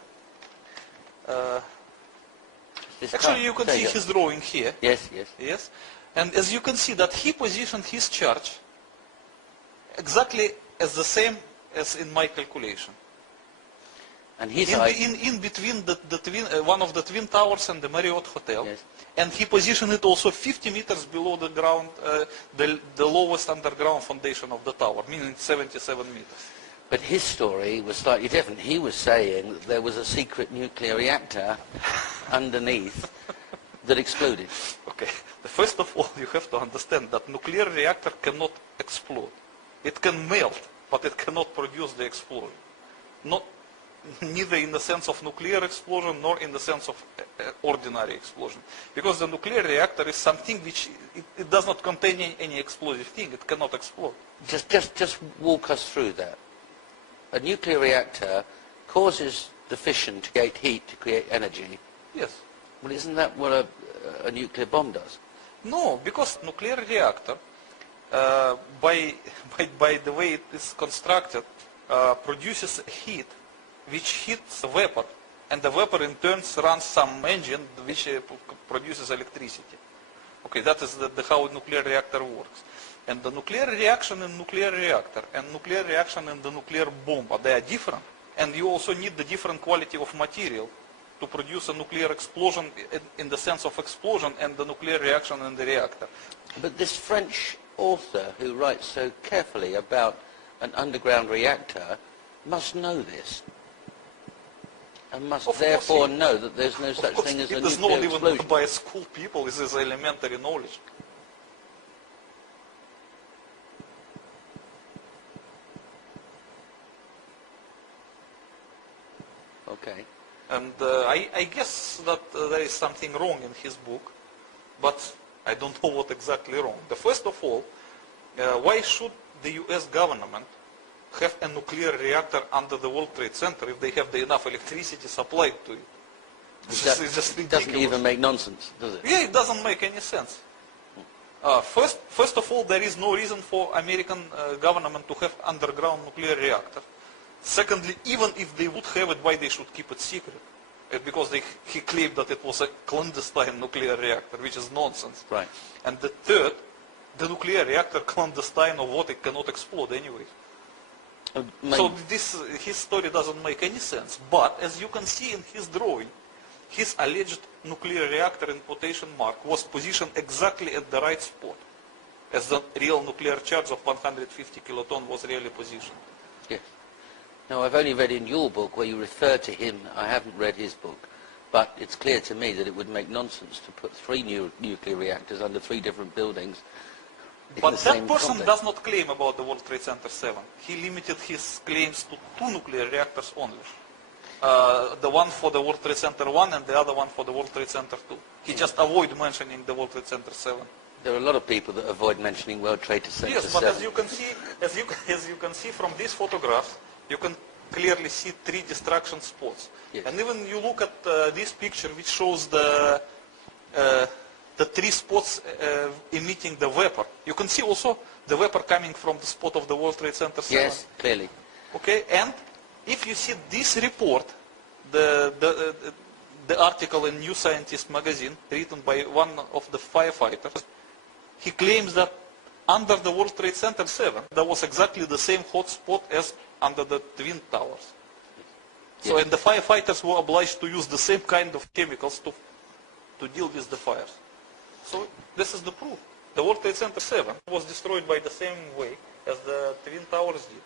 Actually, you can see his drawing here. Yes. Yes. And as you can see that he positioned his charge exactly as the same as in my calculation. And in between one of the Twin Towers and the Marriott Hotel. Yes. And he positioned it also 50 meters below the ground, the lowest underground foundation of the tower, meaning 77 meters. But his story was slightly different. He was saying that there was a secret nuclear reactor underneath that exploded. Okay. First of all, you have to understand that nuclear reactor cannot explode. It can melt, but it cannot produce the explosion. Neither in the sense of nuclear explosion nor in the sense of ordinary explosion. Because the nuclear reactor is something which it does not contain any explosive thing. It cannot explode. Just walk us through that. A nuclear reactor causes the fission to create heat, to create energy. Yes. Well, isn't that what a nuclear bomb does? No, because nuclear reactor, by the way it is constructed, produces heat which heats the vapor, and the vapor in turn runs some engine which produces electricity. Okay, that is how a nuclear reactor works. And the nuclear reaction in nuclear reactor and nuclear reaction in the nuclear bomb, they are different. And you also need the different quality of material to produce a nuclear explosion in the sense of explosion and the nuclear reaction in the reactor. But this French author who writes so carefully about an underground reactor must know this. And must therefore know that there's no such thing as a nuclear explosion. It is not even by school people, this is elementary knowledge. Okay. And I guess that there is something wrong in his book, but I don't know what exactly wrong. First of all, why should the US government have a nuclear reactor under the World Trade Center if they have enough electricity supplied to it? It's just ridiculous. It doesn't even make nonsense, does it? Yeah, it doesn't make any sense. First of all, there is no reason for American government to have underground nuclear reactor. Secondly, even if they would have it, why they should keep it secret? Because he claimed that it was a clandestine nuclear reactor, which is nonsense. Right. And the third, the nuclear reactor clandestine or what, it cannot explode anyway. So his story doesn't make any sense. But as you can see in his drawing, his alleged nuclear reactor in quotation mark was positioned exactly at the right spot, as the real nuclear charge of 150 kiloton was really positioned. Yes. Now, I've only read in your book where you refer to him. I haven't read his book. But it's clear to me that it would make nonsense to put 3 nuclear reactors under 3 different buildings. But that person does not claim about the World Trade Center 7. He limited his claims to 2 nuclear reactors only. The one for the World Trade Center 1 and the other one for the World Trade Center 2. He just avoided mentioning the World Trade Center 7. There are a lot of people that avoid mentioning World Trade Center 7. Yes, but as you can see from these photographs, you can clearly see 3 destruction spots. Yes. And even you look at this picture, which shows the 3 spots emitting the vapor. You can see also the vapor coming from the spot of the World Trade Center 7. Yes, clearly. Okay, and if you see this report, the article in New Scientist magazine, written by one of the firefighters, he claims that under the World Trade Center 7, there was exactly the same hot spot as under the Twin Towers. So, and the firefighters were obliged to use the same kind of chemicals to deal with the fires. So, this is the proof. The World Trade Center 7 was destroyed by the same way as the Twin Towers did.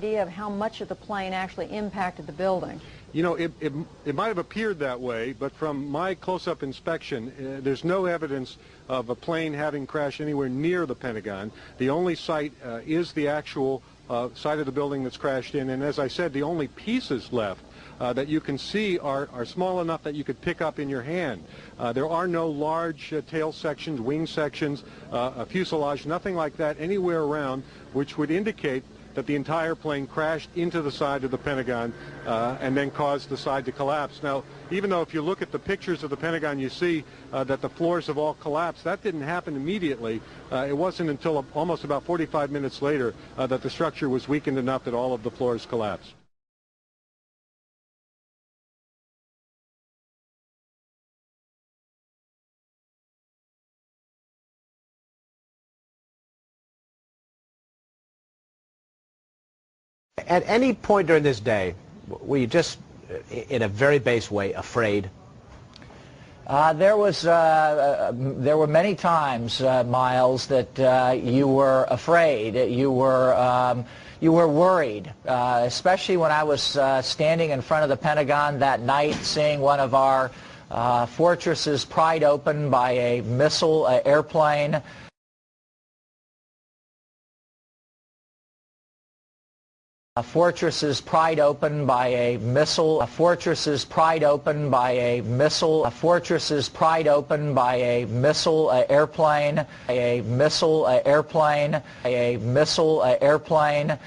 Idea of how much of the plane actually impacted the building? You know, it might have appeared that way, but from my close-up inspection, there's no evidence of a plane having crashed anywhere near the Pentagon. The only site is the actual site of the building that's crashed in, and as I said, the only pieces left that you can see are small enough that you could pick up in your hand. There are no large tail sections, wing sections, a fuselage, nothing like that anywhere around, which would indicate that the entire plane crashed into the side of the Pentagon and then caused the side to collapse. Now, even though if you look at the pictures of the Pentagon, you see that the floors have all collapsed, that didn't happen immediately. It wasn't until almost about 45 minutes later that the structure was weakened enough that all of the floors collapsed. At any point during this day, were you just, in a very base way, afraid? There were many times, Miles, that you were afraid. You were worried, especially when I was standing in front of the Pentagon that night, seeing one of our Fortresses pried open by a missile airplane. Fortresses pried open by a missile. Fortresses pried open by a missile. Fortresses pried open by a missile airplane. A missile airplane. A missile airplane.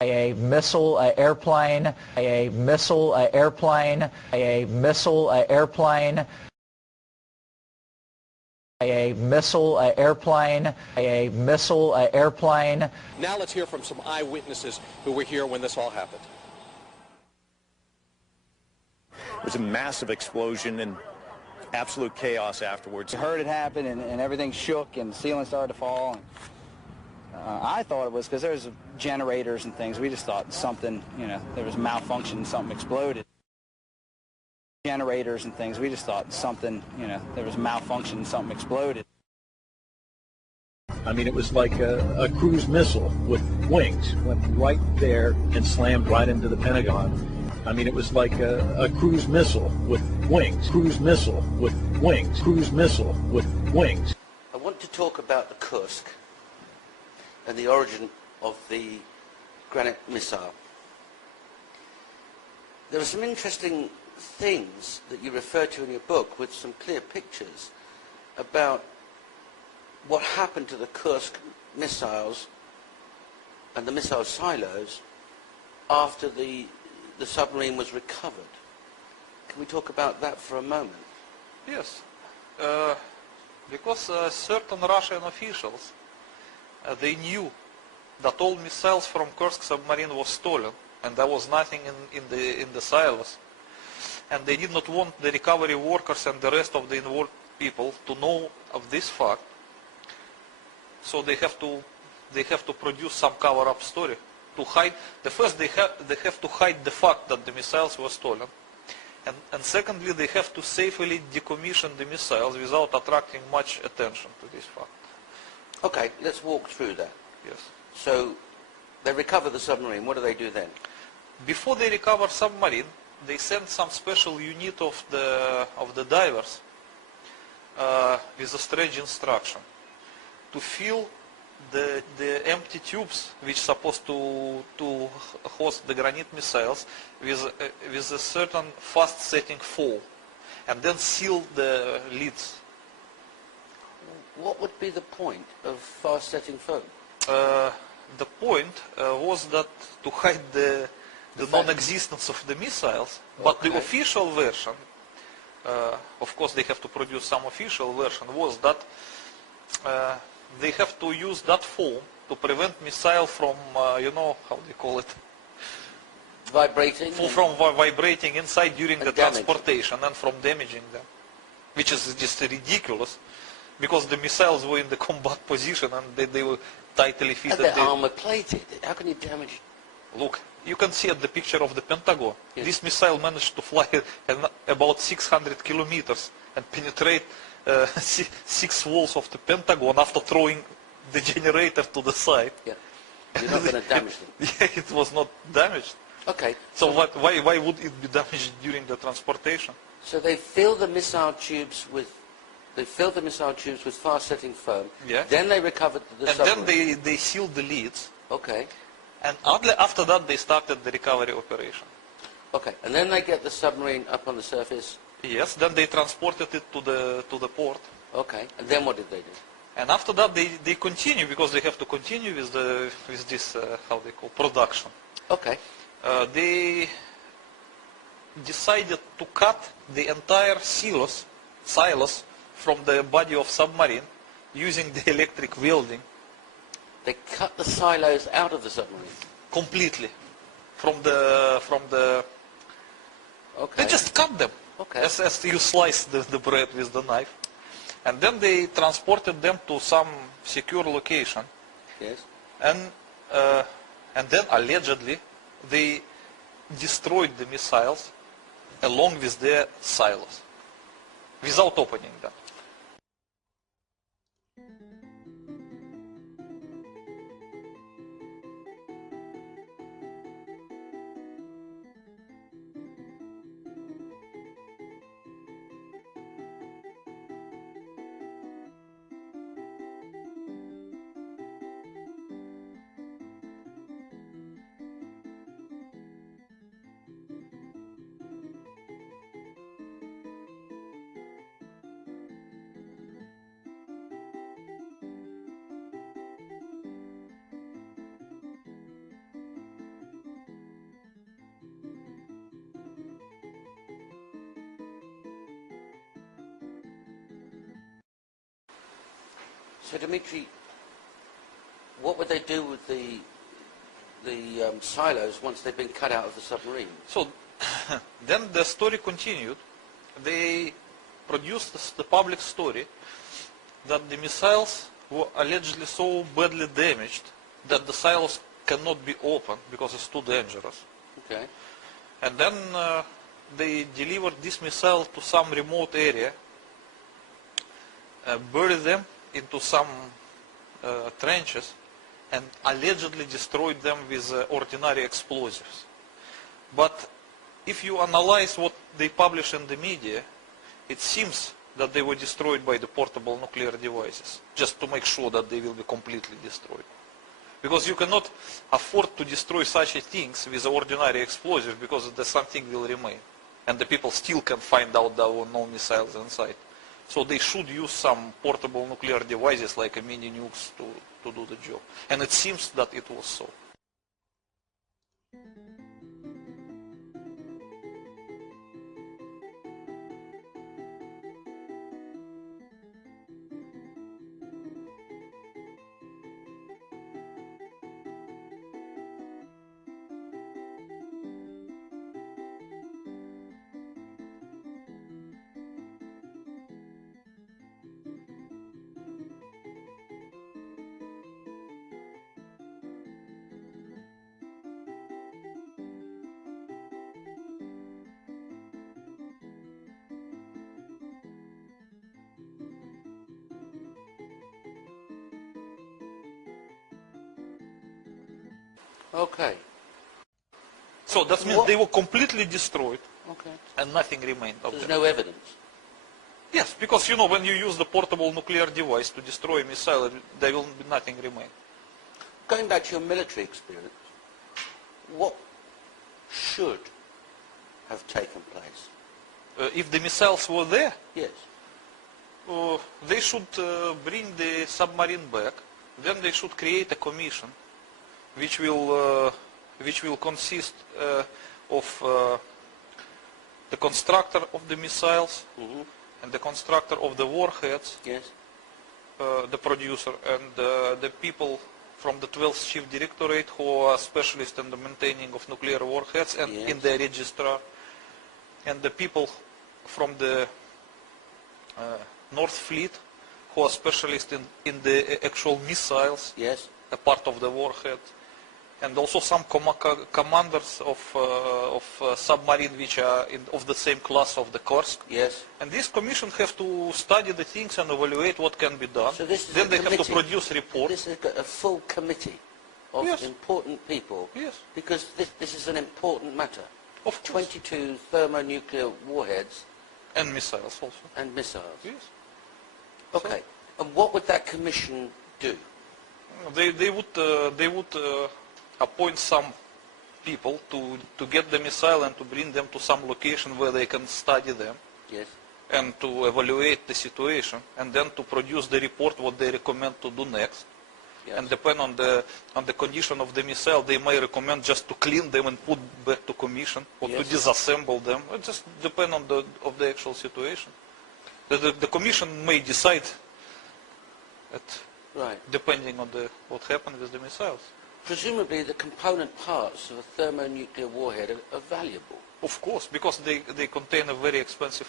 A missile airplane. A missile airplane. A missile airplane. A missile airplane. A missile airplane. Now let's hear from some eyewitnesses who were here when this all happened. It was a massive explosion and absolute chaos afterwards. We heard it happen and everything shook and the ceiling started to fall. And, I thought it was because there's generators and things. We just thought something, there was malfunction, something exploded. Generators and things. We just thought something, there was malfunction, something exploded. I mean, it was like a cruise missile with wings. Went right there and slammed right into the Pentagon. I mean, it was like a cruise missile with wings. Cruise missile with wings. Cruise missile with wings. I want to talk about the Kursk and the origin of the granite missile. There are some interesting things that you refer to in your book with some clear pictures about what happened to the Kursk missiles and the missile silos after the submarine was recovered. Can we talk about that for a moment? Yes, because certain Russian officials they knew that all missiles from Kursk submarine was stolen and there was nothing in the silos, and they did not want the recovery workers and the rest of the involved people to know of this fact. So they have to produce some cover-up story to hide. First they have to hide the fact that the missiles were stolen, and secondly they have to safely decommission the missiles without attracting much attention to this fact. Okay, let's walk through that. Yes. So they recover the submarine. What do they do then? Before they recover submarine, they send some special unit of the divers with a strange instruction to fill the empty tubes which supposed to host the granite missiles with a certain fast setting foam, and then seal the lids. What would be the point of fast setting foam? The point was that to hide the non-existence of the missiles, but the official version, of course they have to produce some official version, was that they have to use that foam to prevent missile from, how do you call it? Vibrating? From vibrating inside during the transportation and from damaging them, which is just ridiculous, because the missiles were in the combat position and they were tightly fitted. And they're armor plated. How can you damage? Look, you can see at the picture of the Pentagon. Yes. This missile managed to fly about 600 kilometers and penetrate 6 walls of the Pentagon after throwing the generator to the side. Yeah. You're not going to damage them. Yeah, it was not damaged. Okay. So why would it be damaged during the transportation? So they fill the missile tubes with fast-setting foam. Yeah. Then they recovered the submarine. And then they sealed the lids. Okay. And after that they started the recovery operation. Okay. And then they get the submarine up on the surface. Yes. Then they transported it to the port. Okay. And then what did they do? And after that they continue, because they have to continue with this how they call production. Okay. They decided to cut the entire silos from the body of submarine using the electric welding. They cut the silos out of the submarine? Completely. From the okay. They just cut them. Okay. As you slice the bread with the knife. And then they transported them to some secure location. Yes. And then allegedly they destroyed the missiles along with their silos without opening them. So Dimitri, what would they do with the silos once they've been cut out of the submarine? So then the story continued. They produced the public story that the missiles were allegedly so badly damaged that the silos cannot be opened because it's too dangerous. Okay. And then they delivered this missile to some remote area, buried them into some trenches, and allegedly destroyed them with ordinary explosives. But if you analyze what they publish in the media, it seems that they were destroyed by the portable nuclear devices, just to make sure that they will be completely destroyed. Because you cannot afford to destroy such things with ordinary explosives, because something will remain. And the people still can find out there were no missiles inside. So they should use some portable nuclear devices like a mini nukes to do the job. And it seems that it was so. Okay. So that means they were completely destroyed, okay, and nothing remained of There's them. no evidence. Yes, because when you use the portable nuclear device to destroy a missile, there will be nothing remain. Going back to your military experience, what should have taken place? If the missiles were there, yes, they should bring the submarine back. Then they should create a commission, which will consist of the constructor of the missiles, and the constructor of the warheads, yes, the producer, and the people from the 12th Chief Directorate who are specialists in the maintaining of nuclear warheads and yes, in the registrar, and the people from the North Fleet who are specialists in the actual missiles, yes, a part of the warhead, and also some commanders of submarine which are of the same class of the Kursk. yes. And this commission have to study the things and evaluate what can be done. So this is then a they have to committee. produce report. This is a full committee of Yes. important people. Yes. Because this is an important matter. Of course. 22 thermonuclear warheads. And missiles also. And missiles. Yes. Okay. And what would that commission do? They would appoint some people to get the missile and to bring them to some location where they can study them. Yes. And to evaluate the situation, and then to produce the report what they recommend to do next. Yes. And depend on the condition of the missile, they may recommend just to clean them and put back to commission, or Yes. to disassemble them. It just depends on the actual situation. The commission may decide, Right. depending on what happened with the missiles. Presumably the component parts of a thermonuclear warhead are valuable. Of course, because they contain a very expensive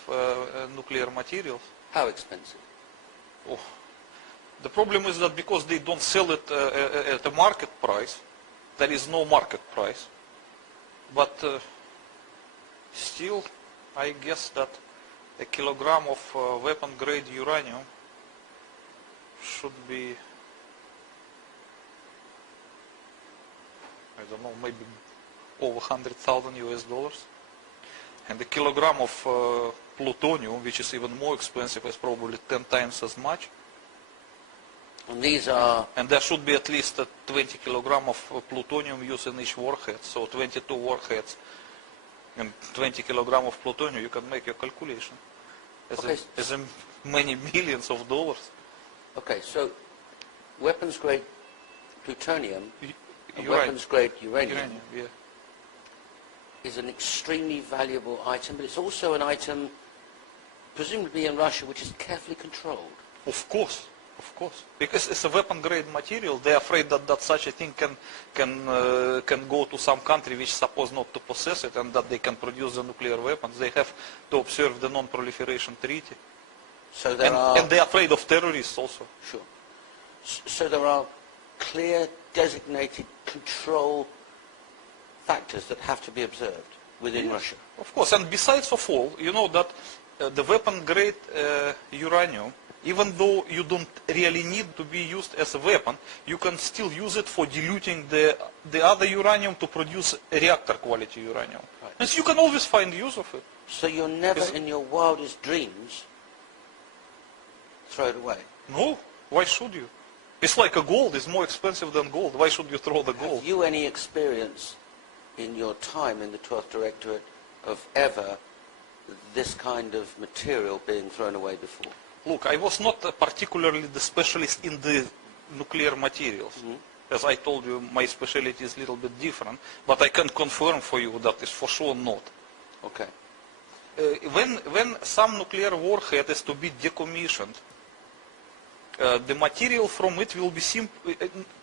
nuclear materials. How expensive? Oh. The problem is that because they don't sell it at a market price, there is no market price. But still, I guess that a kilogram of weapon-grade uranium should be, I don't know, maybe over 100,000 US dollars. And a kilogram of plutonium, which is even more expensive, is probably 10 times as much. And these are... And there should be at least 20 kilogram of plutonium used in each warhead, so 22 warheads and 20 kilogram of plutonium. You can make your calculation. As in many millions of dollars. Okay, so weapons-grade plutonium, You're right. weapons-grade uranium, Yeah. is an extremely valuable item, but it's also an item, presumably in Russia, which is carefully controlled. Of course. Of course, because it's a weapon-grade material. They're afraid that such a thing can go to some country which is supposed not to possess it, and that they can produce the nuclear weapons. They have to observe the non-proliferation treaty. So and they're afraid of terrorists also. Sure. So there are clear, designated control factors that have to be observed within Russia. Of course, and besides of all, you know that the weapon-grade uranium, even though you don't really need to be used as a weapon, you can still use it for diluting the other uranium to produce reactor-quality uranium. Right. And so you can always find use of it. So you're never in your wildest dreams throw it away? No. Why should you? It's like a gold. It's more expensive than gold. Why should you throw the gold? Have you any experience in your time in the 12th Directorate of ever this kind of material being thrown away before? Look, I was not particularly the specialist in the nuclear materials. Mm-hmm. As I told you, my specialty is a little bit different, but I can confirm for you that is for sure not. Okay. When some nuclear warhead is to be decommissioned, the material from it will be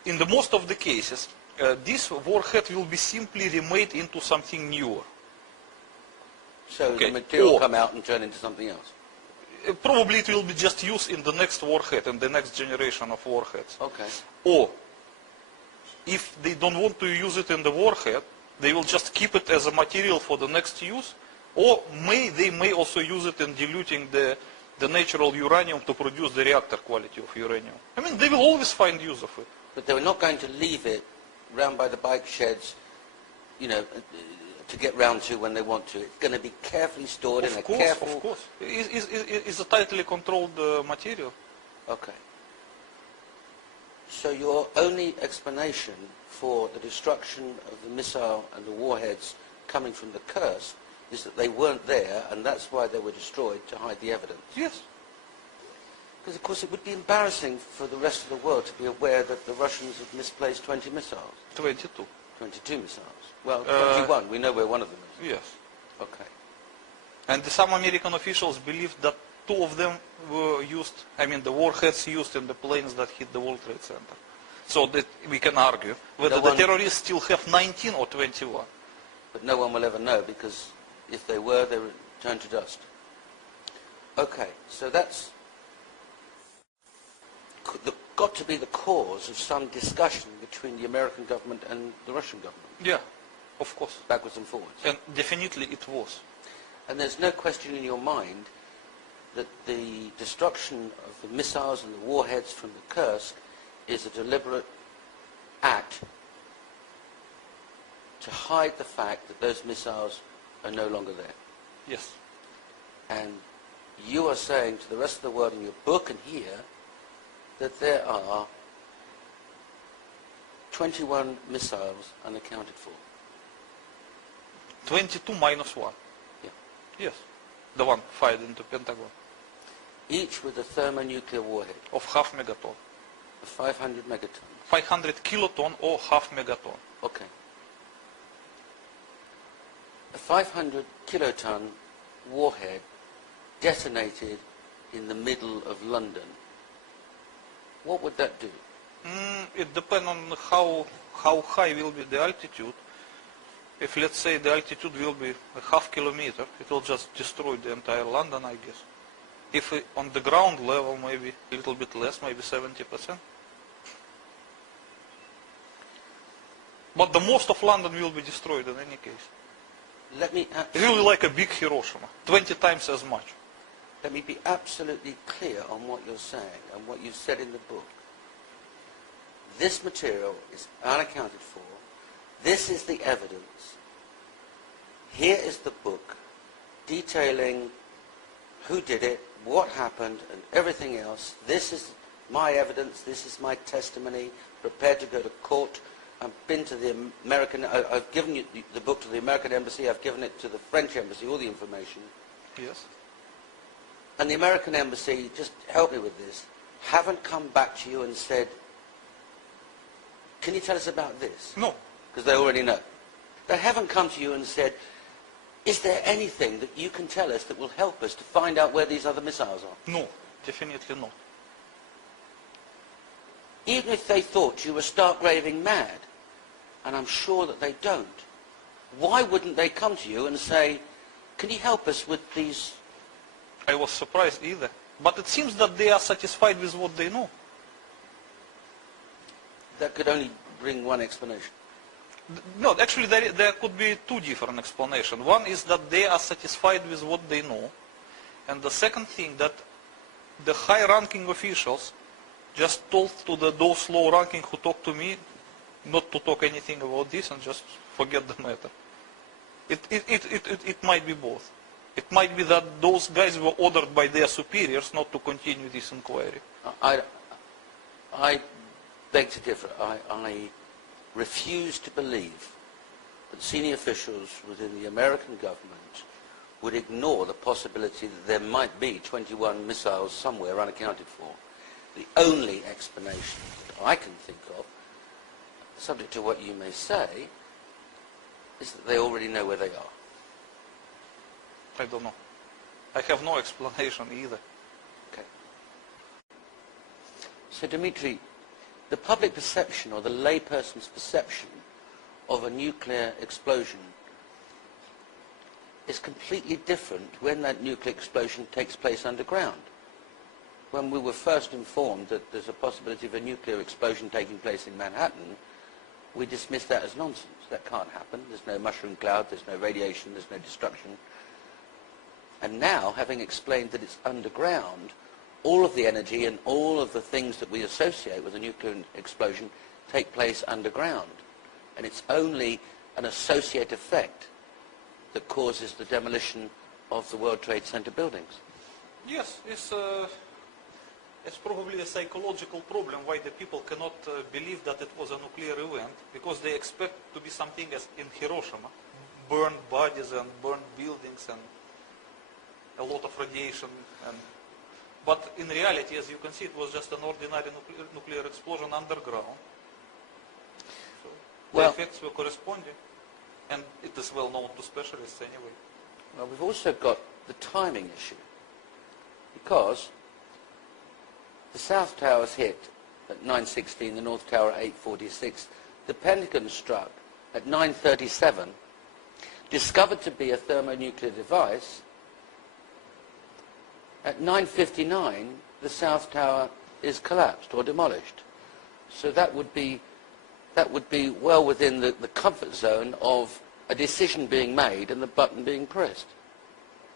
in the most of the cases, this warhead will be simply remade into something newer. So the material will come out and turn into something else? Probably it will be just used in the next warhead, in the next generation of warheads. Okay. Or, if they don't want to use it in the warhead, they will just keep it as a material for the next use, or they may also use it in diluting the natural uranium to produce the reactor quality of uranium. I mean, they will always find use of it. But they were not going to leave it round by the bike sheds, you know, to get round to when they want to. It's going to be carefully stored in a careful... Of course. It's a tightly controlled material. Okay. So your only explanation for the destruction of the missile and the warheads coming from the Kursk is that they weren't there, and that's why they were destroyed, to hide the evidence? Yes. Because, of course, it would be embarrassing for the rest of the world to be aware that the Russians have misplaced 20 missiles. 22. 22 missiles. Well, 21. We know where one of them is. Yes. Okay. And some American officials believe that 2 of them were used, I mean, the warheads used in the planes that hit the World Trade Center. So that we can argue whether the terrorists still have 19 or 21. But no one will ever know, because if they were, they would turn to dust. Okay, so that's got to be the cause of some discussion between the American government and the Russian government. Yeah, of course. Backwards and forwards. And definitely it was. And there's no question in your mind that the destruction of the missiles and the warheads from the Kursk is a deliberate act to hide the fact that those missiles are no longer there. Yes. And you are saying to the rest of the world in your book and here that there are 21 missiles unaccounted for. 22 minus 1. Yeah. Yes. The one fired into Pentagon. Each with a thermonuclear warhead. Of half megaton. 500 megatons. 500 kiloton or half megaton. Okay. A 500 kiloton warhead detonated in the middle of London. What would that do? It depends on how high will be the altitude. If, let's say, the altitude will be a half kilometer, it will just destroy the entire London, I guess. If on the ground level, maybe a little bit less, maybe 70%. But the most of London will be destroyed in any case. It will be like a big Hiroshima, 20 times as much. Let me be absolutely clear on what you're saying and what you've said in the book. This material is unaccounted for. This is the evidence. Here is the book detailing who did it, what happened, and everything else. This is my evidence. This is my testimony. Prepared to go to court. I've been to the American... I've given you the book to the American Embassy. I've given it to the French Embassy, all the information. Yes. And the American Embassy, just help me with this, haven't come back to you and said, can you tell us about this? No. Because they already know. They haven't come to you and said, is there anything that you can tell us that will help us to find out where these other missiles are? No, definitely not. even if they thought you were stark raving mad, and I'm sure that they don't, why wouldn't they come to you and say, can you help us with these? I was surprised either. But it seems that they are satisfied with what they know. That could only bring one explanation. No, actually there could be two different explanations. One is that they are satisfied with what they know. And the second thing, that the high-ranking officials just told to those low-ranking who talked to me not to talk anything about this and just forget the matter. It might be both. It might be that those guys were ordered by their superiors not to continue this inquiry. I beg to differ. I refuse to believe that senior officials within the American government would ignore the possibility that there might be 21 missiles somewhere unaccounted for. The only explanation that I can think of, subject to what you may say, is that they already know where they are. I don't know. I have no explanation either. Okay. So Dimitri, the public perception or the layperson's perception of a nuclear explosion is completely different when that nuclear explosion takes place underground. When we were first informed that there's a possibility of a nuclear explosion taking place in Manhattan, we dismissed that as nonsense. That can't happen. There's no mushroom cloud, there's no radiation, there's no destruction. And now, having explained that it's underground, all of the energy and all of the things that we associate with a nuclear explosion take place underground. And it's only an associate effect that causes the demolition of the World Trade Center buildings. Yes, it's probably a psychological problem why the people cannot believe that it was a nuclear event, because they expect to be something as in Hiroshima, burned bodies and burned buildings and a lot of radiation. But in reality, as you can see, it was just an ordinary nuclear explosion underground. So the effects were corresponding, and it is well known to specialists anyway. Well, we've also got the timing issue, because the South Tower's hit at 9:16, the North Tower at 8:46, the Pentagon struck at 9:37, discovered to be a thermonuclear device. At 9:59, the South Tower is collapsed or demolished. So that would be well within the comfort zone of a decision being made and the button being pressed.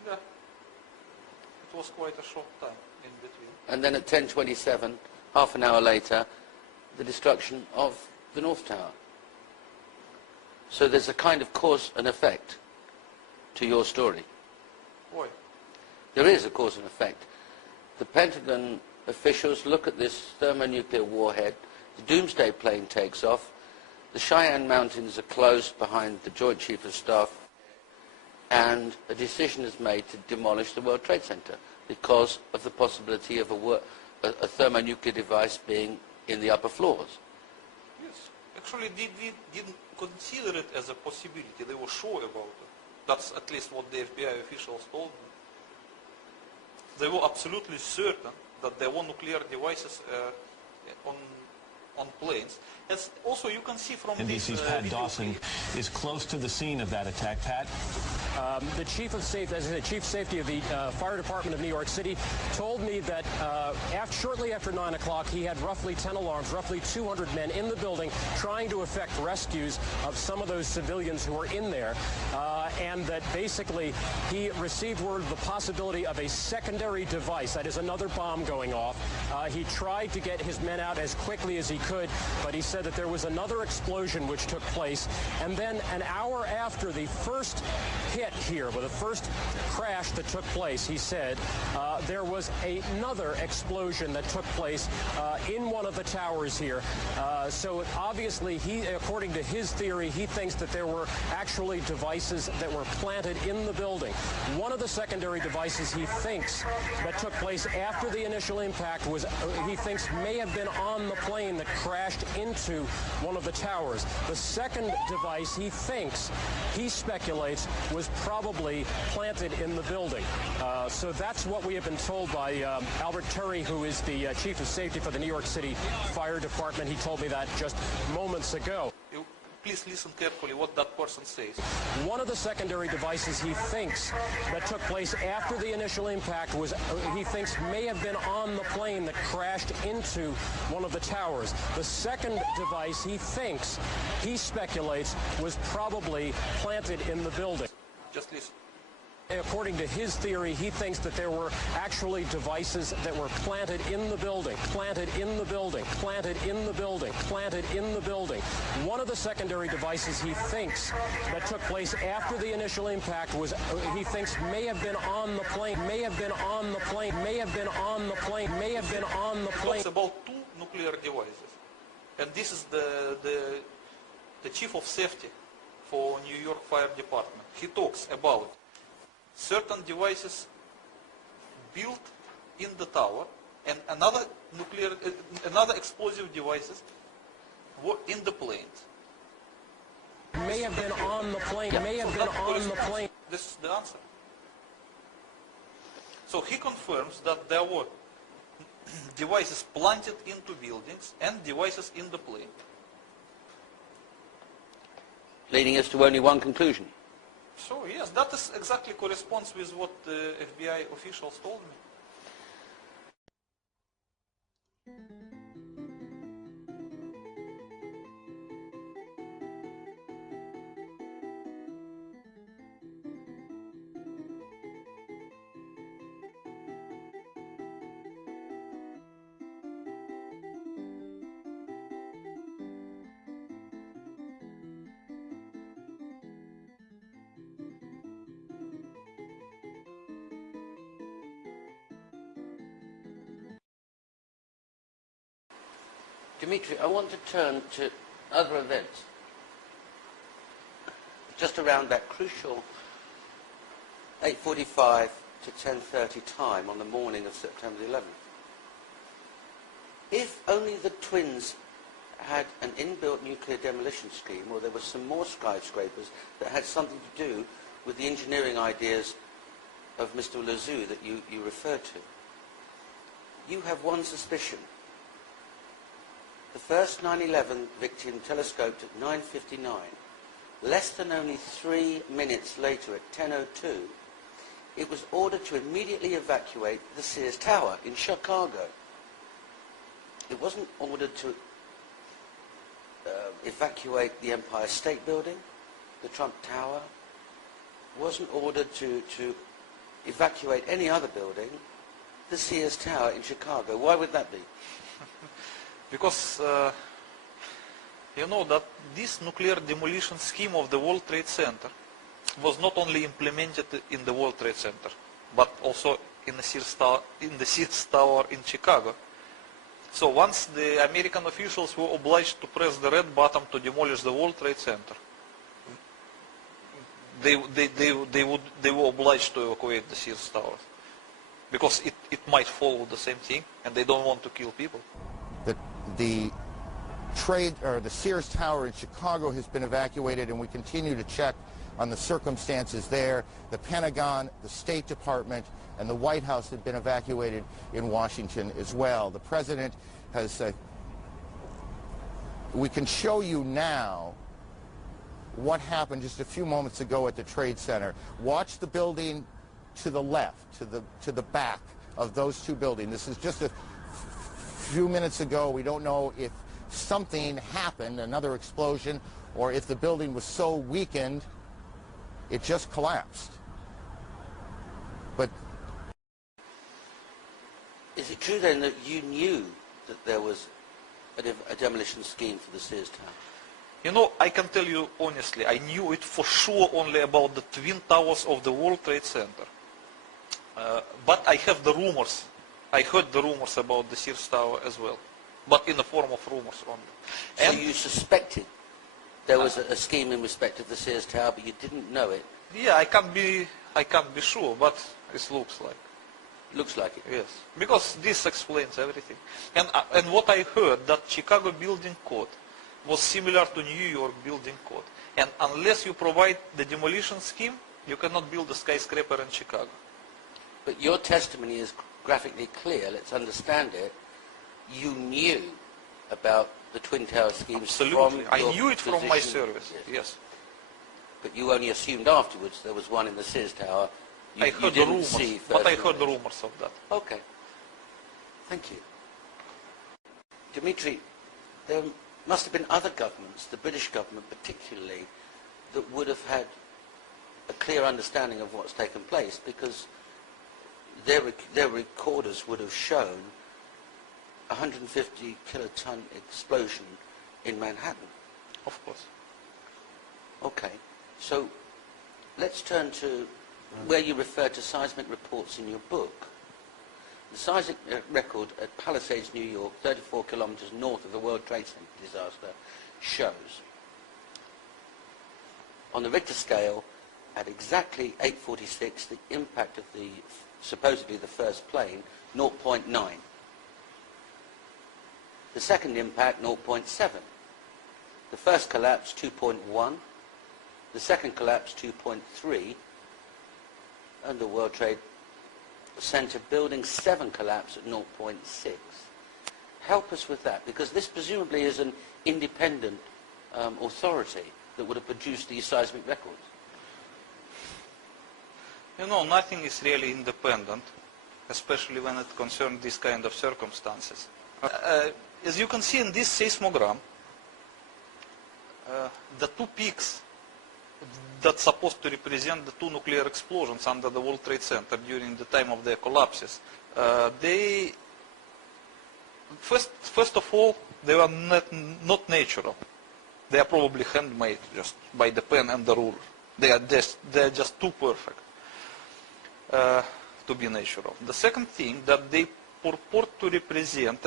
Yeah, it was quite a short time in between. And then at 10:27, half an hour later, the destruction of the North Tower. So there's a kind of cause and effect to your story. Why? There is a cause and effect. The Pentagon officials look at this thermonuclear warhead, the Doomsday plane takes off, the Cheyenne Mountains are closed behind the Joint Chief of Staff, and a decision is made to demolish the World Trade Center because of the possibility of a thermonuclear device being in the upper floors. Yes, actually they didn't consider it as a possibility. They were sure about it. That's at least what the FBI officials told me. They were absolutely certain that there were nuclear devices on planes. As also, you can see from NBC's Pat Dawson is close to the scene of that attack. Pat? The chief of safety, as I said, chief safety of the fire department of New York City, told me that shortly after 9 o'clock, he had roughly 10 alarms, roughly 200 men in the building trying to effect rescues of some of those civilians who were in there, and that basically he received word of the possibility of a secondary device, that is another bomb going off. He tried to get his men out as quickly as he could, but he said that there was another explosion which took place, and then an hour after the first hit here, with the first crash that took place, he said there was another explosion that took place in one of the towers here. So obviously, according to his theory, he thinks that there were actually devices that were planted in the building. One of the secondary devices he thinks that took place after the initial impact was, he thinks, may have been on the plane that crashed into one of the towers. The second device he thinks, he speculates, was probably planted in the building. So that's what we have been told by Albert Turry, who is the chief of safety for the New York City Fire Department. He told me that just moments ago. Please listen carefully what that person says. One of the secondary devices he thinks that took place after the initial impact was, he thinks, may have been on the plane that crashed into one of the towers. The second device he thinks, he speculates, was probably planted in the building. Just listen. According to his theory, he thinks that there were actually devices that were planted in the building, planted in the building, planted in the building, planted in the building. One of the secondary devices he thinks that took place after the initial impact was, he thinks, may have been on the plane, may have been on the plane, may have been on the plane, may have been on the plane. It's about 2 nuclear devices. And this is the chief of safety for New York Fire Department. He talks about certain devices built in the tower and another explosive devices were in the planes. May have been on the plane, may have been on the plane. This is the answer. So he confirms that there were devices planted into buildings and devices in the plane. Leading us to only one conclusion. So yes, that is exactly corresponds with what the FBI officials told me. Dimitri, I want to turn to other events just around that crucial 8:45 to 10:30 time on the morning of September the 11th. If only the twins had an inbuilt nuclear demolition scheme, or there were some more skyscrapers that had something to do with the engineering ideas of Mr. Lazou that you referred to, you have one suspicion. The first 9/11 victim telescoped at 9:59. Less than only 3 minutes later, at 10:02, it was ordered to immediately evacuate the Sears Tower in Chicago. It wasn't ordered to evacuate the Empire State Building, the Trump Tower. It wasn't ordered to evacuate any other building, the Sears Tower in Chicago. Why would that be? Because you know that this nuclear demolition scheme of the World Trade Center was not only implemented in the World Trade Center, but also in the Sears Tower in Chicago. So once the American officials were obliged to press the red button to demolish the World Trade Center, they were obliged to evacuate the Sears Tower, because it might follow the same thing, and they don't want to kill people. The Sears Tower in Chicago has been evacuated, and we continue to check on the circumstances there. The Pentagon, the State Department, and the White House have been evacuated in Washington as well. The President has we can show you now what happened just a few moments ago at the Trade Center. Watch the building to the left, to the back of those two buildings. This is just a few minutes ago. We don't know if something happened, another explosion, or if the building was so weakened it just collapsed. But is it true then that you knew that there was a demolition scheme for the Sears Tower? You know, I can tell you honestly, I knew it for sure only about the Twin Towers of the World Trade Center. But I have the rumors. I heard the rumors about the Sears Tower as well, but in the form of rumors only. So you suspected there was a scheme in respect of the Sears Tower, but you didn't know it. Yeah, I can't be sure, but it looks like. Looks like it. Yes, because this explains everything. And what I heard, that Chicago building code was similar to New York building code. And unless you provide the demolition scheme, you cannot build a skyscraper in Chicago. But your testimony is graphically clear. Let's understand it. You knew about the Twin Tower schemes. Absolutely. From I your knew it from my position. service. Yes. But you only assumed afterwards there was one in the Sears Tower. I heard the rumors, but I heard the rumors of that. Okay. Thank you. Dimitri, there must have been other governments, the British government particularly, that would have had a clear understanding of what's taken place, because their recorders would have shown a 150 kiloton explosion in Manhattan. Of course. Okay. So let's turn to where you refer to seismic reports in your book. The seismic record at Palisades, New York, 34 kilometers north of the World Trade Center disaster, shows on the Richter scale at exactly 8:46 the impact of the supposedly the first plane, 0.9. The second impact, 0.7. The first collapse, 2.1. The second collapse, 2.3. And the World Trade Center Building 7 collapse at 0.6. Help us with that, because this presumably is an independent authority that would have produced these seismic records. You know, nothing is really independent, especially when it concerns these kind of circumstances. As you can see in this seismogram, the two peaks that's supposed to represent the two nuclear explosions under the World Trade Center during the time of their collapses, they, first of all, they were not natural. They are probably handmade just by the pen and the ruler. They are just too perfect to be natural. The second thing, that they purport to represent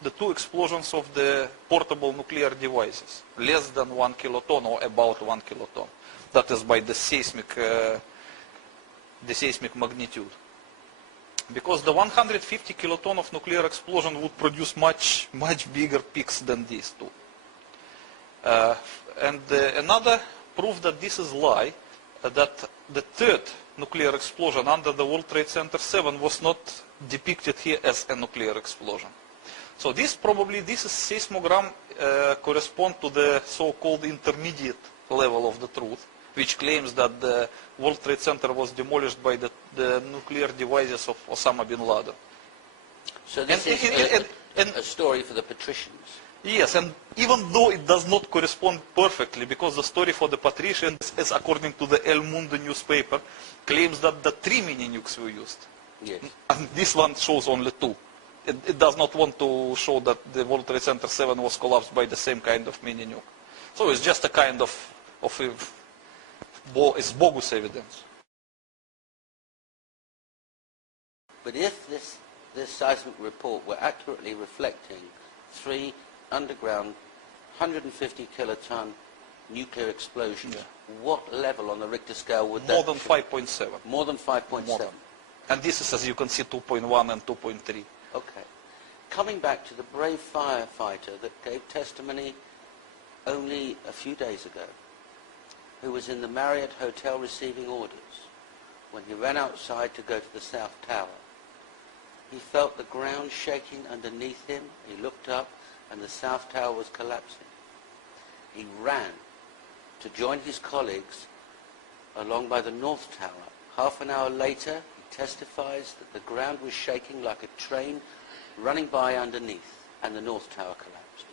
the two explosions of the portable nuclear devices, less than 1 kiloton or about 1 kiloton. That is by the seismic magnitude. Because the 150 kiloton of nuclear explosion would produce much bigger peaks than these two. Another proof that this is lie, that the third nuclear explosion under the World Trade Center 7 was not depicted here as a nuclear explosion. So this seismogram correspond to the so-called intermediate level of the truth, which claims that the World Trade Center was demolished by the nuclear devices of Osama bin Laden. So this is a story for the patricians. Yes, and even though it does not correspond perfectly, because the story for the patricians, as according to the El Mundo newspaper, claims that the 3 mini nukes were used. Yes. And this one shows only 2. It does not want to show that the World Trade Center 7 was collapsed by the same kind of mini nuke. So it's just a kind of it's bogus evidence. But if this seismic report were accurately reflecting 3 underground 150 kiloton nuclear explosions, what level on the Richter scale would that More than 5.7. More than 5.7. And this is, as you can see, 2.1 and 2.3. Okay. Coming back to the brave firefighter that gave testimony only a few days ago, who was in the Marriott Hotel receiving orders, when he ran outside to go to the South Tower, he felt the ground shaking underneath him. He looked up and the South Tower was collapsing. He ran to join his colleagues along by the North Tower. Half an hour later, he testifies that the ground was shaking like a train running by underneath, and the North Tower collapsed.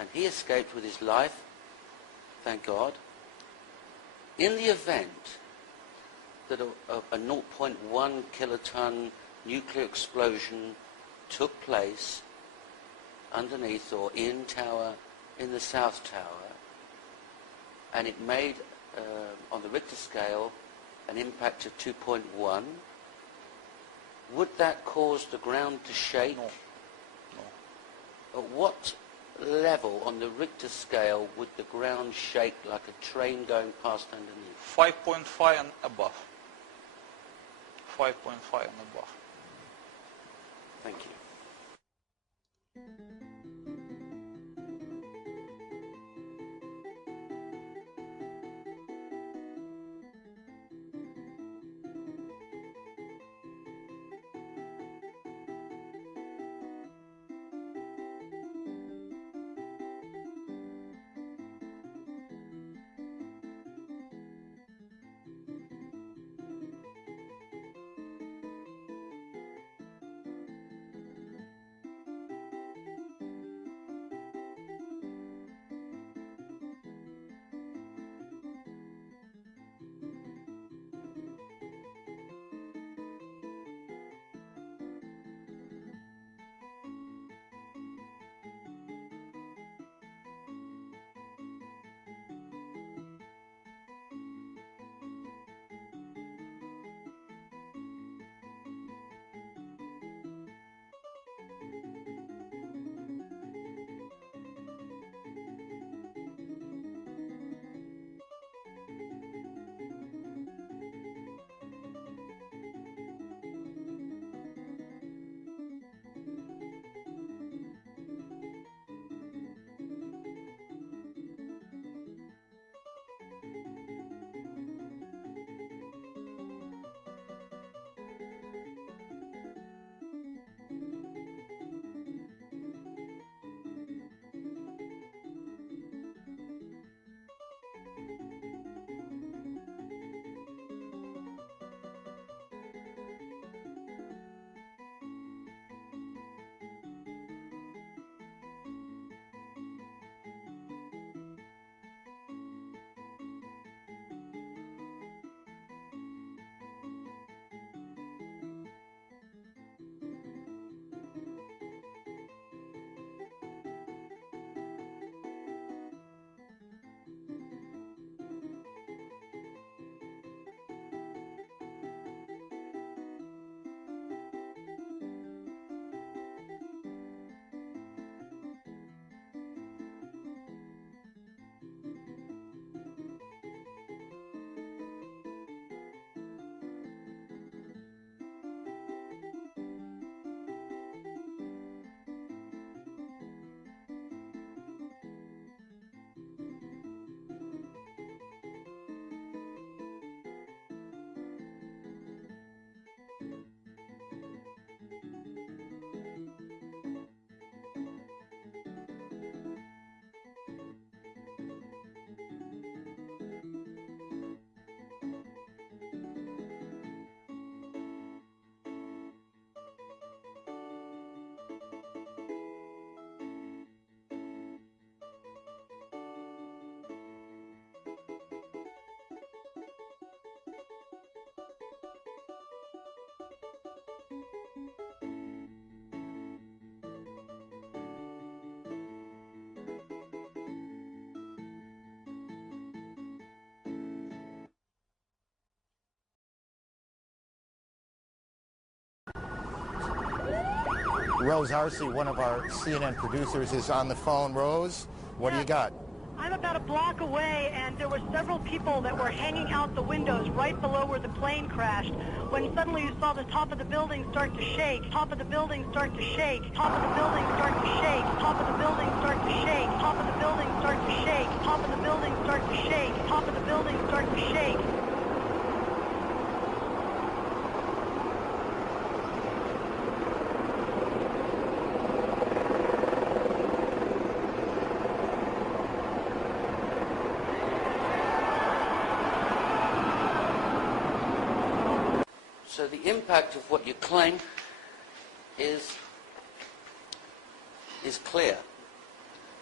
and he escaped with his life, thank God. In the event that a 0.1 kiloton nuclear explosion took place underneath or in the South Tower, and it made, on the Richter scale, an impact of 2.1, would that cause the ground to shake? No. At what level on the Richter scale would the ground shake like a train going past underneath? 5.5 and above. 5.5 and above. Thank you. Rose Arcee, one of our CNN producers, is on the phone. Rose, what do you got? I'm about a block away, and there were several people that were hanging out the windows right below where the plane crashed, when suddenly you saw the top of the building start to shake, top of the building start to shake, top of the building start to shake, top of the building start to shake, top of the building start to shake, top of the building start to shake, top of the building start to shake. So the impact of what you claim is clear.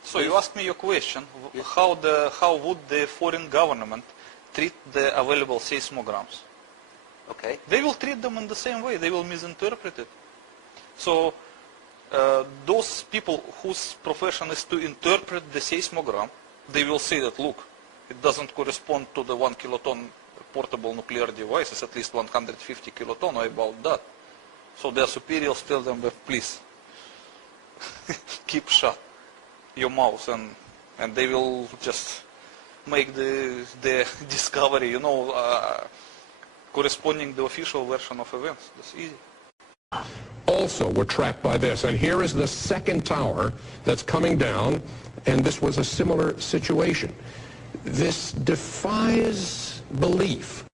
So you asked me your question, how would the foreign government treat the available seismograms? Okay. They will treat them in the same way, they will misinterpret it. So those people whose profession is to interpret the seismogram, they will say that, look, it doesn't correspond to the 1 kiloton portable nuclear device, it's at least 150 kiloton or about that. So their superiors tell them, please, keep shut your mouth, and they will just make the discovery, you know, corresponding the official version of events. That's easy. Also were trapped by this. And here is the second tower that's coming down, and this was a similar situation. This defies belief.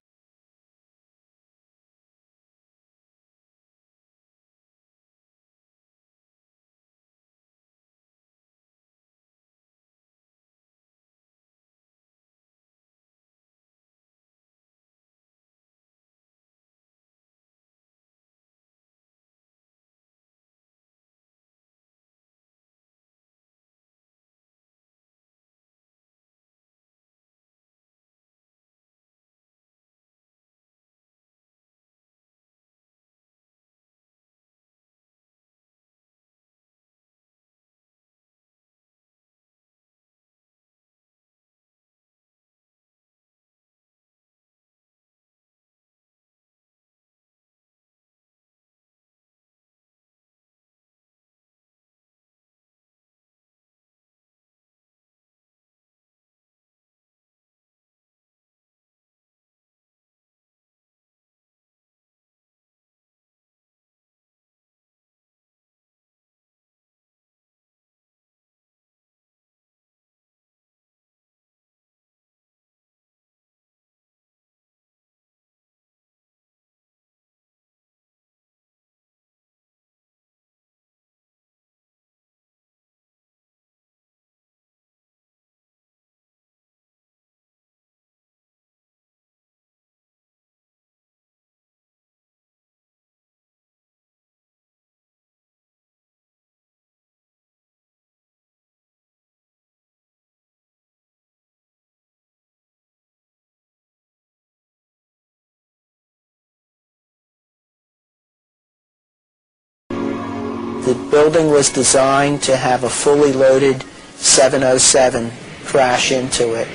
The building was designed to have a fully loaded 707 crash into it.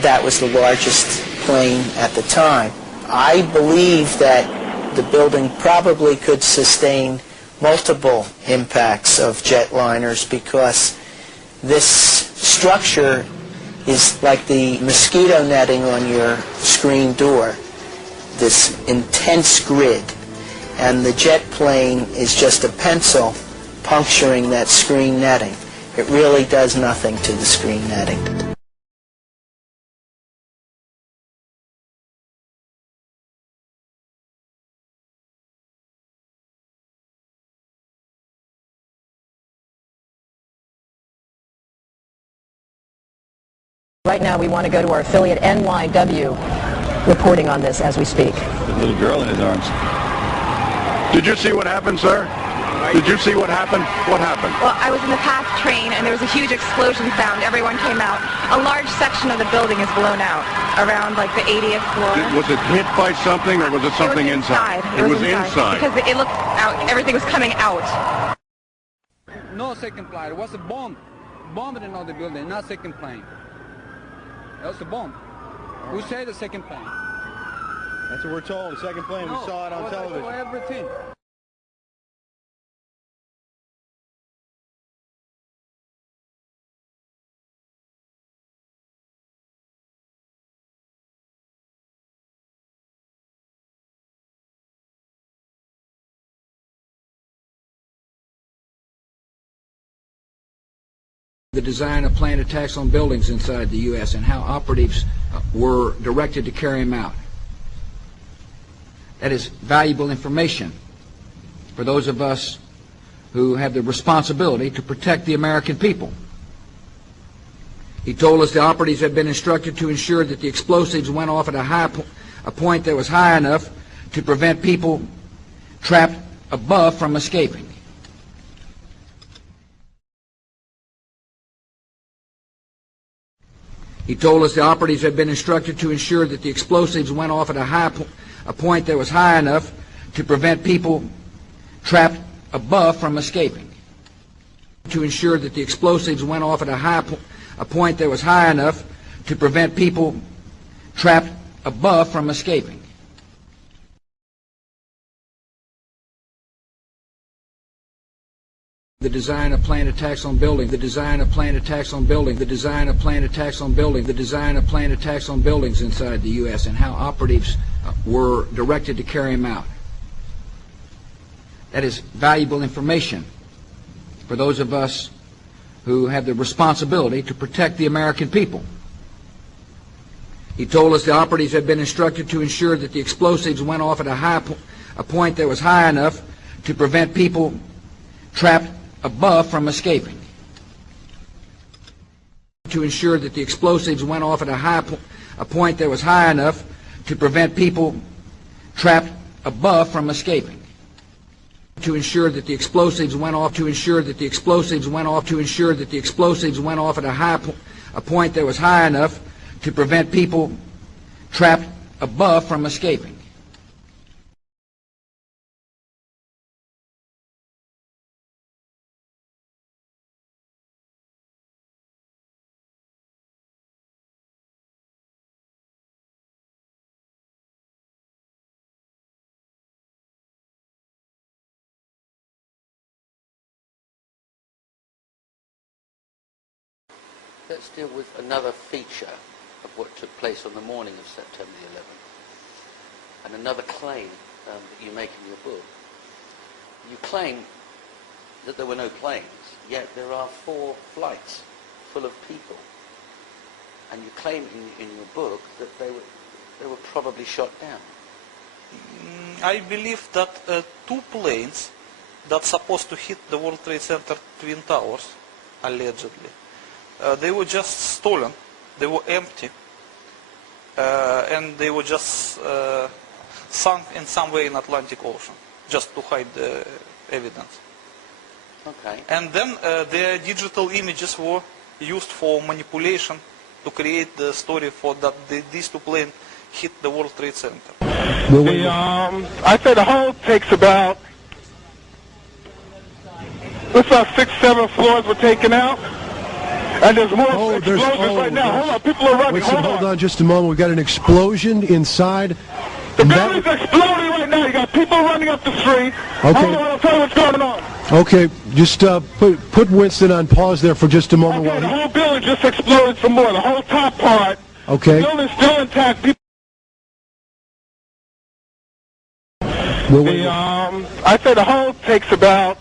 That was the largest plane at the time. I believe that the building probably could sustain multiple impacts of jetliners because this structure is like the mosquito netting on your screen door, this intense grid, and the jet plane is just a pencil puncturing that screen netting. It really does nothing to the screen netting. Right now we want to go to our affiliate NYW reporting on this as we speak. The little girl in his arms. Did you see what happened, sir? Did you see what happened? What happened? Well, I was in the past train, and there was a huge explosion sound. Everyone came out. A large section of the building is blown out, around like the 80th floor. Was it hit by something, or was it something inside? It was inside. Because it looked out, everything was coming out. No second plane. It was a bomb. Bombed in the building, not second plane. That was a bomb. Who said the second plane? That's what we're told, the second plane. No, we saw it on television. Everything. The design of planned attacks on buildings inside the U.S. and how operatives were directed to carry them out. That is valuable information for those of us who have the responsibility to protect the American people. He told us the operatives had been instructed to ensure that the explosives went off at a point that was high enough to prevent people trapped above from escaping. He told us the operatives had been instructed to ensure that the explosives went off at a point that was high enough to prevent people trapped above from escaping. To ensure that the explosives went off at a point that was high enough to prevent people trapped above from escaping. The design of planned attacks on buildings, the design of planned attacks on buildings, the design of planned attacks on buildings, the design of planned attacks on buildings inside the U.S. and how operatives were directed to carry them out. That is valuable information for those of us who have the responsibility to protect the American people. He told us the operatives had been instructed to ensure that the explosives went off at a point that was high enough to prevent people trapped above from escaping. To ensure that the explosives went off at a point that was high enough to prevent people trapped above from escaping. To ensure that the explosives went off. To ensure that the explosives went off. To ensure that the explosives went off at a point that was high enough to prevent people trapped above from escaping. Let's deal with another feature of what took place on the morning of September the 11th, and another claim that you make in your book. You claim that there were no planes, yet there are 4 flights full of people. And you claim in your book that they were probably shot down. I believe that 2 planes that supposed to hit the World Trade Center Twin Towers, allegedly, they were just stolen, they were empty, and they were just sunk in some way in Atlantic Ocean, just to hide the evidence. Okay. And then their digital images were used for manipulation to create the story for that these 2 planes hit the World Trade Center. I say the whole takes about, looks about 6, 7 floors were taken out. And there's more explosions right now. Hold on, people are running. Wait, hold on just a moment. We've got an explosion inside. The building's exploding right now. You got people running up the street. Okay. Hold on, I'll tell you what's going on. Okay, just put Winston on pause there for just a moment. Okay, the whole building just exploded some more. The whole top part. Okay. The building's still intact. People. I say the whole takes about.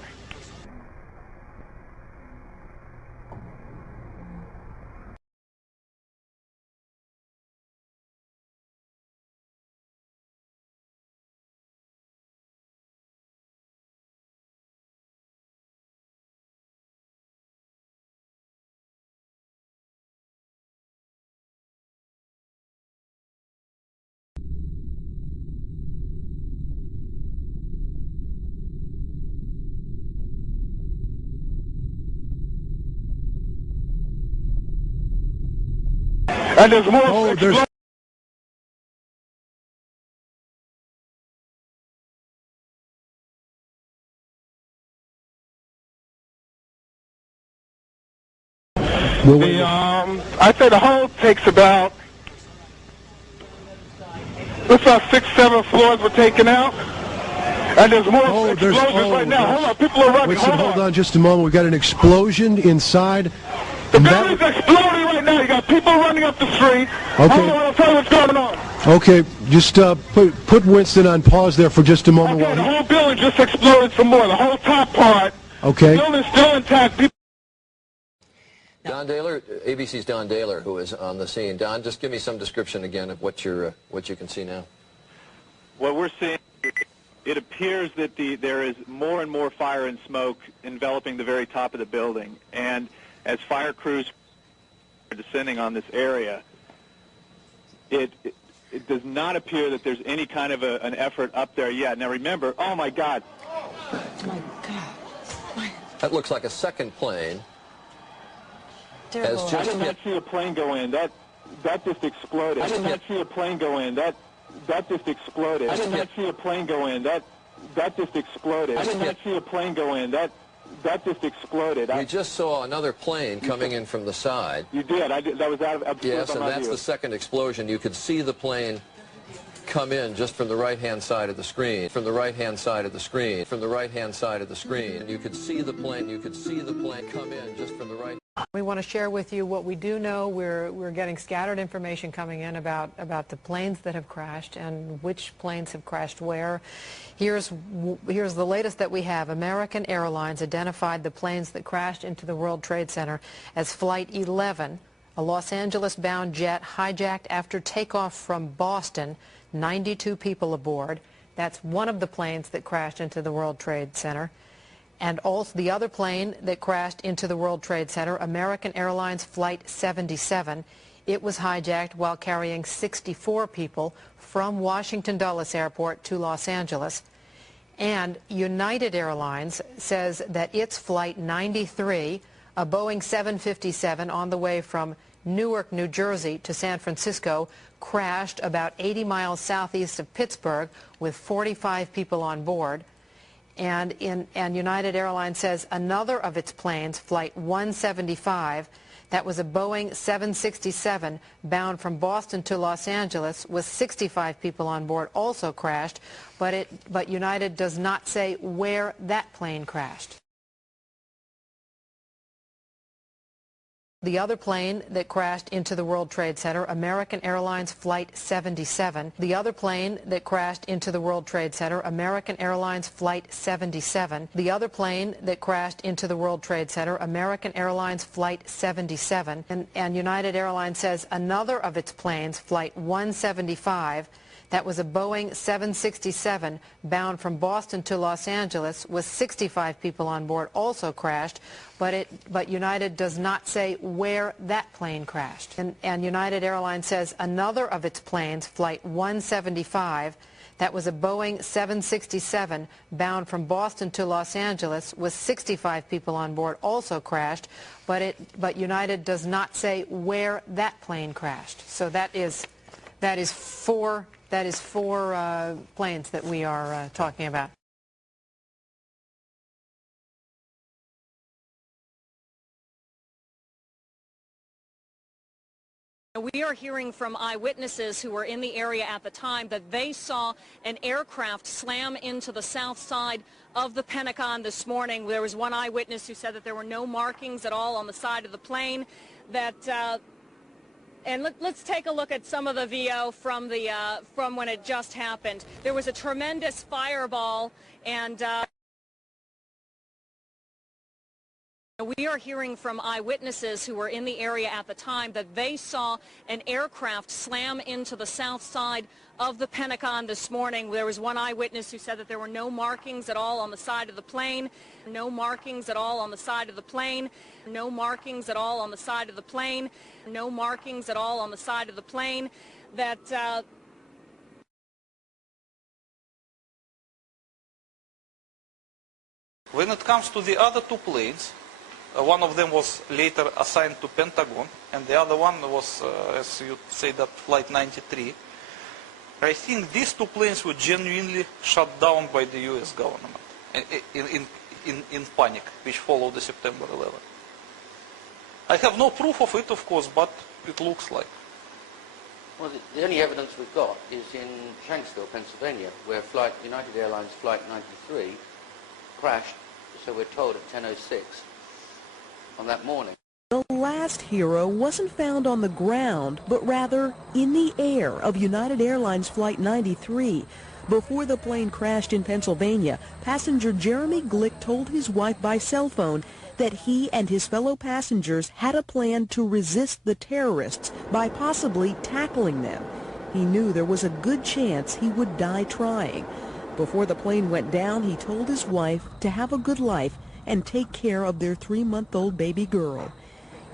And there's more. I say the whole takes about, looks about 6, 7 floors were taken out. And there's more explosions right now. Hold on, people are running. Wait, hold on just a moment. We've got an explosion inside. The building's exploding right now. You got people running up the street. Okay. Hold on, I'll tell you what's going on. Okay, just put Winston on pause there for just a moment. Okay, the whole building just exploded some more. The whole top part. Okay. The building's still intact. People. Don Dahler, ABC's Don Dahler, who is on the scene. Don, just give me some description again of what you can see now. What we're seeing, it appears that there is more and more fire and smoke enveloping the very top of the building, and as fire crews are descending on this area, it does not appear that there's any kind of an effort up there yet. Now remember, oh my God. Oh my God. That looks like a second plane. Terrible. I did not see a plane go in. That That just exploded. I did not see a plane go in. That just exploded. I did not see a plane go in. That just exploded. I did not see a plane go in. That just exploded. We just saw another plane coming in from the side. You did. That was out of Yes, and that's the second explosion. You could see the plane come in just from the right-hand side of the screen, from the right-hand side of the screen, from the right-hand side of the screen. You could see the plane. You could see the plane come in just from the right. We want to share with you what we do know. We're getting scattered information coming in about the planes that have crashed and which planes have crashed where. Here's the latest that we have. American Airlines identified the planes that crashed into the World Trade Center as Flight 11, a Los Angeles-bound jet hijacked after takeoff from Boston, 92 people aboard. That's one of the planes that crashed into the World Trade Center. And also the other plane that crashed into the World Trade Center, American Airlines Flight 77, it was hijacked while carrying 64 people from Washington Dulles Airport to Los Angeles. And United Airlines says that its Flight 93, a Boeing 757 on the way from Newark, New Jersey to San Francisco, crashed about 80 miles southeast of Pittsburgh with 45 people on board. And United Airlines says another of its planes, Flight 175, that was a Boeing 767 bound from Boston to Los Angeles with 65 people on board, also crashed, but United does not say where that plane crashed. The other plane that crashed into the World Trade Center, American Airlines Flight 77. The other plane that crashed into the World Trade Center, American Airlines Flight 77. The other plane that crashed into the World Trade Center, American Airlines Flight 77. And United Airlines says another of its planes, Flight 175, that was a Boeing 767 bound from Boston to Los Angeles with 65 people on board, also crashed, but United does not say where that plane crashed. And United Airlines says another of its planes, Flight 175, that was a Boeing 767 bound from Boston to Los Angeles with 65 people on board, also crashed, but United does not say where that plane crashed. So that is four planes that we are talking about. We are hearing from eyewitnesses who were in the area at the time that they saw an aircraft slam into the south side of the Pentagon this morning. There was one eyewitness who said that there were no markings at all on the side of the plane. And let's take a look at some of the VO from when it just happened. There was a tremendous fireball, and we are hearing from eyewitnesses who were in the area at the time that they saw an aircraft slam into the south side of the Pentagon this morning. There was one eyewitness who said that there were no markings at all on the side of the plane. No markings at all on the side of the plane. No markings at all on the side of the plane. No markings at all on the side of the plane. When it comes to the other two planes, one of them was later assigned to Pentagon, and the other one was, as you say, that Flight 93. I think these two planes were genuinely shut down by the U.S. government in panic, which followed the September 11. I have no proof of it, of course, but it looks like. Well, the only evidence we've got is in Shanksville, Pennsylvania, where United Airlines Flight 93 crashed, so we're told, at 10:06 on that morning. The last hero wasn't found on the ground, but rather in the air of United Airlines Flight 93. Before the plane crashed in Pennsylvania, passenger Jeremy Glick told his wife by cell phone that he and his fellow passengers had a plan to resist the terrorists by possibly tackling them. He knew there was a good chance he would die trying. Before the plane went down, he told his wife to have a good life and take care of their 3-month-old baby girl.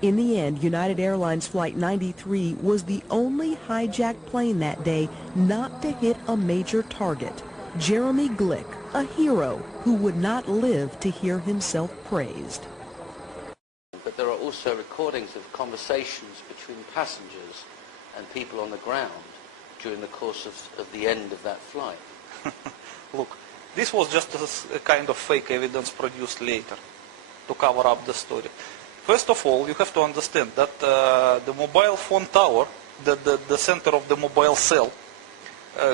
In the end, United Airlines Flight 93 was the only hijacked plane that day not to hit a major target. Jeremy Glick, a hero who would not live to hear himself praised. But there are also recordings of conversations between passengers and people on the ground during the course of the end of that flight? Look, this was just a kind of fake evidence produced later to cover up the story. First of all, you have to understand that the mobile phone tower, the center of the mobile cell,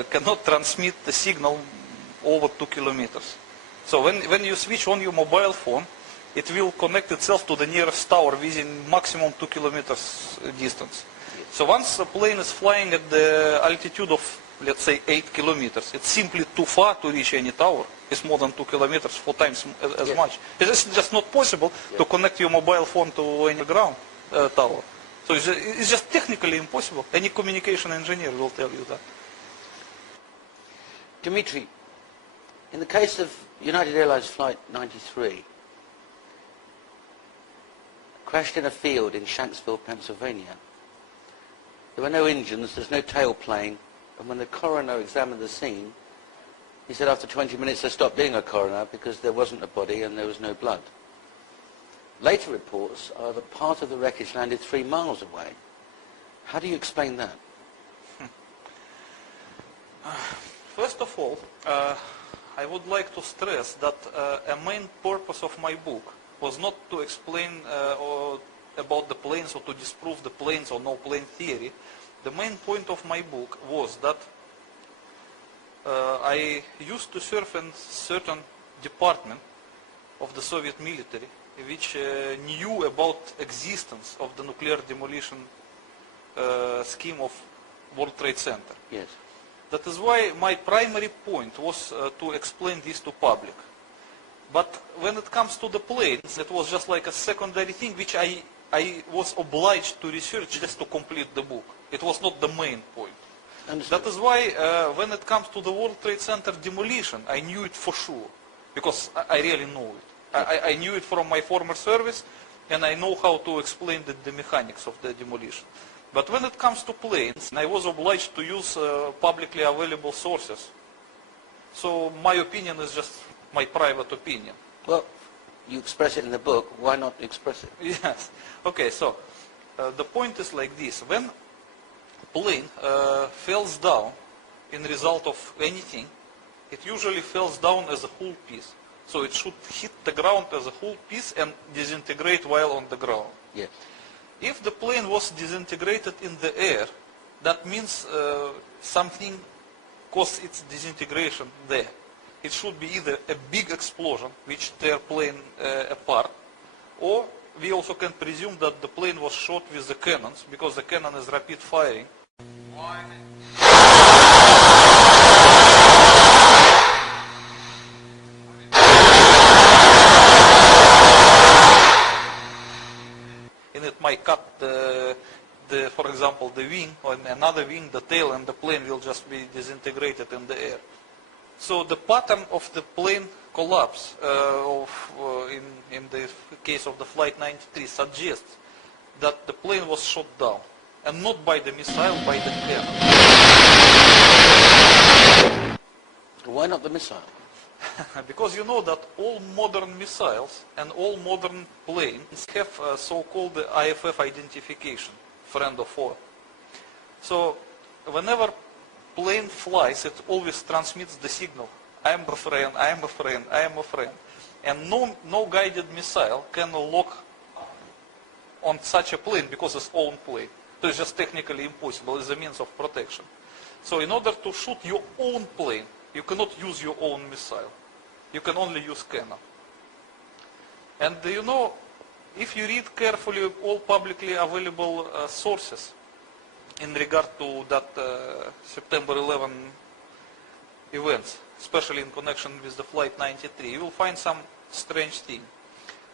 cannot transmit the signal over 2 kilometers. So when you switch on your mobile phone, it will connect itself to the nearest tower within maximum 2 kilometers distance. So once a plane is flying at the altitude of, let's say, 8 kilometers, it's simply too far to reach any tower. It's more than 2 kilometers, 4 times as much. It's just not possible to connect your mobile phone to any ground tower. So it's just technically impossible. Any communication engineer will tell you that. Dimitri, in the case of United Airlines Flight 93, crashed in a field in Shanksville, Pennsylvania. There were no engines, there's no tailplane, and when the coroner examined the scene, he said after 20 minutes there stopped being a coroner because there wasn't a body and there was no blood. Later reports are that part of the wreckage landed 3 miles away. How do you explain that? First of all, I would like to stress that a main purpose of my book was not to explain about the planes or to disprove the planes or no plane theory. The main point of my book was that I used to serve in certain department of the Soviet military which knew about existence of the nuclear demolition scheme of World Trade Center. Yes. That is why my primary point was to explain this to public. But when it comes to the planes, it was just like a secondary thing which I was obliged to research just to complete the book. It was not the main point. That is why when it comes to the World Trade Center demolition, I knew it for sure, because I really know it. I knew it from my former service, and I know how to explain the mechanics of the demolition. But when it comes to planes, I was obliged to use publicly available sources. So my opinion is just my private opinion. Well, you express it in the book, why not express it? Yes. Okay, so the point is like this. When plane falls down in result of anything, it usually falls down as a whole piece. So it should hit the ground as a whole piece and disintegrate while on the ground. Yes. If the plane was disintegrated in the air, that means something caused its disintegration there. It should be either a big explosion, which tear plane apart, or we also can presume that the plane was shot with the cannons, because the cannon is rapid firing. And it might cut for example, the wing, or another wing, the tail, and the plane will just be disintegrated in the air. So the pattern of the plane collapse in the case of the Flight 93 suggests that the plane was shot down, and not by the missile, by the cannon. Why not the missile? Because you know that all modern missiles and all modern planes have so-called IFF identification, friend or foe. So whenever plane flies, it always transmits the signal, I am a friend, I am a friend, I am a friend. And no guided missile can lock on such a plane because it's own plane. So it's just technically impossible. It's a means of protection. So in order to shoot your own plane, you cannot use your own missile. You can only use cannon. And you know, if you read carefully all publicly available sources in regard to that September 11 events, especially in connection with the Flight 93, you will find some strange thing.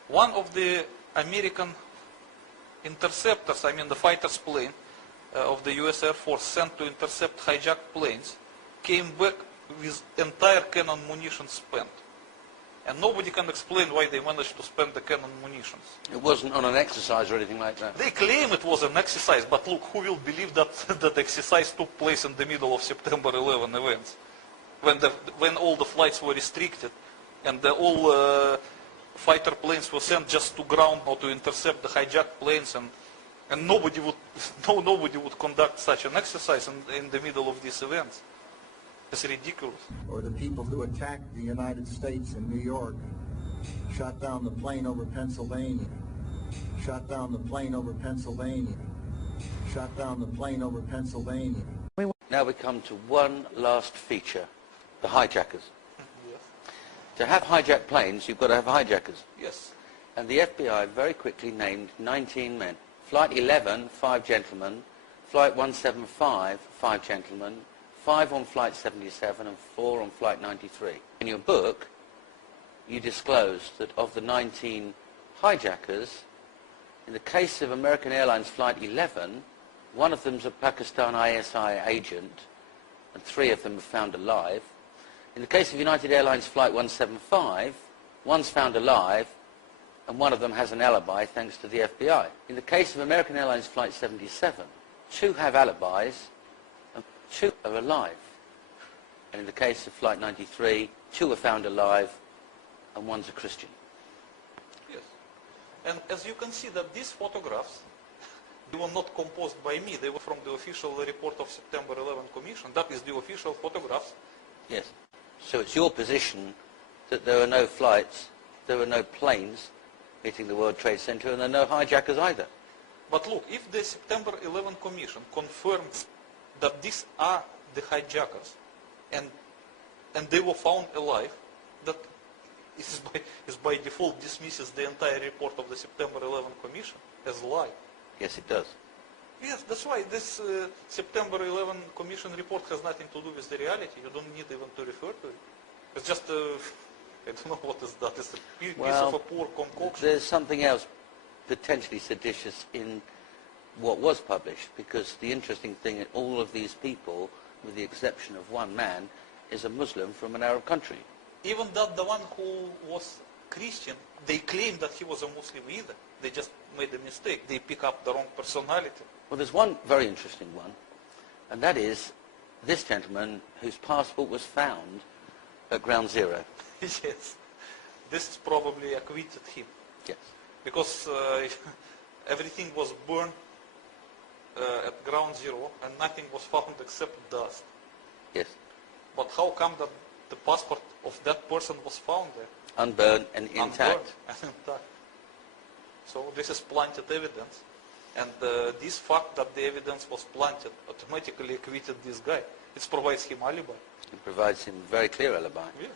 One of the American interceptors, I mean the fighter's plane of the US Air Force sent to intercept hijacked planes, came back with entire cannon munition spent. And nobody can explain why they managed to spend the cannon munitions. It wasn't on an exercise or anything like that? They claim it was an exercise, but look, who will believe that that exercise took place in the middle of September 11 events? When all the flights were restricted and all fighter planes were sent just to ground or to intercept the hijacked planes and And nobody would conduct such an exercise in the middle of these events. It's ridiculous. Or the people who attacked the United States in New York, shot down the plane over Pennsylvania, shot down the plane over Pennsylvania, shot down the plane over Pennsylvania. Now we come to one last feature, the hijackers. Yes. To have hijacked planes, you've got to have hijackers. Yes. And the FBI very quickly named 19 men. Flight 11, 5 gentlemen. Flight 175, 5 gentlemen. 5 on Flight 77 and 4 on Flight 93. In your book, you disclosed that of the 19 hijackers, in the case of American Airlines Flight 11, one of them's a Pakistan ISI agent, and 3 of them are found alive. In the case of United Airlines Flight 175, one's found alive, and one of them has an alibi thanks to the FBI. In the case of American Airlines Flight 77, 2 have alibis, and 2 are alive. And in the case of Flight 93, 2 are found alive, and one's a Christian. Yes. And as you can see that these photographs, they were not composed by me, they were from the official report of September 11 Commission. That is the official photographs. Yes. So it's your position that there are no flights, there are no planes hitting the World Trade Center, and there are no hijackers either. But look, if the September 11 Commission confirms that these are the hijackers, and they were found alive, that is by default dismisses the entire report of the September 11 Commission as a lie. Yes, it does. Yes, that's why this September 11 Commission report has nothing to do with the reality. You don't need even to refer to it. It's just I don't know what is that. It's a piece of a poor concoction. There's something else potentially seditious in what was published, because the interesting thing, all of these people, with the exception of one man, is a Muslim from an Arab country. Even that the one who was Christian, they claimed that he was a Muslim either. They just made a mistake. They pick up the wrong personality. Well, there's one very interesting one, and that is this gentleman whose passport was found at Ground Zero. Yes. This probably acquitted him. Yes. Because everything was burned at Ground Zero and nothing was found except dust. Yes. But how come that the passport of that person was found there? Unburned and intact. So this is planted evidence. And this fact that the evidence was planted automatically acquitted this guy. It provides him alibi. It provides him a very clear alibi. Yes.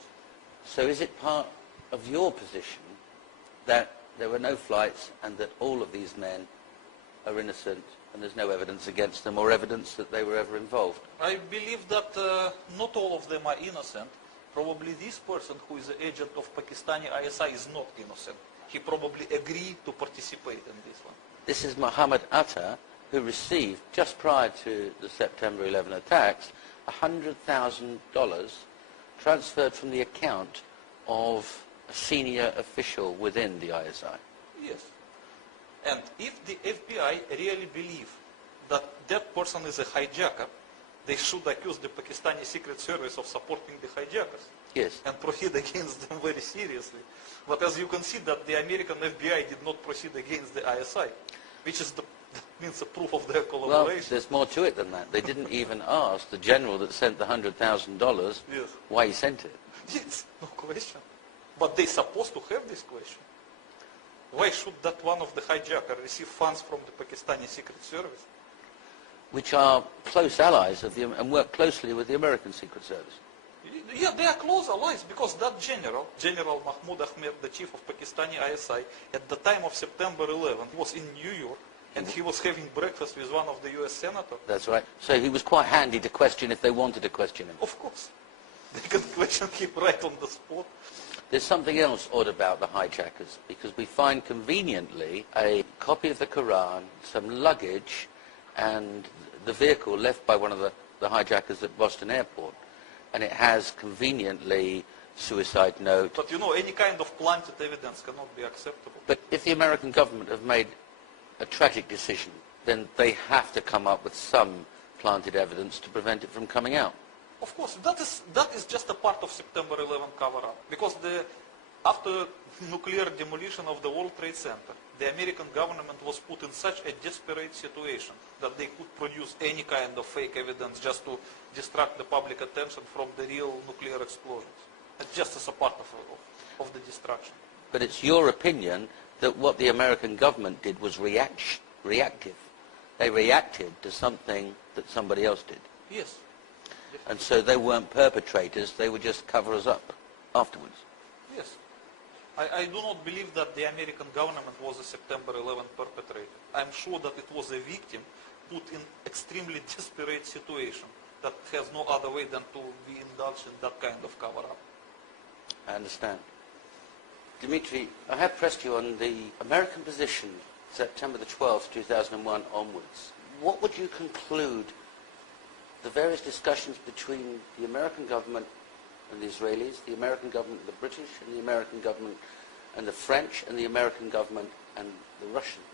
So is it part of your position that there were no flights and that all of these men are innocent and there's no evidence against them or evidence that they were ever involved? I believe that not all of them are innocent. Probably this person who is the agent of Pakistani ISI is not innocent. He probably agreed to participate in this one. This is Muhammad Atta, who received, just prior to the September 11 attacks, $100,000 transferred from the account of a senior official within the ISI. Yes. And if the FBI really believe that that person is a hijacker, they should accuse the Pakistani Secret Service of supporting the hijackers. Yes. And proceed against them very seriously. But as you can see that the American FBI did not proceed against the ISI, which is that means a proof of their collaboration. Well, there's more to it than that. They didn't even ask the general that sent the $100,000 yes. why he sent it. Yes, no question. But they're supposed to have this question. Why should that one of the hijackers receive funds from the Pakistani Secret Service? Which are close allies of and work closely with the American Secret Service. Yeah, they are close allies because that General Mahmoud Ahmed, the chief of Pakistani ISI, at the time of September 11, was in New York and he was having breakfast with one of the US senators. That's right. So he was quite handy to question if they wanted to question him. Of course. They can question him right on the spot. There's something else odd about the hijackers, because we find conveniently a copy of the Quran, some luggage, and the vehicle left by one of the hijackers at Boston Airport. And it has conveniently suicide note. But you know, any kind of planted evidence cannot be acceptable. But if the American government have made a tragic decision, then they have to come up with some planted evidence to prevent it from coming out. Of course, that is just a part of September 11 cover-up. Because the After nuclear demolition of the World Trade Center, the American government was put in such a desperate situation that they could produce any kind of fake evidence just to distract the public attention from the real nuclear explosions. Just as a part of the distraction. But it's your opinion that what the American government did was reactive. They reacted to something that somebody else did. Yes. And so they weren't perpetrators, they were just cover-us up afterwards. Yes. I do not believe that the American government was a September 11 perpetrator. I'm sure that it was a victim put in extremely desperate situation that has no other way than to be indulged in that kind of cover-up. I understand. Dimitri, I have pressed you on the American position September the 12th, 2001 onwards. What would you conclude the various discussions between the American government and the Israelis, the American government and the British, and the American government and the French, and the American government and the Russians?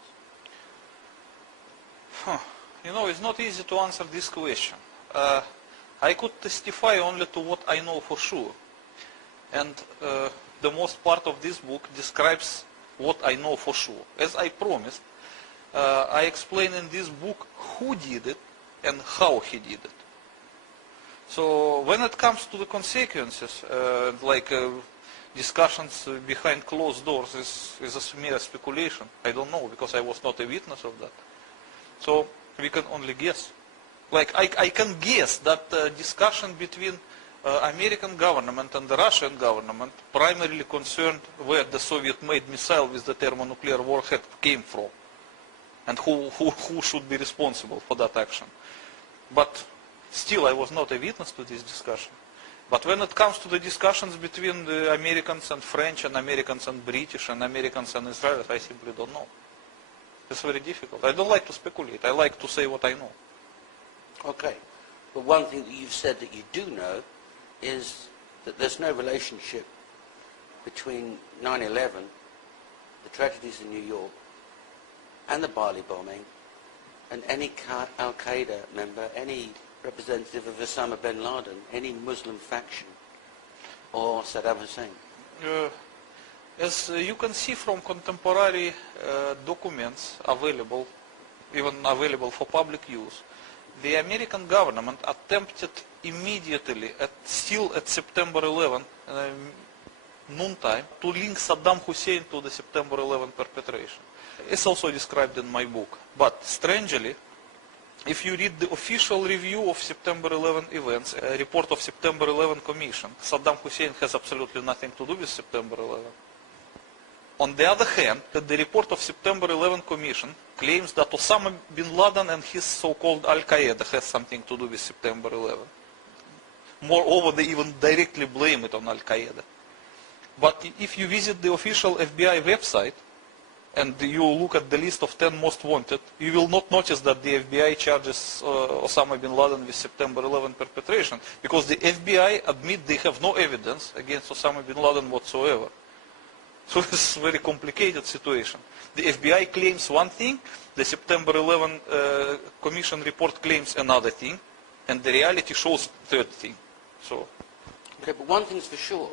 You know, it's not easy to answer this question. I could testify only to what I know for sure. And the most part of this book describes what I know for sure. As I promised, I explain in this book who did it and how he did it. So when it comes to the consequences, discussions behind closed doors is a mere speculation. I don't know, because I was not a witness of that. So we can only guess. Like I can guess that discussion between American government and the Russian government primarily concerned where the Soviet-made missile with the thermonuclear warhead came from, and who should be responsible for that action. But still, I was not a witness to this discussion. But when it comes to the discussions between the Americans and French, and Americans and British, and Americans and Israelis, I simply don't know. It's very difficult. I don't like to speculate. I like to say what I know. Okay. But one thing that you've said that you do know is that there's no relationship between 9/11, the tragedies in New York, and the Bali bombing, and any Al-Qaeda member, any representative of Osama bin Laden, any Muslim faction, or Saddam Hussein. As you can see from contemporary documents available, even available for public use, the American government attempted immediately, still at September 11 noontime, to link Saddam Hussein to the September 11 perpetration. It's also described in my book. But strangely, if you read the official review of September 11 events, a report of September 11 Commission, Saddam Hussein has absolutely nothing to do with September 11. On the other hand, the report of September 11 Commission claims that Osama bin Laden and his so-called Al-Qaeda has something to do with September 11. Moreover, they even directly blame it on Al-Qaeda. But if you visit the official FBI website, and you look at the list of 10 most wanted, you will not notice that the FBI charges Osama bin Laden with September 11 perpetration, because the FBI admit they have no evidence against Osama bin Laden whatsoever. So it's a very complicated situation. The FBI claims one thing, the September 11 Commission report claims another thing, and the reality shows third thing. So. Okay, but one thing's for sure,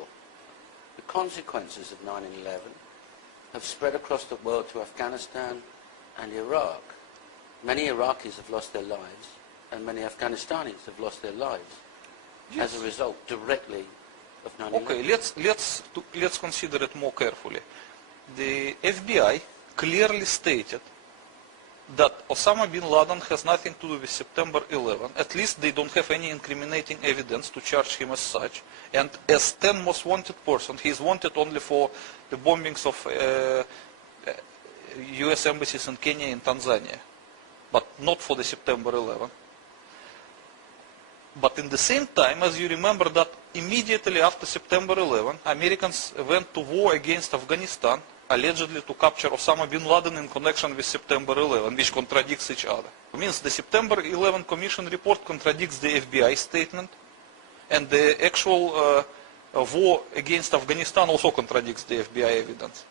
the consequences of 9/11 have spread across the world to Afghanistan and Iraq. Many Iraqis have lost their lives, and many Afghanistanis have lost their lives as a result directly of 9/11. Okay, let's consider it more carefully. The FBI clearly stated that Osama bin Laden has nothing to do with September 11. At least they don't have any incriminating evidence to charge him as such. And as 10 most wanted person, he is wanted only for the bombings of US embassies in Kenya and Tanzania, but not for the September 11. But in the same time, as you remember that immediately after September 11, Americans went to war against Afghanistan, allegedly to capture Osama bin Laden in connection with September 11, which contradicts each other. It means the September 11 Commission report contradicts the FBI statement, and the actual war against Afghanistan also contradicts the FBI evidence.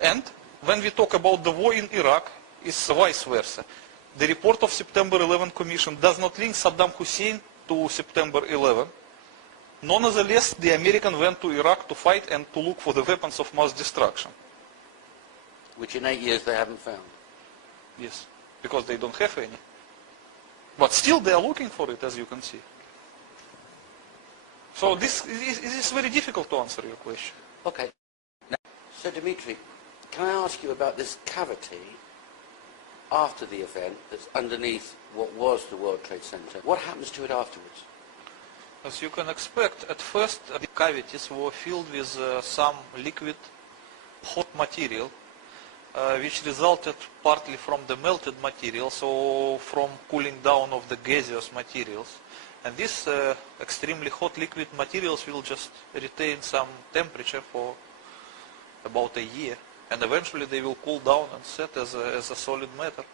And when we talk about the war in Iraq, it's vice versa. The report of September 11 Commission does not link Saddam Hussein to September 11, Nonetheless, the Americans went to Iraq to fight and to look for the weapons of mass destruction. Which in 8 years they haven't found. Yes, because they don't have any. But still they are looking for it, as you can see. So this is very difficult to answer your question. Okay. Now, so Dimitri, can I ask you about this cavity after the event that's underneath what was the World Trade Center? What happens to it afterwards? As you can expect, at first the cavities were filled with some liquid hot material, which resulted partly from the melted material, so from cooling down of the gaseous materials. And these extremely hot liquid materials will just retain some temperature for about a year, and eventually they will cool down and set as a solid matter.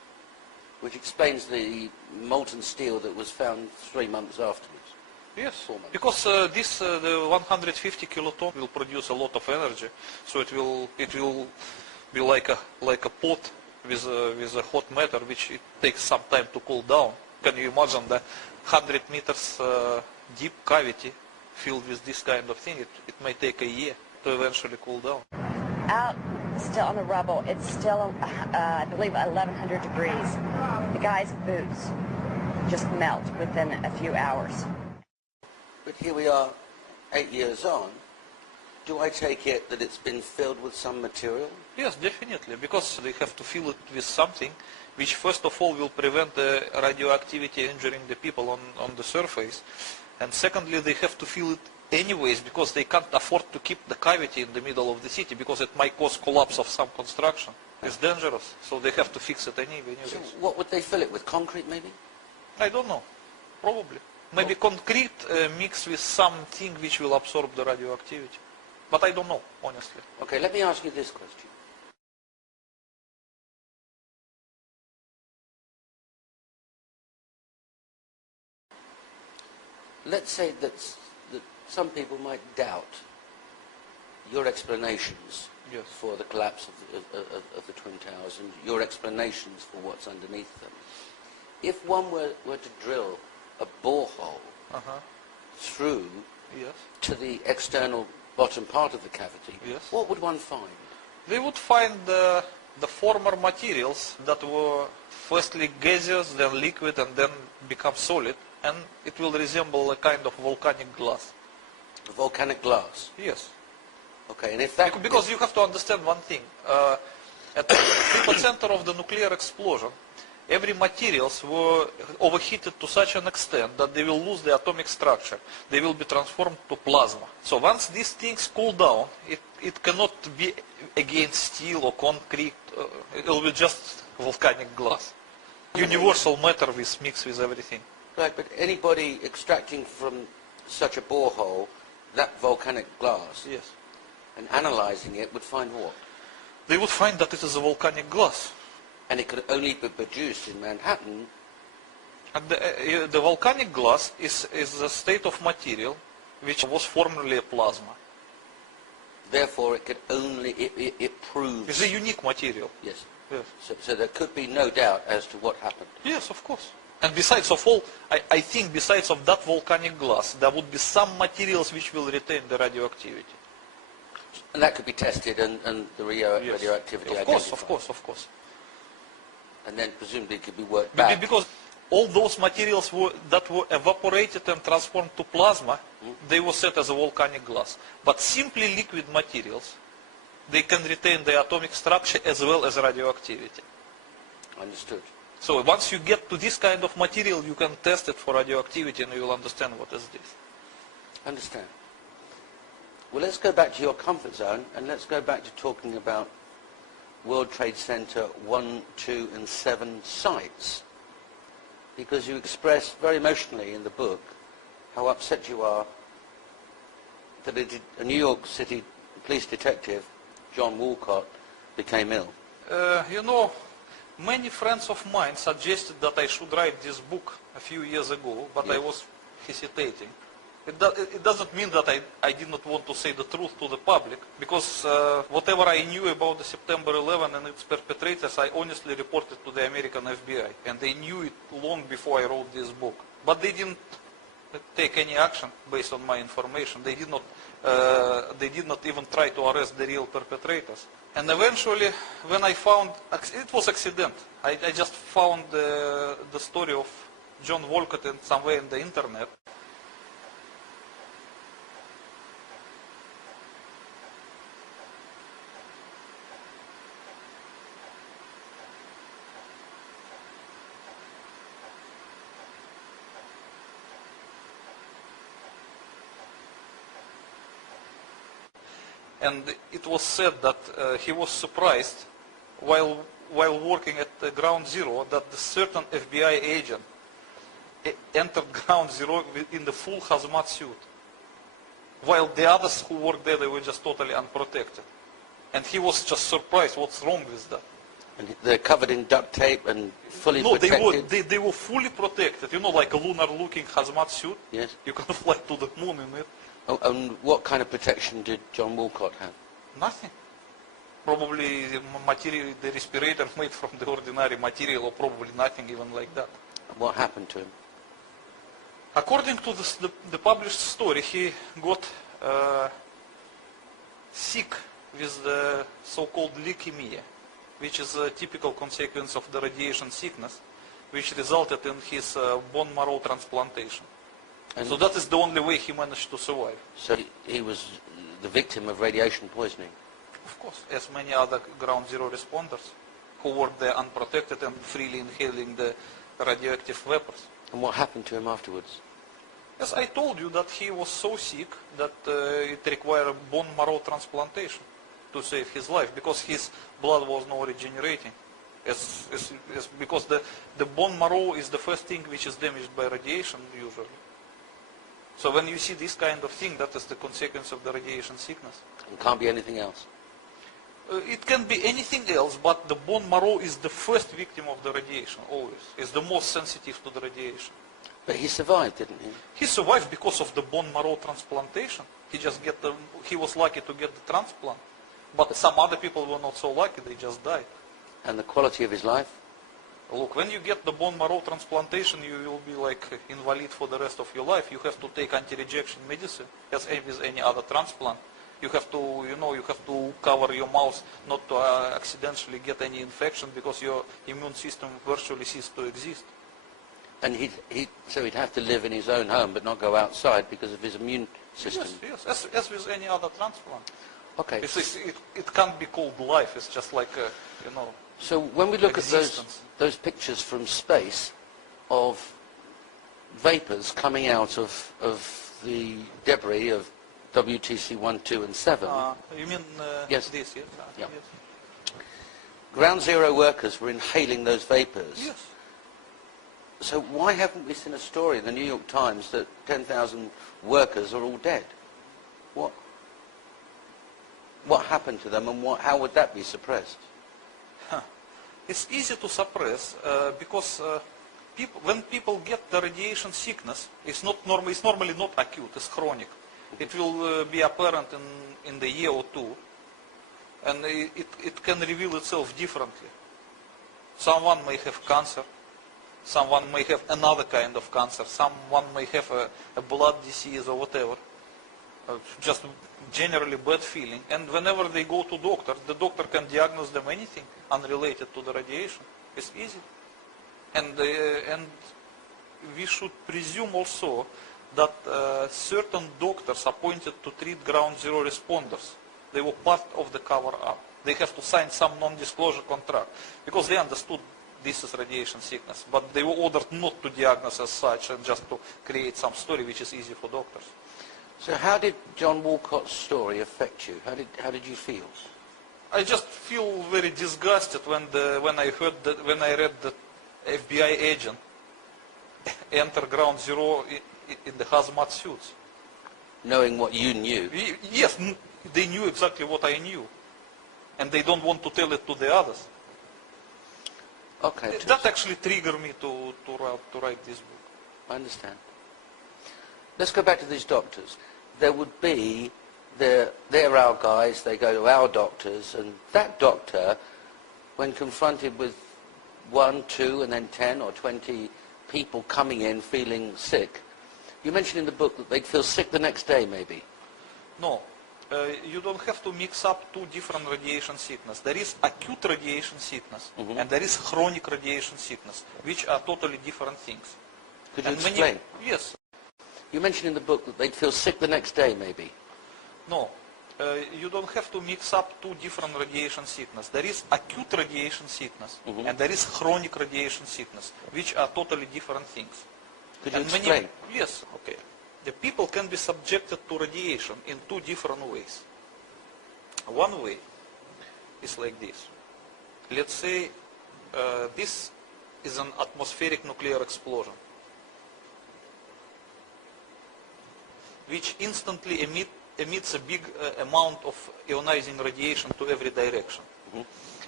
Which explains the molten steel that was found 3 months afterwards. Yes, because the 150 kiloton will produce a lot of energy, so it will be like a pot with a hot matter, which it takes some time to cool down. Can you imagine the 100 meters deep cavity filled with this kind of thing? It may take a year to eventually cool down. Out still on the rubble, it's still I believe 1100 degrees. The guy's boots just melt within a few hours. But here we are 8 years on. Do I take it that it's been filled with some material? Yes, definitely, because they have to fill it with something which first of all will prevent the radioactivity injuring the people on the surface, and secondly they have to fill it anyways because they can't afford to keep the cavity in the middle of the city because it might cause collapse of some construction. It's dangerous, so they have to fix it anyways. So what would they fill it with? Concrete maybe? I don't know, probably. Maybe concrete mixed with something which will absorb the radioactivity. But I don't know, honestly. Okay, let me ask you this question. Let's say that some people might doubt your explanations for the collapse of the Twin Towers and your explanations for what's underneath them. If one were to drill a borehole through to the external bottom part of the cavity, what would one find? They would find the former materials that were firstly gaseous, then liquid, and then become solid, and it will resemble a kind of volcanic glass. Volcanic glass? Yes. Okay, and if that... Because you have to understand one thing. At the epicenter of the nuclear explosion, every materials were overheated to such an extent that they will lose the atomic structure. They will be transformed to plasma. So once these things cool down, it cannot be again steel or concrete. It will be just volcanic glass. Universal matter mixed with everything. Right, but anybody extracting from such a borehole that volcanic glass and analyzing it would find what? They would find that it is a volcanic glass. And it could only be produced in Manhattan. And the volcanic glass is a state of material which was formerly a plasma. Therefore, it could only, it proves... It's a unique material. Yes. Yes. So there could be no doubt as to what happened. Yes, of course. And besides of all, I think besides of that volcanic glass, there would be some materials which will retain the radioactivity. And that could be tested and the radioactivity identified. Of course. And then presumably it could be worked back. Because all those materials that were evaporated and transformed to plasma, they were set as a volcanic glass. But simply liquid materials, they can retain the atomic structure as well as radioactivity. Understood. So once you get to this kind of material, you can test it for radioactivity and you will understand what is this. Understand. Well, let's go back to your comfort zone and let's go back to talking about World Trade Center 1, 2 and 7 sites. Because you express very emotionally in the book how upset you are that a New York City police detective, John Walcott, became ill. You know, many friends of mine suggested that I should write this book a few years ago, but I was hesitating. It doesn't mean that I did not want to say the truth to the public, because whatever I knew about the September 11 and its perpetrators, I honestly reported to the American FBI, and they knew it long before I wrote this book. But they didn't take any action based on my information. They did not even try to arrest the real perpetrators. And eventually, when I found, it was accident. I just found the story of John Walcott somewhere in the internet. And it was said that he was surprised while working at Ground Zero that a certain FBI agent entered Ground Zero in the full hazmat suit, while the others who worked there, they were just totally unprotected. And he was just surprised, what's wrong with that? And they're covered in duct tape and fully protected? No, they were fully protected, you know, like a lunar-looking hazmat suit. Yes. You can fly to the moon in it. Oh, and what kind of protection did John Walcott have? Nothing. Probably the respirator made from the ordinary material, or probably nothing even like that. What happened to him? According to the published story, he got sick with the so-called leukemia, which is a typical consequence of the radiation sickness, which resulted in his bone marrow transplantation. And so that is the only way he managed to survive. So he was the victim of radiation poisoning? Of course, as many other Ground Zero responders who worked there unprotected and freely inhaling the radioactive vapors. And what happened to him afterwards? Yes, I told you that he was so sick that it required bone marrow transplantation to save his life, because his blood was not regenerating. Because the bone marrow is the first thing which is damaged by radiation usually. So when you see this kind of thing, that is the consequence of the radiation sickness. It can't be anything else? It can be anything else, but the bone marrow is the first victim of the radiation, always. It's the most sensitive to the radiation. But he survived, didn't he? He survived because of the bone marrow transplantation. He was lucky to get the transplant. But some other people were not so lucky, they just died. And the quality of his life? Look, when you get the bone marrow transplantation, you will be like invalid for the rest of your life. You have to take anti-rejection medicine, as with any other transplant. You have to, you have to cover your mouth not to accidentally get any infection, because your immune system virtually ceased to exist. And so he'd have to live in his own home, but not go outside because of his immune system? Yes, as with any other transplant. Okay. It can't be called life. It's just like, So when we look existence. at those pictures from space of vapors coming out of the debris of WTC 1, 2 and 7. You mean yes. This, yes? Yeah. Yes. Ground Zero workers were inhaling those vapors. Yes. So why haven't we seen a story in the New York Times that 10,000 workers are all dead? What happened to them, and how would that be suppressed? It's easy to suppress because when people get the radiation sickness, it's normally not acute, it's chronic. It will be apparent in the year or two, and it can reveal itself differently. Someone may have cancer, someone may have another kind of cancer, someone may have a blood disease or whatever, just generally bad feeling. And whenever they go to doctor, the doctor can diagnose them anything unrelated to the radiation. It's easy. And we should presume also that certain doctors appointed to treat Ground Zero responders, they were part of the cover-up. They have to sign some non-disclosure contract because they understood this is radiation sickness, but they were ordered not to diagnose as such and just to create some story which is easy for doctors. So how did John Walcott's story affect you? How did you feel? I just feel very disgusted when I read that FBI agent enter Ground Zero in the hazmat suits. Knowing what you knew? Yes, they knew exactly what I knew, and they don't want to tell it to the others. Okay. That actually triggered me to write this book. I understand. Let's go back to these doctors. There would be, they're our guys, they go to our doctors, and that doctor, when confronted with 1, 2, and then 10 or 20 people coming in feeling sick, You mentioned in the book that they'd feel sick the next day, maybe. No. You don't have to mix up two different radiation sickness. There is acute radiation sickness and there is chronic radiation sickness, which are totally different things. Could you explain? Yes. You mentioned in the book that they'd feel sick the next day, maybe. No. You don't have to mix up two different radiation sickness. There is acute radiation sickness and there is chronic radiation sickness, which are totally different things. Could you explain? Yes, okay. The people can be subjected to radiation in two different ways. One way is like this. Let's say this is an atmospheric nuclear explosion, which instantly emits a big amount of ionizing radiation to every direction.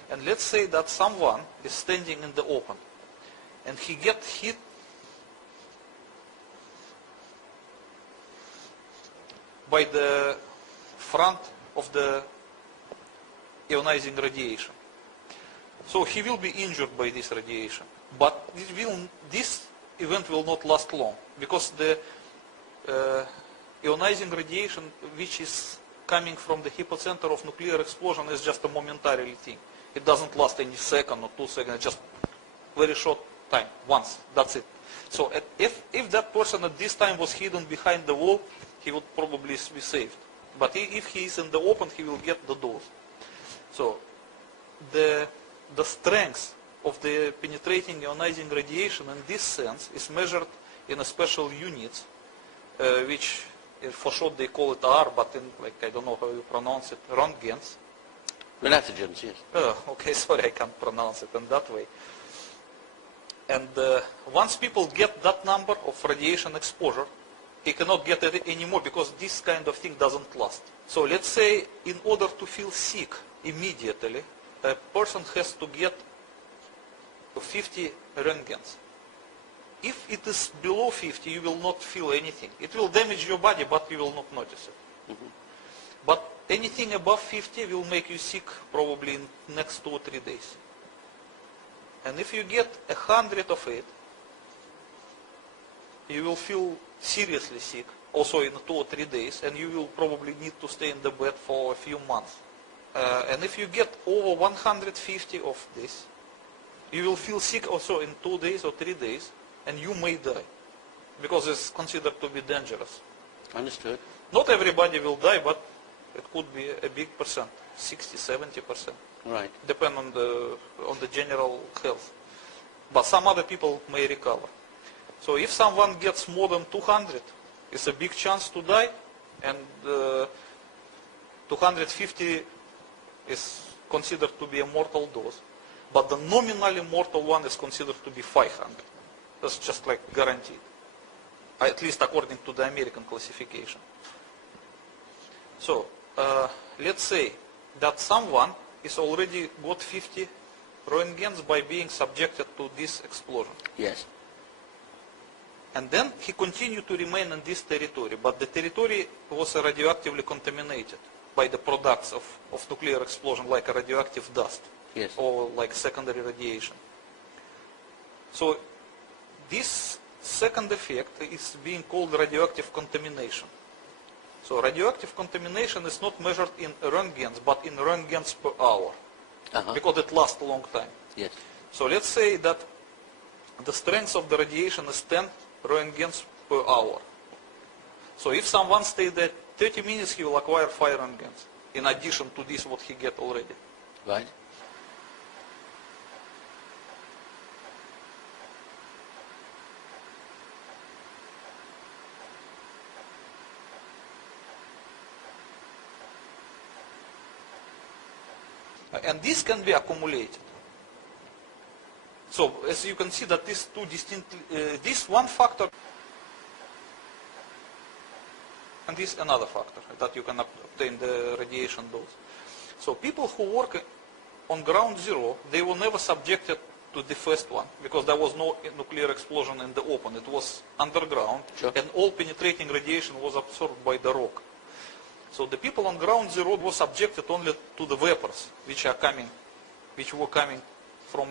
And let's say that someone is standing in the open and he gets hit by the front of the ionizing radiation. So he will be injured by this radiation. But this event will not last long, because the ionizing radiation which is coming from the hypocenter of nuclear explosion is just a momentary thing. It doesn't last any second or 2 seconds, just very short time, once, that's it. So if that person at this time was hidden behind the wall, he would probably be saved. But if he is in the open, he will get the dose. So the strength of the penetrating ionizing radiation in this sense is measured in a special units, which for short they call it R, but in, like, I don't know how you pronounce it, Röntgens. Relatigens, yes. Okay, sorry, I can't pronounce it in that way. And once people get that number of radiation exposure, he cannot get it anymore, because this kind of thing doesn't last. So let's say in order to feel sick immediately, a person has to get 50 Röntgens. If it is below 50, you will not feel anything. It will damage your body, but you will not notice it. But anything above 50 will make you sick probably in next 2 or 3 days. And if you get 100 of it, you will feel seriously sick, also in 2 or 3 days, and you will probably need to stay in the bed for a few months. And if you get over 150 of this, you will feel sick also in 2 days or 3 days, and you may die, because it's considered to be dangerous. Understood. Not everybody will die, but it could be a big percent, 60–70%. Right. Depend on the general health. But some other people may recover. So if someone gets more than 200, it's a big chance to die, and 250 is considered to be a mortal dose. But the nominally mortal one is considered to be 500. That's just like guaranteed, at least according to the American classification. So let's say that someone is already got 50 Röntgens by being subjected to this explosion. Yes. And then he continued to remain in this territory, but the territory was radioactively contaminated by the products of nuclear explosion, like a radioactive dust, yes, or like secondary radiation. So this second effect is being called radioactive contamination. So radioactive contamination is not measured in Röntgens, but in Röntgens per hour, because it lasts a long time. Yes. So let's say that the strength of the radiation is 10 Röntgens per hour. So if someone stays there 30 minutes, he will acquire 5 Röntgens, in addition to this what he get already. Right. And this can be accumulated. So as you can see that these two distinct, this one factor and this another factor that you can obtain the radiation dose. So people who work on ground zero, they were never subjected to the first one, because there was no nuclear explosion in the open. It was underground, and all penetrating radiation was absorbed by the rock. So the people on ground zero were subjected only to the vapors which were coming from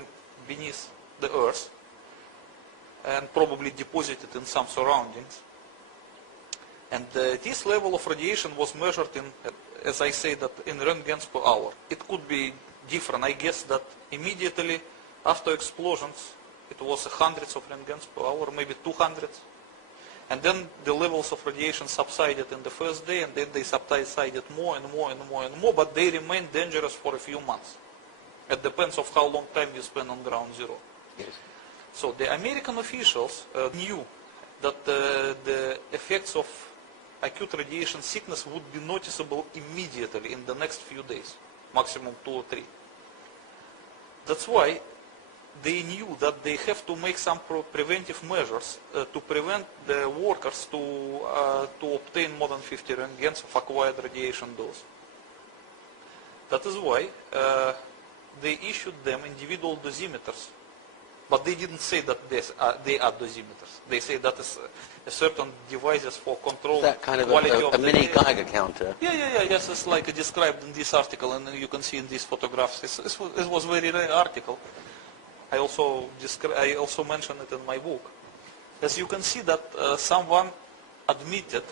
beneath the earth and probably deposited in some surroundings. And this level of radiation was measured in, as I say, that in roentgens per hour. It could be different. I guess that immediately after explosions, it was hundreds of roentgens per hour, maybe 200. And then the levels of radiation subsided in the first day, and then they subsided more and more and more and more, but they remained dangerous for a few months. It depends on how long time you spend on ground zero. Yes. So the American officials knew that the effects of acute radiation sickness would be noticeable immediately in the next few days, maximum 2 or 3. That's why they knew that they have to make some preventive measures to prevent the workers to obtain more than 50 roentgens of acquired radiation dose. That is why they issued them individual dosimeters. But they didn't say that they are dosimeters. They say that is a certain devices for control that kind of quality a of mini the Geiger counter. Yes, it's like described in this article, and you can see in these photographs. It was a very rare article. I also mentioned it in my book. As you can see that someone admitted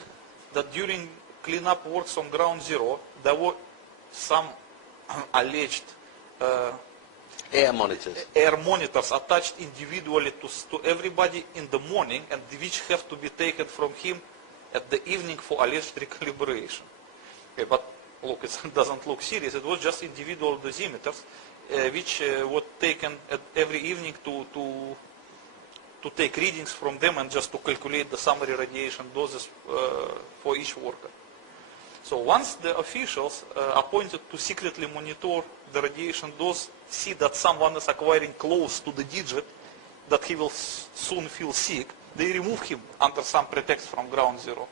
that during cleanup works on ground zero, there were some alleged air monitors attached individually to everybody in the morning, and which have to be taken from him at the evening for alleged recalibration. Okay, but look, it doesn't look serious. It was just individual dosimeters which were taken every evening to take readings from them and just to calculate the summary radiation doses for each worker. So once the officials appointed to secretly monitor the radiation dose see that someone is acquiring close to the digit that he will soon feel sick, they remove him under some pretext from ground zero.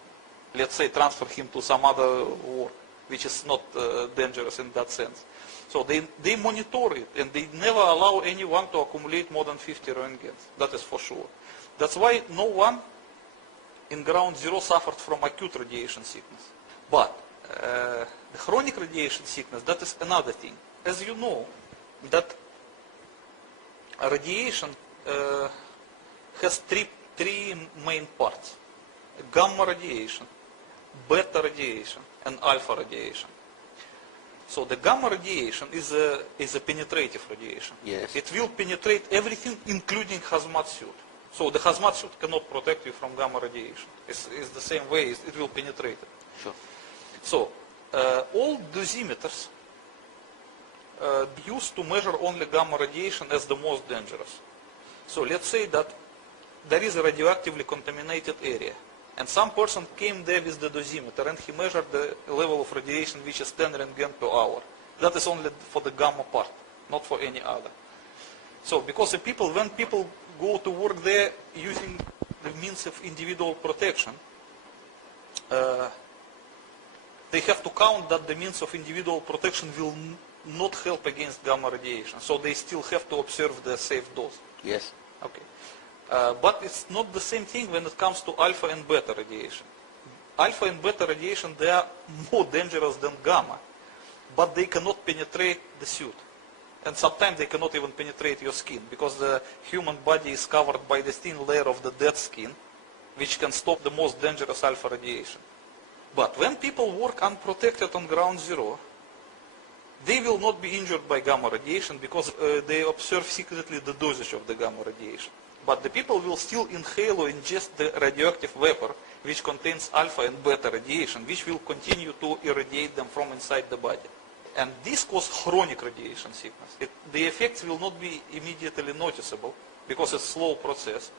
Let's say transfer him to some other work, which is not dangerous in that sense. So they monitor it, and they never allow anyone to accumulate more than 50 roentgens. That is for sure. That's why no one in ground zero suffered from acute radiation sickness. But the chronic radiation sickness, that is another thing. As you know, that radiation has three main parts: gamma radiation, beta radiation, and alpha radiation. So the gamma radiation is a penetrative radiation. Yes. It will penetrate everything, including hazmat suit. So the hazmat suit cannot protect you from gamma radiation. It's the same way it will penetrate it. Sure. So all dosimeters used to measure only gamma radiation as the most dangerous. So let's say that there is a radioactively contaminated area, and some person came there with the dosimeter and he measured the level of radiation, which is 10 Röntgen per hour. That is only for the gamma part, not for any other. So because when people go to work there using the means of individual protection, they have to count that the means of individual protection will not help against gamma radiation. So they still have to observe the safe dose. Yes. Okay. But it's not the same thing when it comes to alpha and beta radiation. Alpha and beta radiation, they are more dangerous than gamma, but they cannot penetrate the suit. And sometimes they cannot even penetrate your skin, because the human body is covered by the thin layer of the dead skin, which can stop the most dangerous alpha radiation. But when people work unprotected on ground zero, they will not be injured by gamma radiation, because they observe secretly the dosage of the gamma radiation. But the people will still inhale or ingest the radioactive vapor, which contains alpha and beta radiation, which will continue to irradiate them from inside the body. And this causes chronic radiation sickness. The effects will not be immediately noticeable, because it's a slow process.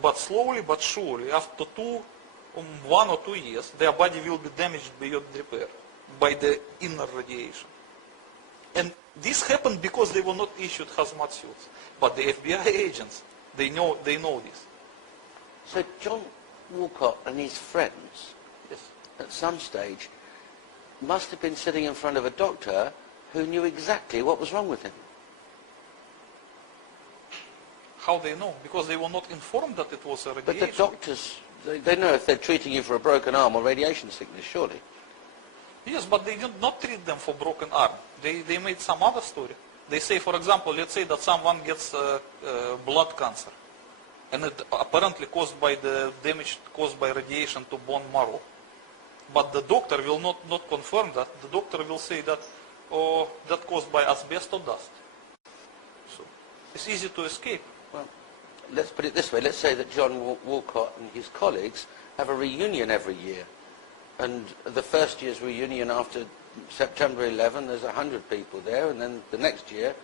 But slowly but surely, after 1 or 2 years, their body will be damaged beyond repair by the inner radiation. And this happened because they were not issued hazmat suits. But the FBI agents, they know this. So John Walcott and his friends, yes, at some stage, must have been sitting in front of a doctor who knew exactly what was wrong with him. How they know? Because they were not informed that it was a radiation. But the doctors, they know if they're treating you for a broken arm or radiation sickness, surely. Yes, but they did not treat them for broken arm. They made some other story. They say, for example, let's say that someone gets blood cancer. and it apparently caused by the damage caused by radiation to bone marrow. But the doctor will not confirm that. The doctor will say that, oh, that caused by asbestos dust. So it's easy to escape. Well, let's put it this way. Let's say that John Walcott and his colleagues have a reunion every year. And the first year's reunion after September 11, there's 100 people there. And then the next year,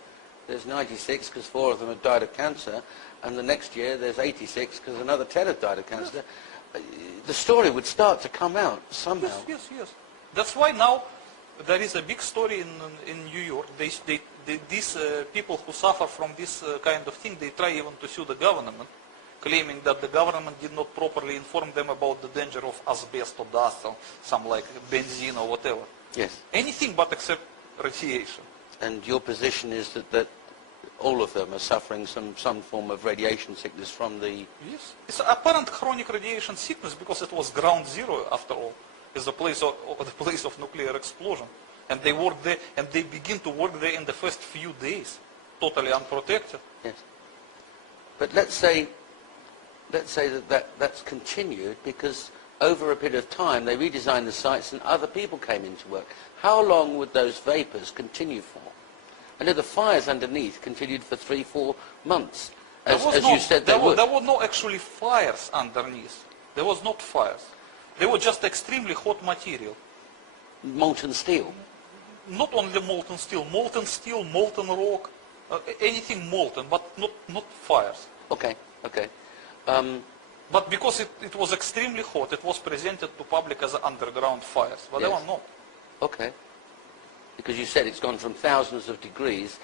there's 96 because 4 of them have died of cancer. And the next year, there's 86 because another 10 have died of cancer. The story would start to come out somehow. Yes. That's why now there is a big story in New York. These people who suffer from this kind of thing, they try even to sue the government, claiming that the government did not properly inform them about the danger of asbestos dust or some like benzene or whatever. Yes. Anything but except radiation. And your position is that all of them are suffering some form of radiation sickness from the... Yes. It's apparent chronic radiation sickness because it was ground zero after all. It's the place of nuclear explosion. And they work there, and they begin to work there in the first few days, totally unprotected. Yes. But let's say that's continued because over a period of time they redesigned the sites and other people came into work. How long would those vapors continue for? I know the fires underneath continued for 3-4 months, as you said they would. There were no actually fires underneath. There was not fires. They were just extremely hot material. Molten steel? Not only molten steel, molten rock, anything molten, but not fires. Okay. But because it was extremely hot, it was presented to public as underground fires, but yes. They were not. Okay. Because you said it's gone from thousands of degrees,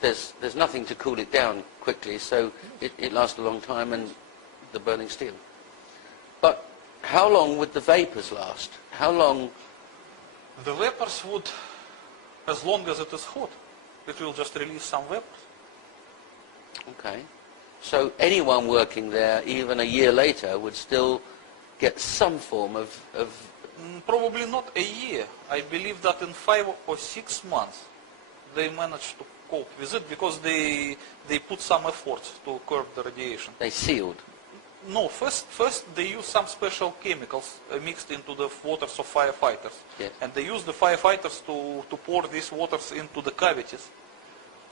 there's nothing to cool it down quickly, so it lasts a long time and the burning steel. But how long would the vapors last? How long? The vapors would, as long as it is hot, it will just release some vapors. Okay. So anyone working there, even a year later, would still get some form of... Probably not a year. I believe that in 5 or 6 months they managed to cope with it because they put some efforts to curb the radiation. They sealed? No, first they use some special chemicals mixed into the waters of firefighters. Yes. And they use the firefighters to pour these waters into the cavities.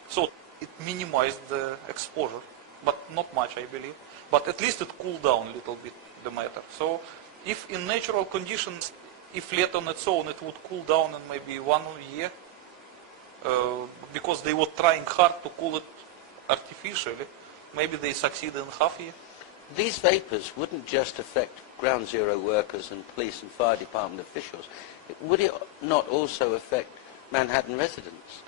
So it minimized the exposure, but not much, I believe. But at least it cooled down a little bit, the matter. So if in natural conditions, if left on its own, it would cool down in maybe 1 year, because they were trying hard to cool it artificially. Maybe they succeeded in half a year. These vapors wouldn't just affect ground zero workers and police and fire department officials. Would it not also affect Manhattan residents?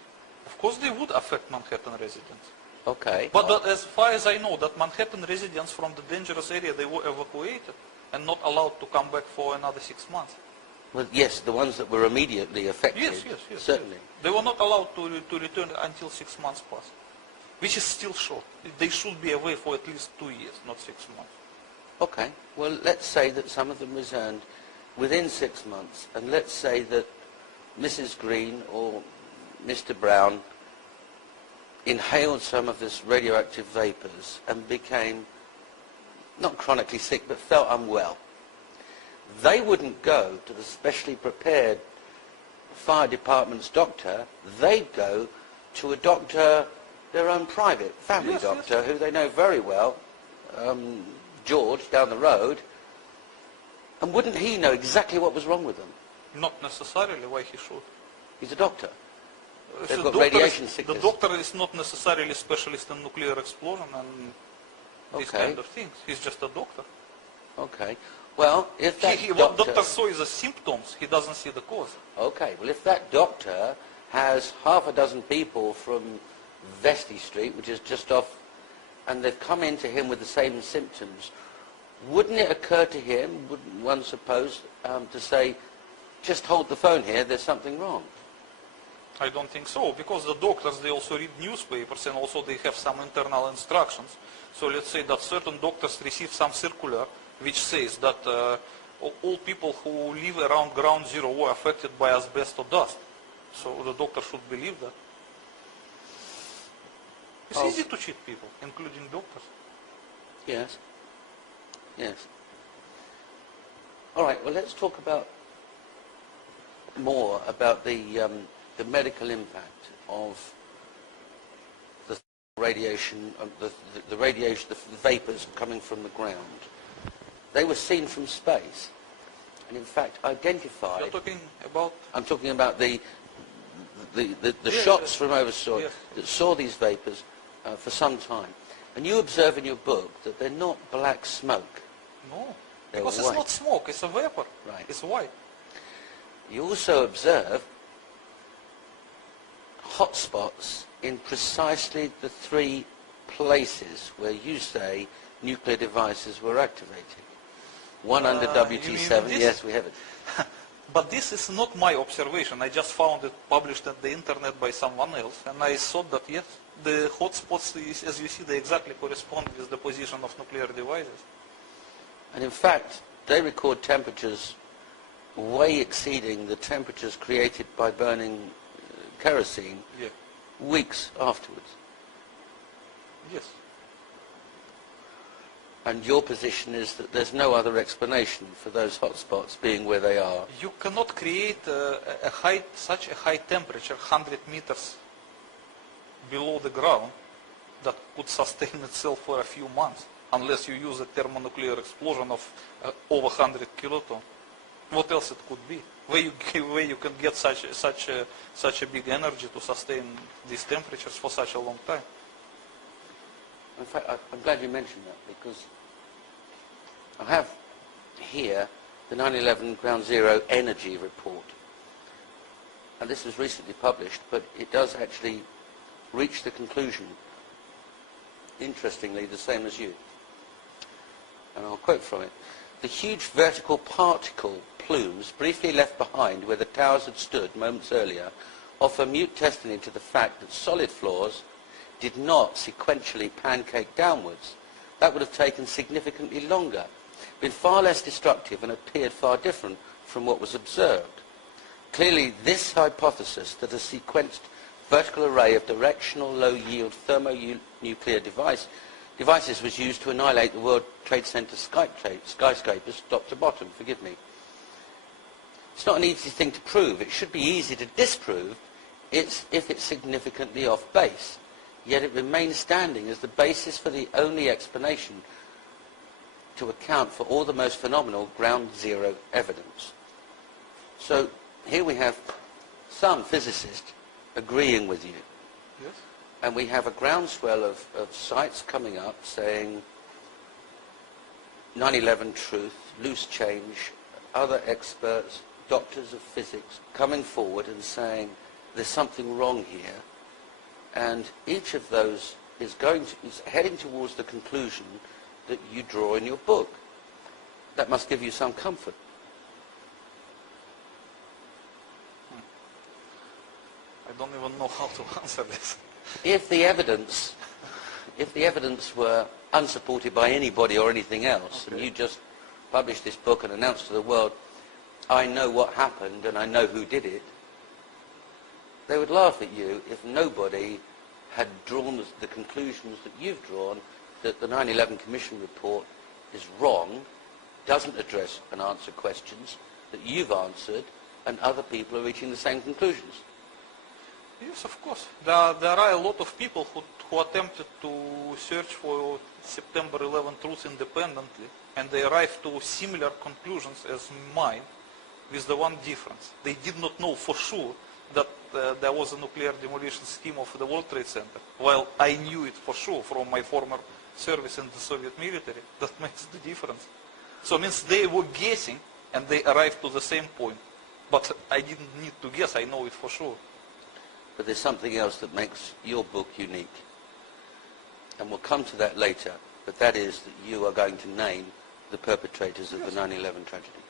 Of course they would affect Manhattan residents. Okay. But as far as I know, that Manhattan residents from the dangerous area, they were evacuated and not allowed to come back for another 6 months. Well, yes, the ones that were immediately affected. Yes. Certainly. They were not allowed to return until 6 months passed, which is still short. They should be away for at least 2 years, not 6 months. Okay. Well, let's say that some of them returned within 6 months, and let's say that Mrs. Green or Mr. Brown inhaled some of this radioactive vapors and became not chronically sick but felt unwell. They wouldn't go to the specially prepared fire department's doctor. They'd go to a doctor, their own private family doctor, who they know very well, George, down the road. And wouldn't he know exactly what was wrong with them? Not necessarily. Why he should? He's a doctor. They've So got radiation sickness. The doctor is not necessarily a specialist in nuclear explosion and these kind of things. He's just a doctor. Okay. Well, if that what doctor saw is the symptoms, he doesn't see the cause. Okay. Well, if that doctor has half a dozen people from Vestey Street, which is just off, and they've come into him with the same symptoms, wouldn't it occur to him, wouldn't one suppose, to say, just hold the phone here, there's something wrong? I don't think so, because the doctors, they also read newspapers and also they have some internal instructions. So let's say that certain doctors receive some circular which says that all people who live around ground zero were affected by asbestos dust. So the doctor should believe that. It's easy to cheat people, including doctors. Yes. Yes. All right, well, let's talk about more about the medical impact of the radiation, the radiation, the vapors coming from the ground. They were seen from space, and in fact identified. You're talking about? I'm talking about the shots from oversaw that saw these vapors for some time. And you observe in your book that they're not black smoke. No, they're because white. it's not smoke, it's a vapor. Right. It's white. You also observe hotspots in precisely the 3 places where you say nuclear devices were activated. One under WT7, yes, we have it. But this is not my observation. I just found it published at the internet by someone else, and I thought that yes, the hotspots, as you see, they exactly correspond with the position of nuclear devices. And in fact, they record temperatures way exceeding the temperatures created by burning kerosene weeks afterwards. Yes. And your position is that there's no other explanation for those hotspots being where they are. You cannot create such a high temperature, 100 meters below the ground, that could sustain itself for a few months, unless you use a thermonuclear explosion of over 100 kilotons. What else it could be? Where you can get such a big energy to sustain these temperatures for such a long time? In fact, I'm glad you mentioned that, because I have here the 9/11 Ground Zero Energy Report. And this was recently published, but it does actually reach the conclusion, interestingly, the same as you. And I'll quote from it. The huge vertical particle plumes briefly left behind where the towers had stood moments earlier offer mute testimony to the fact that solid floors did not sequentially pancake downwards. That would have taken significantly longer, been far less destructive, and appeared far different from what was observed. Clearly, this hypothesis that a sequenced vertical array of directional low-yield thermonuclear devices was used to annihilate the World Trade Center skyscrapers top to bottom, forgive me. It's not an easy thing to prove. It should be easy to disprove if it's significantly off base. Yet it remains standing as the basis for the only explanation to account for all the most phenomenal ground zero evidence. So here we have some physicists agreeing with you. Yes. And we have a groundswell of sites coming up saying 9/11 truth, loose change, other experts, doctors of physics coming forward and saying there's something wrong here. And each of those is heading towards the conclusion that you draw in your book. That must give you some comfort. I don't even know how to answer this. If the evidence were unsupported by anybody or anything else, and you just published this book and announced to the world, I know what happened and I know who did it, they would laugh at you if nobody had drawn the conclusions that you've drawn, that the 9/11 Commission report is wrong, doesn't address and answer questions that you've answered, and other people are reaching the same conclusions. Yes, of course. There are a lot of people who attempted to search for September 11 truth independently, and they arrived to similar conclusions as mine, with the one difference. They did not know for sure that there was a nuclear demolition scheme of the World Trade Center, while I knew it for sure from my former service in the Soviet military. That makes the difference. So it means they were guessing, and they arrived to the same point. But I didn't need to guess, I know it for sure. But there's something else that makes your book unique. And we'll come to that later, but that is that you are going to name the perpetrators of the 9/11 tragedy.